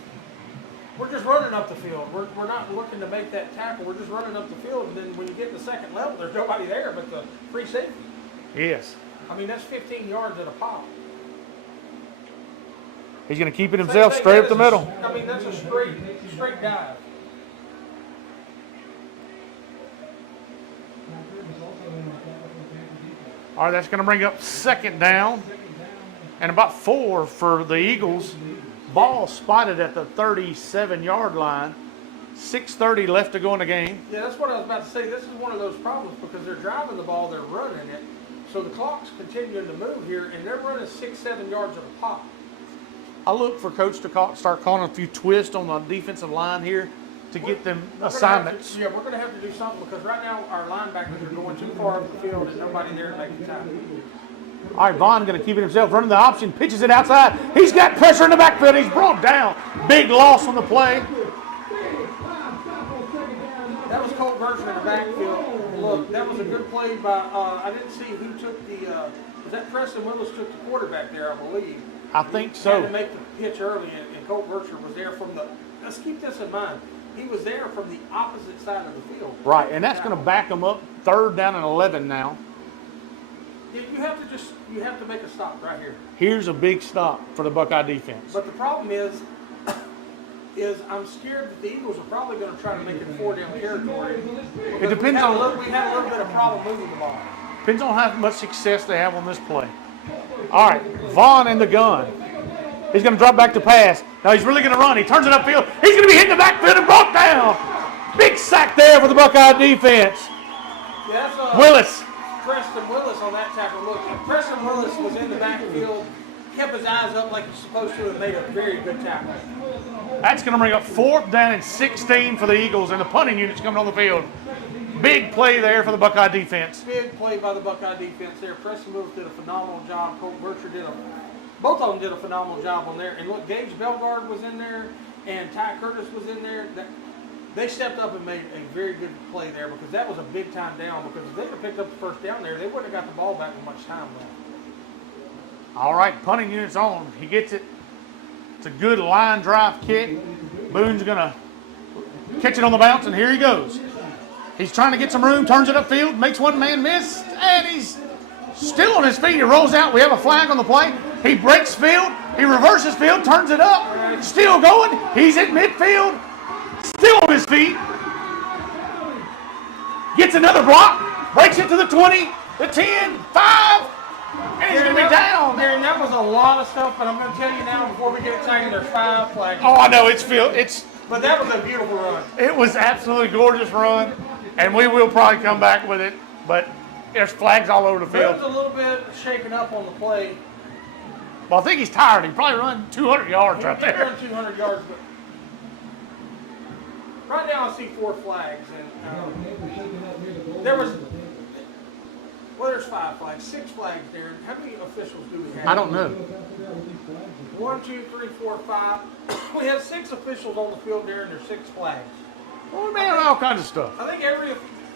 we're just running up the field. We're not looking to make that tackle. We're just running up the field, and then when you get to the second level, there's nobody there but the free safety. Yes. I mean, that's 15 yards at a pop. He's going to keep it himself straight up the middle. I mean, that's a straight dive. All right, that's going to bring up second down and about 4 for the Eagles. Ball spotted at the 37-yard line. 6:30 left to go in the game. Yeah, that's what I was about to say. This is one of those problems because they're driving the ball, they're running it. So the clock's continuing to move here, and they're running 6-7 yards at a pop. I look for Coach to start calling a few twists on the defensive line here to get them assignments. We're going to have to do something because right now our linebackers are going too far up the field and nobody there to make the tackle. All right, Vaughn going to keep it himself, running the option, pitches it outside. He's got pressure in the backfield. He's brought down. Big loss on the play. That was Colt Vircher in the backfield. Look, that was a good play by, I didn't see who took the, was that Preston Willis took the quarterback there, I believe. I think Had so. to make the pitch early, and Colt Vircher was there from the, let's keep this in mind, he was there from the opposite side of the field. Right, and that's going to back them up. Third down and 11 now. You have to make a stop right here. Here's a big stop for the Buckeye defense. But the problem is I'm scared that the Eagles are probably going to try to make it 4-down territory. It depends on. We had a little bit of problem moving the ball. Depends on how much success they have on this play. All right, Vaughn in the gun. He's going to drop back to pass. No, he's really going to run. He turns it upfield. He's going to be hitting the backfield and brought down. Big sack there for the Buckeye defense. Yeah, that's Willis. Preston Willis on that tackle. Look, Preston Willis was in the backfield, kept his eyes up like he's supposed to, and made a very good tackle. That's going to bring up 4th down and 16 for the Eagles, and the punting unit's coming on the field. Big play there for the Buckeye defense. Big play by the Buckeye defense there. Preston Willis did a phenomenal job. Colt Bircher both of them did a phenomenal job on there. And look, Gage Belgard was in there, and Ty Curtis was in there. They stepped up and made a very good play there because that was a big time down. Because if they had picked up the first down there, they wouldn't have got the ball back with much time left. All right, punting unit's on. He gets it. It's a good line drive kick. Boone's going to catch it on the bounce, and here he goes. He's trying to get some room, turns it upfield, makes one man miss, and he's still on his feet. He rolls out. We have a flag on the play. He breaks field. He reverses field, turns it up. Still going. He's at midfield. Still on his feet. Gets another block. Breaks it to the 20, the 10, 5. And he's going to be down. Darren, that was a lot of stuff, but I'm going to tell you now before we get excited, there's 5 flags. Oh, I know. But that was a beautiful run. It was absolutely gorgeous run, and we will probably come back with it, but there's flags all over the field. It was a little bit shaken up on the play. Well, I think he's tired. He probably run 200 yards right He there. ran 200 yards, but right now I see 4 flags, and there was. Well, there's 5 flags, 6 flags, Darren. How many officials do we have? I don't know. 1, 2, 3, 4, 5. We have 6 officials on the field, Darren. There's 6 flags. Well, we may have all kinds of stuff. I think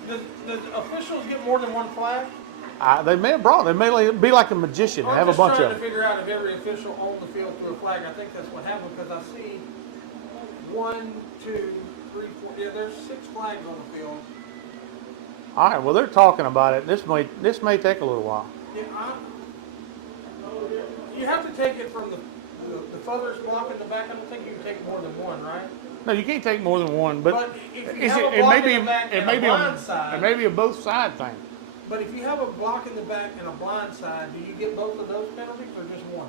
the officials get more than 1 flag. They may have brought. They may be like a magician and have a bunch I'm of just trying to them. figure out if every official on the field threw a flag. I think that's what happened because I see 1, 2, 3, 4. Yeah, there's 6 flags on the field. All right. Well, they're talking about it. This may take a little while. Yeah, you have to take it from the furthest block in the back. I don't think you can take more than 1, right? No, you can't take more than 1. But if you have a block in the back and a blind side, it may be a both side thing. but if you have a block in the back and a blind side, do you get both of those penalties or just 1?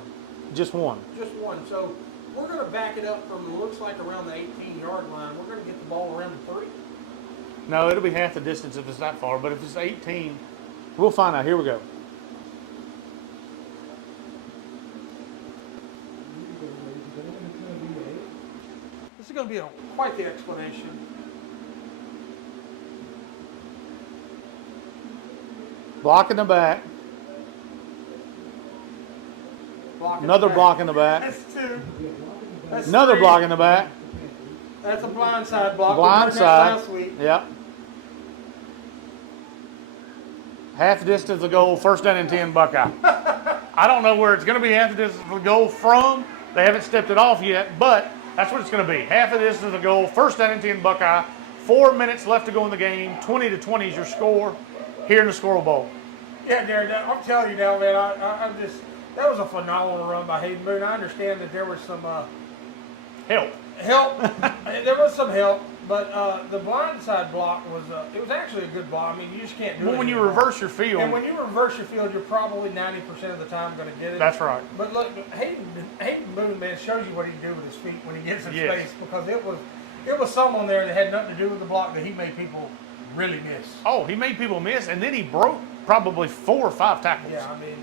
Just 1. Just 1. So we're going to back it up from, it looks like around the 18-yard line. We're going to get the ball around the 3. No, it'll be half the distance if it's that far. But if it's 18, we'll find out. Here we go. This is going to be quite the explanation. Block in the back. Another block in the back. That's 2. That's Another 3. block in the back. That's a blind side block. Blind We learned that side. last week. Yep. Half the distance to the goal, 1st down and 10 Buckeye. I don't know where it's going to be half the distance to the goal from. They haven't stepped it off yet, but that's what it's going to be. Half the distance to the goal, 1st down and 10 Buckeye. 4 minutes left to go in the game. 20-20 is your score here in the Squirrel Bowl. Yeah, Darren, I'm telling you now, man, I'm just, that was a phenomenal run by Hayden Boone. I understand that there was some Help. there was some help, but the blindside block was, it was actually a good block. I mean, you just can't do it Well, when you anymore. reverse your field. And when you reverse your field, you're probably 90% of the time going to get it. That's right. But look, Hayden Boone, man, shows you what he can do with his feet when he gets in Yes. space, because it was someone there that had nothing to do with the block that he made people really miss. Oh, he made people miss, and then he broke probably 4 or 5 tackles. Yeah, I mean,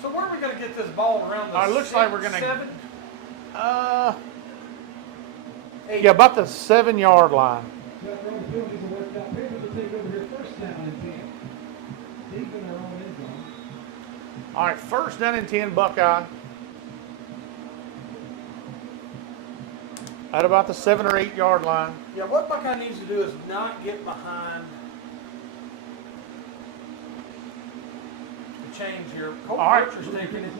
so where are we going to get this ball around the It looks like we're gonna- 7? 8. Yeah, about the 7-yard line. All right, 1st down and 10 Buckeye. At about the 7 or 8 yard line. Yeah, what Buckeye needs to do is not get behind the change here. Colt All right. Bircher's taking it.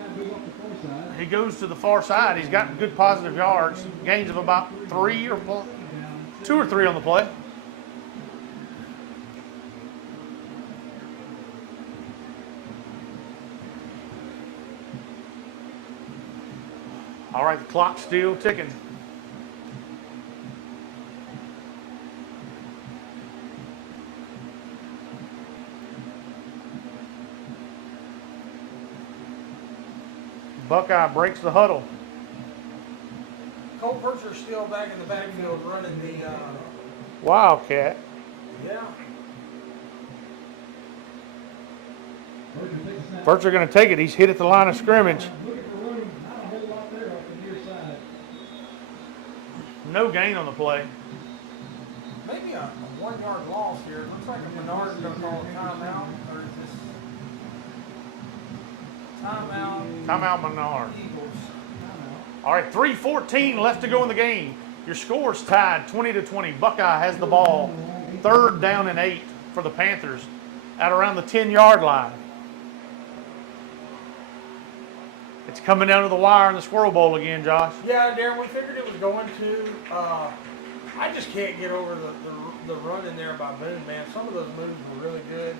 He goes to the far side. He's got good positive yards, gains of about 3 or 2 or 3 on the play. All right, the clock's still ticking. Buckeye breaks the huddle. Cole Purser's still back in the backfield running the, Wildcat. yeah. Bircher going to take it. He's hit at the line of scrimmage. Looking for room, not a whole lot there off the near side. No gain on the play. Maybe a 1 yard loss here. It looks like a Menard's going to call a timeout, or is this timeout? Timeout Menard. Eagles. All right, 3:14 left to go in the game. Your score's tied 20-20. Buckeye has the ball. 3rd down and 8 for the Panthers at around the 10-yard line. It's coming down to the wire in the Squirrel Bowl again, Josh. Yeah, Darren, we figured it was going to. I just can't get over the run in there by Boone, man. Some of those moves were really good.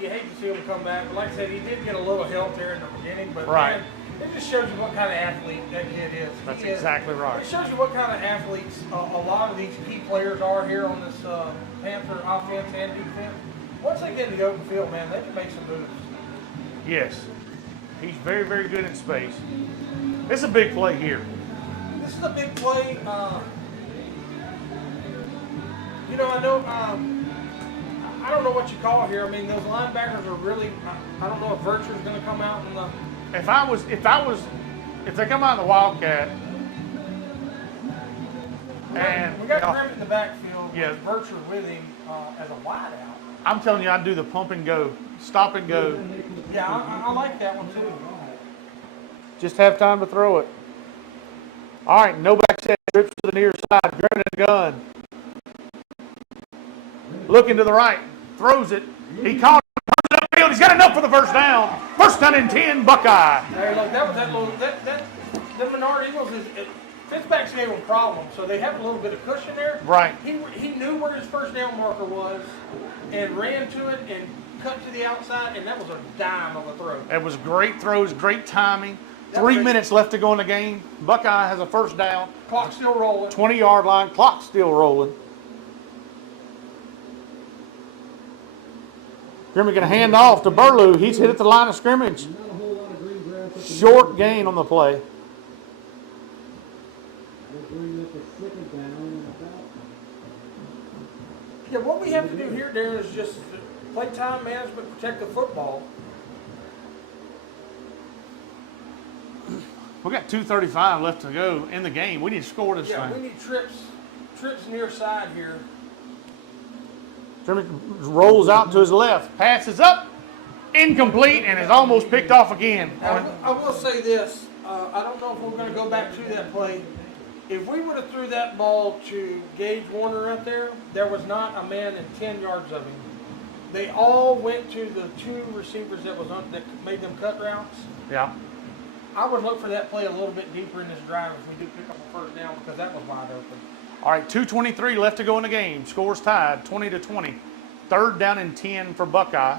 You hate to see him come back, but like I said, he did get a little help there in the beginning. But Right. man, it just shows you what kind of athlete that kid is. That's He is- exactly right. It shows you what kind of athletes a lot of these key players are here on this Panther offense and defense. Once they get in the open field, man, they can make some moves. Yes. He's very, very good in space. It's a big play here. This is a big play. You know, I know. I don't know what you call here. I mean, those linebackers are really. I don't know if Virtue's going to come out in the. If they come out in the Wildcat, and we got Grimm in the backfield. Yeah. With Virtue with him as a wideout. I'm telling you, I'd do the pump and go, stop and go. Yeah, I like that one too. Just have time to throw it. All right, no back set, trips to the near side, grabbing the gun. Looking to the right, throws it. He caught it, throws it upfield. He's got enough for the first down. First down and 10, Buckeye. There, look, that was that little. The Menard Eagles is. Fitzbacks gave them problems, so they have a little bit of cushion there. Right. He knew where his first down marker was, and ran to it and cut to the outside, and that was a dime of a throw. It was great throws, great timing. That 3 was- minutes left to go in the game. Buckeye has a first down. Clock still rolling. 20-yard line, clock still rolling. Grimmy going to hand off to Burlew. He's hit at the line of scrimmage. Not a whole lot of green grass. Up the Short gain on the play. We'll bring up a 2nd down and about. Yeah, what we have to do here, Darren, is just play time management, protect the football. We got 2:35 left to go in the game. We need to score this Yeah, we thing. need trips near side here. Grimmy rolls out to his left. Passes up. Incomplete and is almost picked off again. Now, I will say this. I don't know if we're going to go back to that play. If we would have threw that ball to Gage Warner out there, there was not a man in 10 yards of him. They all went to the 2 receivers that made them cut routes. Yeah. I would look for that play a little bit deeper in this drive if we do pick up a first down because that was wide open. All right, 2:23 left to go in the game. Scores tied, 20-20. 3rd down and 10 for Buckeye.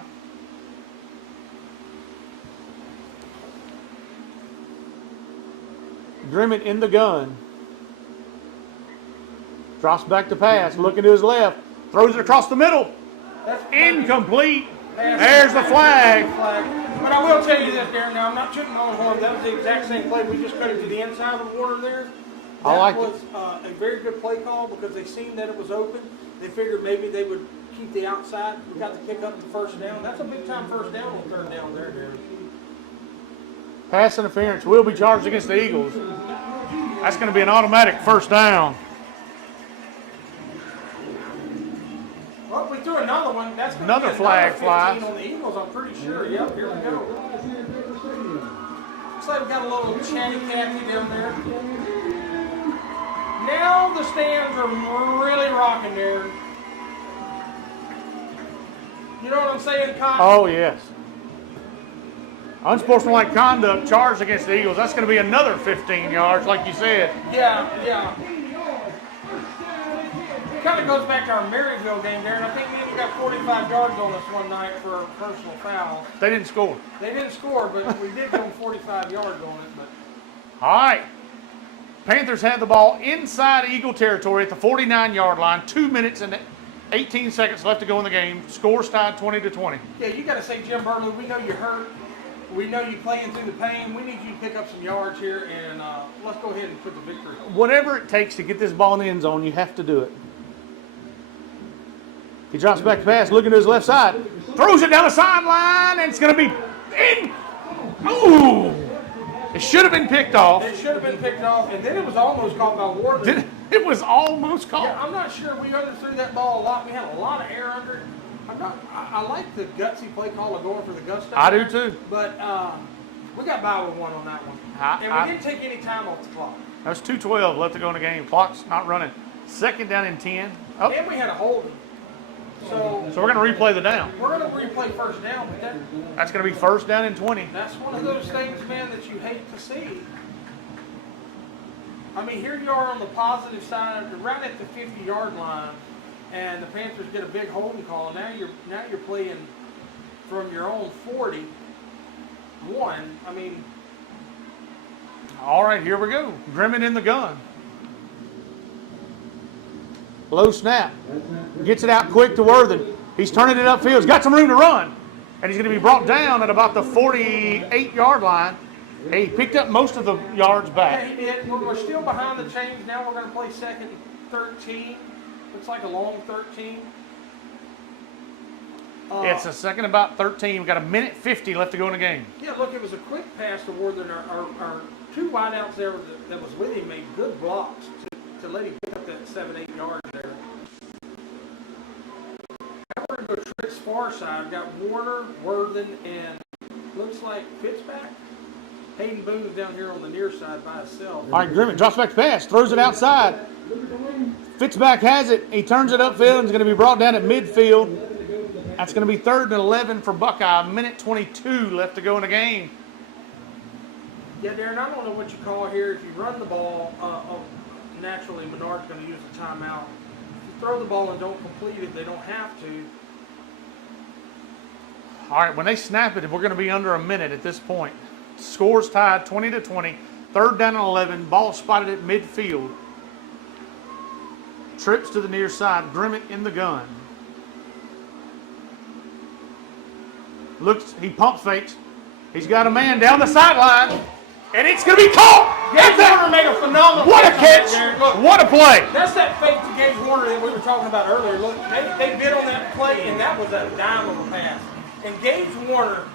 Grimmett in the gun. Drops back to pass, looking to his left. Throws it across the middle. That's Incomplete. There's the flag. But I will tell you this, Darren. Now, I'm not shooting my own horn. That was the exact same play. We just cut it to the inside of Warner there. I like That was a very good play call because they seen that it was open. They figured maybe they would keep the outside. We got to pick up the first down. That's a big time first down on 3rd down there, Darren. Pass interference will be charged against the Eagles. That's going to be an automatic first down. Well, we threw another one. That's going Another to be flag 15 flies. on the Eagles, I'm pretty sure. Yep, here we go. Looks like we got a little chatty Cathy down there. Now the stands are really rocking there. You know what I'm saying, Cotton? Oh, yes. Unsportsmanlike conduct charged against the Eagles. That's going to be another 15 yards, like you said. Yeah. Kind of goes back to our Maryville game there, and I think we even got 45 yards on us one night for a personal foul. They didn't score. They didn't score, but we did give them 45 yards on it. But All right. Panthers have the ball inside Eagle territory at the 49-yard line. 2 minutes and 18 seconds left to go in the game. Scores tied 20-20. yeah, you got to say, Jim Burlew, we know you're hurt. We know you playing through the pain. We need you to pick up some yards here, and let's go ahead and put the victory. Whatever it takes to get this ball in the end zone, you have to do it. He drops back to pass, looking to his left side, throws it down the sideline, and it's going to be in. Ooh! It should have been picked off. It should have been picked off, and then it was almost caught by Ward. It was almost caught. Yeah, I'm not sure. We underthrew that ball a lot. We had a lot of air under it. I like the gutsy play call of going for the gusto. I do too. But we got by with one on that one. And we didn't take any time off the clock. That was 2:12 left to go in the game. Clock's not running. Second down and 10. Oh. And we had a holding. So we're going to replay the down. We're going to replay first down, but That's going to be first down and 20. That's one of those things, man, that you hate to see. I mean, here you are on the positive side, right at the 50-yard line, and the Panthers get a big holding call. Now you're playing from your own 41. I mean, all right, here we go. Grimmett in the gun. Low snap. Gets it out quick to Worthen. He's turning it upfield. He's got some room to run. And he's going to be brought down at about the 48-yard line. He picked up most of the yards back. Yeah, he did. We're still behind the chains. Now we're going to play second 13. Looks like a long 13. It's a second about 13. We've got a minute 50 left to go in the game. Yeah, look, it was a quick pass to Worthen. Our two wideouts there that was with him made good blocks to let him pick up that 7-8 yards there. Now we're going to go Trick's far side. We've got Warner, Worthen, and looks like Fitzback. Hayden Boone's down here on the near side by himself. All right, Grimmett drops back to pass, throws it outside. Fitzback has it. He turns it upfield and is going to be brought down at midfield. That's going to be 3rd and 11 for Buckeye. Minute 22 left to go in the game. Yeah, Darren, I don't know what you call here. If you run the ball, naturally Menard's going to use the timeout. If you throw the ball and don't complete it, they don't have to. All right, when they snap it, we're going to be under a minute at this point. Scores tied 20-20. 3rd down and 11. Ball spotted at midfield. Trips to the near side. Grimmett in the gun. Looks, he pump fakes. He's got a man down the sideline. And it's going to be caught. Gage Warner made a phenomenal What a catch. What a play. That's that fake to Gage Warner that we were talking about earlier. Look, they bid on that play, and that was a dime of a pass. And Gage Warner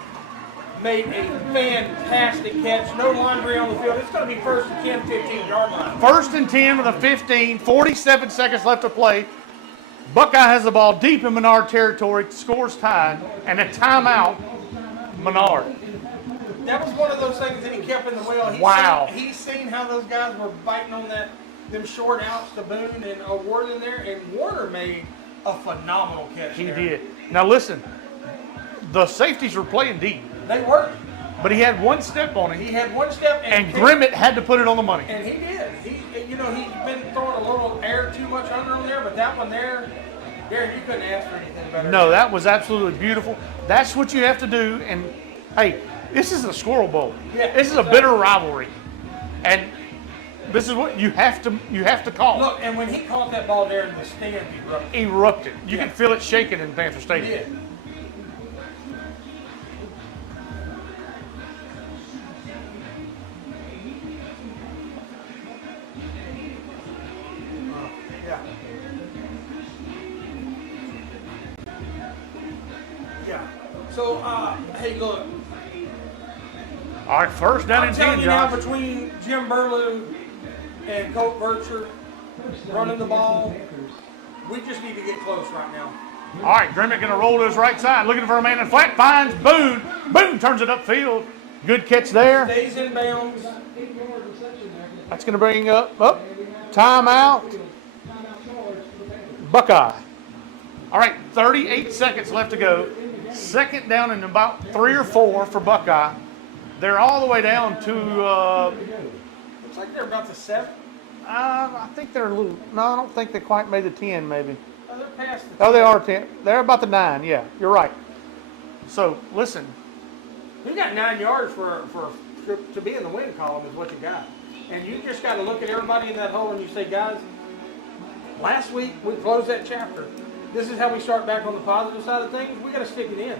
made a fantastic catch. No laundry on the field. It's going to be 1st and 10, 15-yard line. 1st and 10 with a 15. 47 seconds left to play. Buckeye has the ball deep in Menard territory. Scores tied. And a timeout, Menard. That was one of those things that he kept in the well. He's seen how those guys were biting on them short outs to Boone and Ward in there, and Warner made a phenomenal catch. He did. Now listen, the safeties were playing deep. They were. But he had one step on it. He had one step, and Grimmett had to put it on the money. And he did. He's been throwing a little air too much under him there, but that one there, Darren, you couldn't ask for anything better. No, that was absolutely beautiful. That's what you have to do. And hey, this is the Squirrel Bowl. Yeah, this is a bitter rivalry, and this is what you have to call. Look, and when he caught that ball there in the stand, erupted. You can feel it shaking in Panther Stadium. He did. So, hey, look. All right, 1st down and 10, I'm telling you now, Josh. between Jim Burlew and Colt Vircher running the ball, we just need to get close right now. All right, Grimmett going to roll to his right side, looking for a man in flat, finds Boone. Boone turns it upfield. Good catch there. Stays in bounds. That's going to bring up timeout. Buckeye. All right, 38 seconds left to go. 2nd down and about 3 or 4 for Buckeye. They're all the way down to. Looks like they're about to 7. I think they're a little. No, I don't think they quite made the 10. Maybe. Oh, they're past the 10. Oh, they are 10. They're about the 9. Yeah, you're right. So listen. You got 9 yards to be in the win column is what you got, and you just got to look at everybody in that hole and you say, guys, last week we closed that chapter. This is how we start back on the positive side of things. We got to stick it in.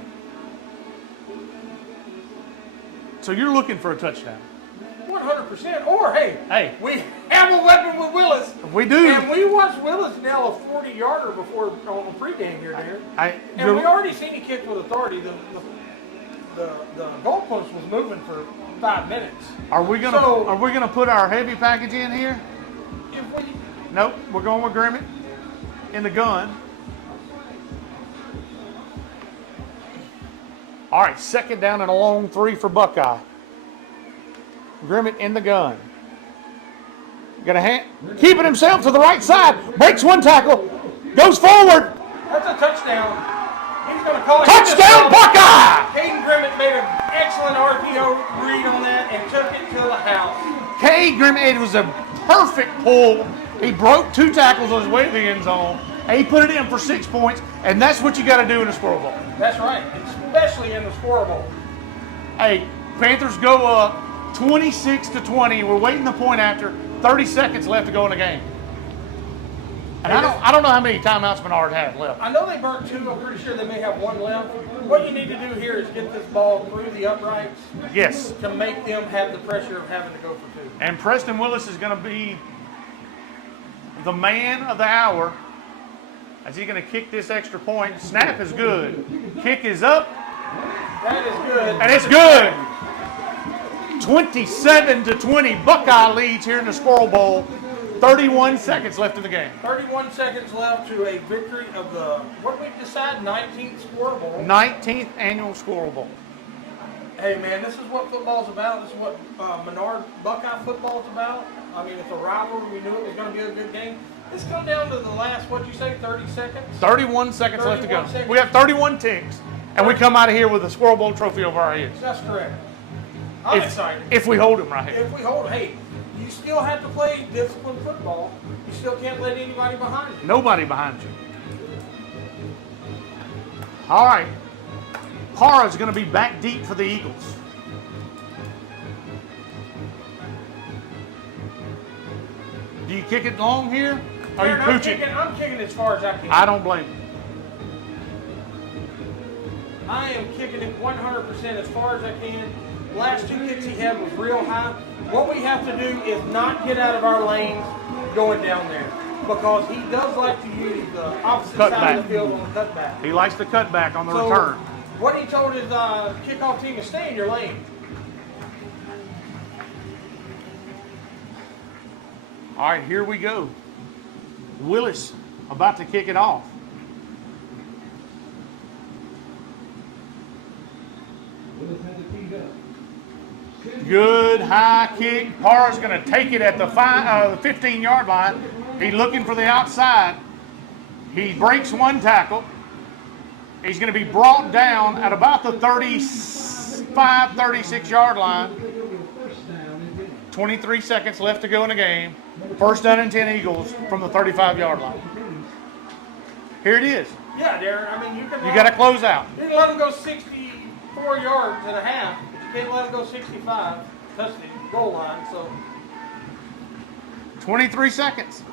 So you're looking for a touchdown. 100%. Or, Hey. we have a weapon with Willis. We do. And we watched Willis nail a 40-yarder before on the pregame here, Darren. And we already seen he kicked with authority. The goalpost was moving for 5 minutes. Are we gonna put our heavy package in here? Nope. We're going with Grimmett in the gun. All right, 2nd down and a long 3 for Buckeye. Grimmett in the gun. Keeping himself to the right side. Breaks 1 tackle. Goes forward. That's a touchdown. He's going to call it. Touchdown, Buckeye! Caden Grimmett made an excellent RPO read on that and took it to the house. Caden Grimmett, it was a perfect pull. He broke 2 tackles on his way to the end zone. And he put it in for 6 points. And that's what you got to do in a Squirrel Bowl. That's right, especially in the Squirrel Bowl. Hey, Panthers go up 26-20. We're waiting the point after. 30 seconds left to go in the game. And I don't know how many timeouts Menard has left. I know they burnt 2. I'm pretty sure they may have 1 left. What you need to do here is get this ball through the uprights. Yes. To make them have the pressure of having to go for 2. And Preston Willis is going to be the man of the hour. Is he going to kick this extra point? Snap is good. Kick is up. That is good. And it's good. 27-20. Buckeye leads here in the Squirrel Bowl. 31 seconds left in the game. 31 seconds left to a victory of the, what did we decide, 19th Squirrel Bowl? 19th annual Squirrel Bowl. Hey, man, this is what football's about. This is what Menard Buckeye football is about. I mean, it's a rivalry. We knew it was going to be a good game. It's come down to the last, what'd you say, 30 seconds? 31 seconds left to go. Seconds. We have 31 ticks, and we come out of here with a Squirrel Bowl trophy over our heads. That's correct. I'm excited. If we hold them right here. If we hold, hey, you still have to play disciplined football. You still can't let anybody behind you. Nobody behind you. All right. Parra's going to be back deep for the Eagles. Do you kick it long here? Or are you pooching? I'm kicking as far as I can. I don't blame you. I am kicking it 100% as far as I can. Last 2 kicks he had was real high. What we have to do is not get out of our lanes going down there, because he does like to use the opposite side of the field on the cutback. He likes the cutback on the return. What he told his kickoff team is stay in your lane. All right, here we go. Willis about to kick it off. Good high kick. Parra's going to take it at the 15-yard line. He's looking for the outside. He breaks 1 tackle. He's going to be brought down at about the 35, 36-yard line. 23 seconds left to go in the game. 1st down and 10 Eagles from the 35-yard line. Here it is. Yeah, Darren. I mean, you got to close out. You can let them go 64 yards and a half. You can't let them go 65. Touch the goal line. So 23 seconds.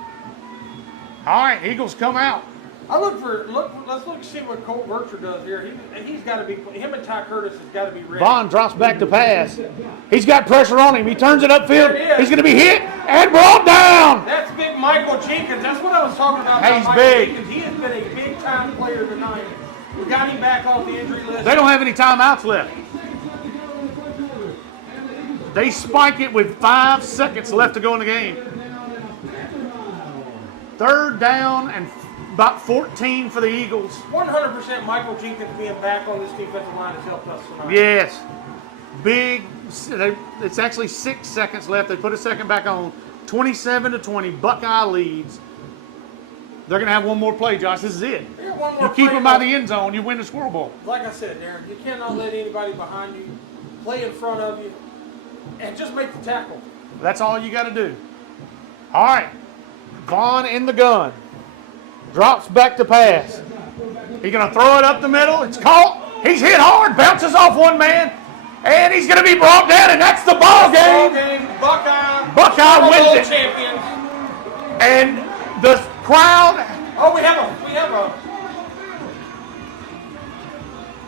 All right, Eagles come out. Let's see what Colt Virtue does here. He's got to be, him and Ty Curtis has got to be ready. Vaughn drops back to pass. He's got pressure on him. He turns it upfield. He's going to be hit and brought down. That's big Michael Jenkins. That's what I was talking about. Hey, he's Michael big. Jenkins. He has been a big-time player tonight. We got him back off the injury list. They don't have any timeouts left. They spike it with 5 seconds left to go in the game. 3rd down and about 14 for the Eagles. 100% Michael Jenkins being back on this defensive line has helped us tonight. Yes. Big. It's actually 6 seconds left. They put a second back on. 27-20. Buckeye leads. They're going to have one more play, Josh. This is it. You keep them by the end zone, you win the Squirrel Bowl. Like I said, Darren, you cannot let anybody behind you play in front of you and just make the tackle. That's all you got to do. All right. Vaughn in the gun. Drops back to pass. He's going to throw it up the middle. It's caught. He's hit hard. Bounces off one man. And he's going to be brought down, and that's the ball game. Buckeye wins it. Champions. And the crowd. Oh, we have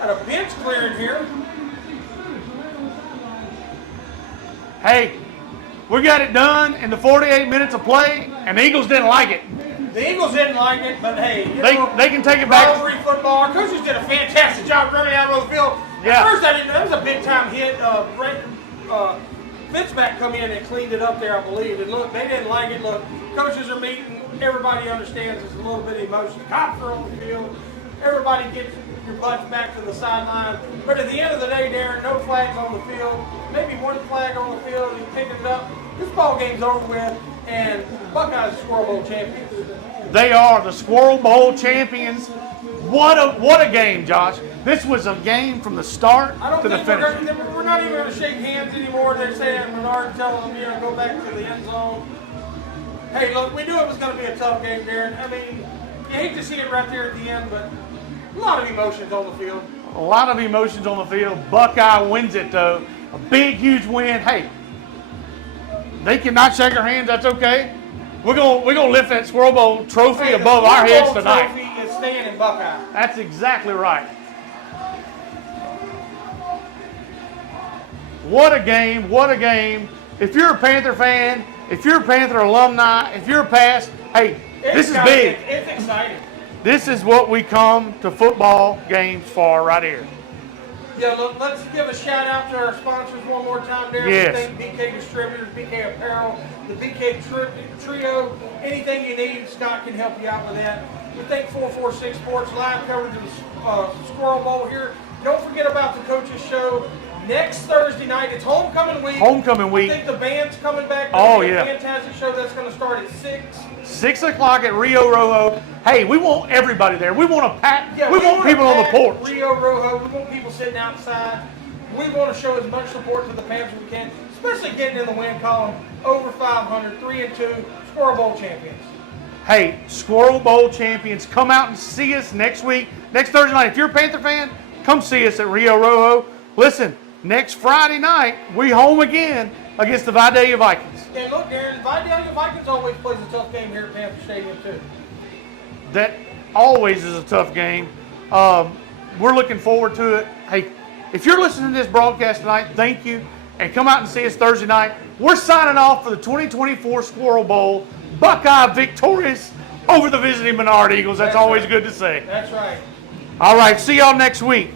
a bench clearing here. Hey, we got it done in the 48 minutes of play, and the Eagles didn't like it. The Eagles didn't like it, but hey, They can take it back. rivalry football. Our coaches did a fantastic job running out of the field. Yeah. At first, I didn't know. That was a big time hit. Fitzmack come in and cleaned it up there, I believe. And look, they didn't like it. Look, coaches are meeting. Everybody understands there's a little bit of emotion. The cops are on the field. Everybody gets your butts back to the sideline. But at the end of the day, Darron, no flags on the field. Maybe one flag on the field and picking it up. This ball game's over with, and Buckeyes are Squirrel Bowl champions. They are the Squirrel Bowl champions. What a game, Josh. This was a game from the start I don't to the think finish. we're not even going to shake hands anymore. They're saying Menard telling them, go back to the end zone. Hey, look, we knew it was going to be a tough game, Darron. I mean, you hate to see it right there at the end, but a lot of emotions on the field. A lot of emotions on the field. Buckeye wins it, though. A big, huge win. Hey, they cannot shake our hands. That's okay. We're gonna lift that Squirrel Bowl trophy above our heads tonight. The trophy is staying in Buckeye. That's exactly right. What a game, what a game. If you're a Panther fan, if you're a Panther alumni, if you're a past, hey, this is big. It's exciting. This is what we come to football games for right here. Yeah, look, let's give a shout out to our sponsors one more time, Darron. Yes. We thank BK Distributors, BK Apparel, the BK Trio. Anything you need, Scott can help you out with that. We thank 446Sports live coverage of the Squirrel Bowl here. Don't forget about the coaches show next Thursday night. It's homecoming week. Homecoming week. I think the band's coming back. Oh, It's a yeah. fantastic show that's going to start at 6. 6 o'clock at Rio Rojo. Hey, we want everybody there. We want to pack. Yeah, we want people on the porch. Rio Rojo. We want people sitting outside. We want to show as much support to the Panthers as we can, especially getting in the win column. Over 500, 3-2, Squirrel Bowl champions. Hey, Squirrel Bowl champions, come out and see us next week, next Thursday night. If you're a Panther fan, come see us at Rio Rojo. Listen, next Friday night, we home again against the Vidalia Vikings. And look, Darron, Vidalia Vikings always plays a tough game here at Panther Stadium, too. That always is a tough game. We're looking forward to it. Hey, if you're listening to this broadcast tonight, thank you. And come out and see us Thursday night. We're signing off for the 2024 Squirrel Bowl. Buckeye victorious over the visiting Menard Eagles. That's always right. good to say. That's right. All right, see y'all next week.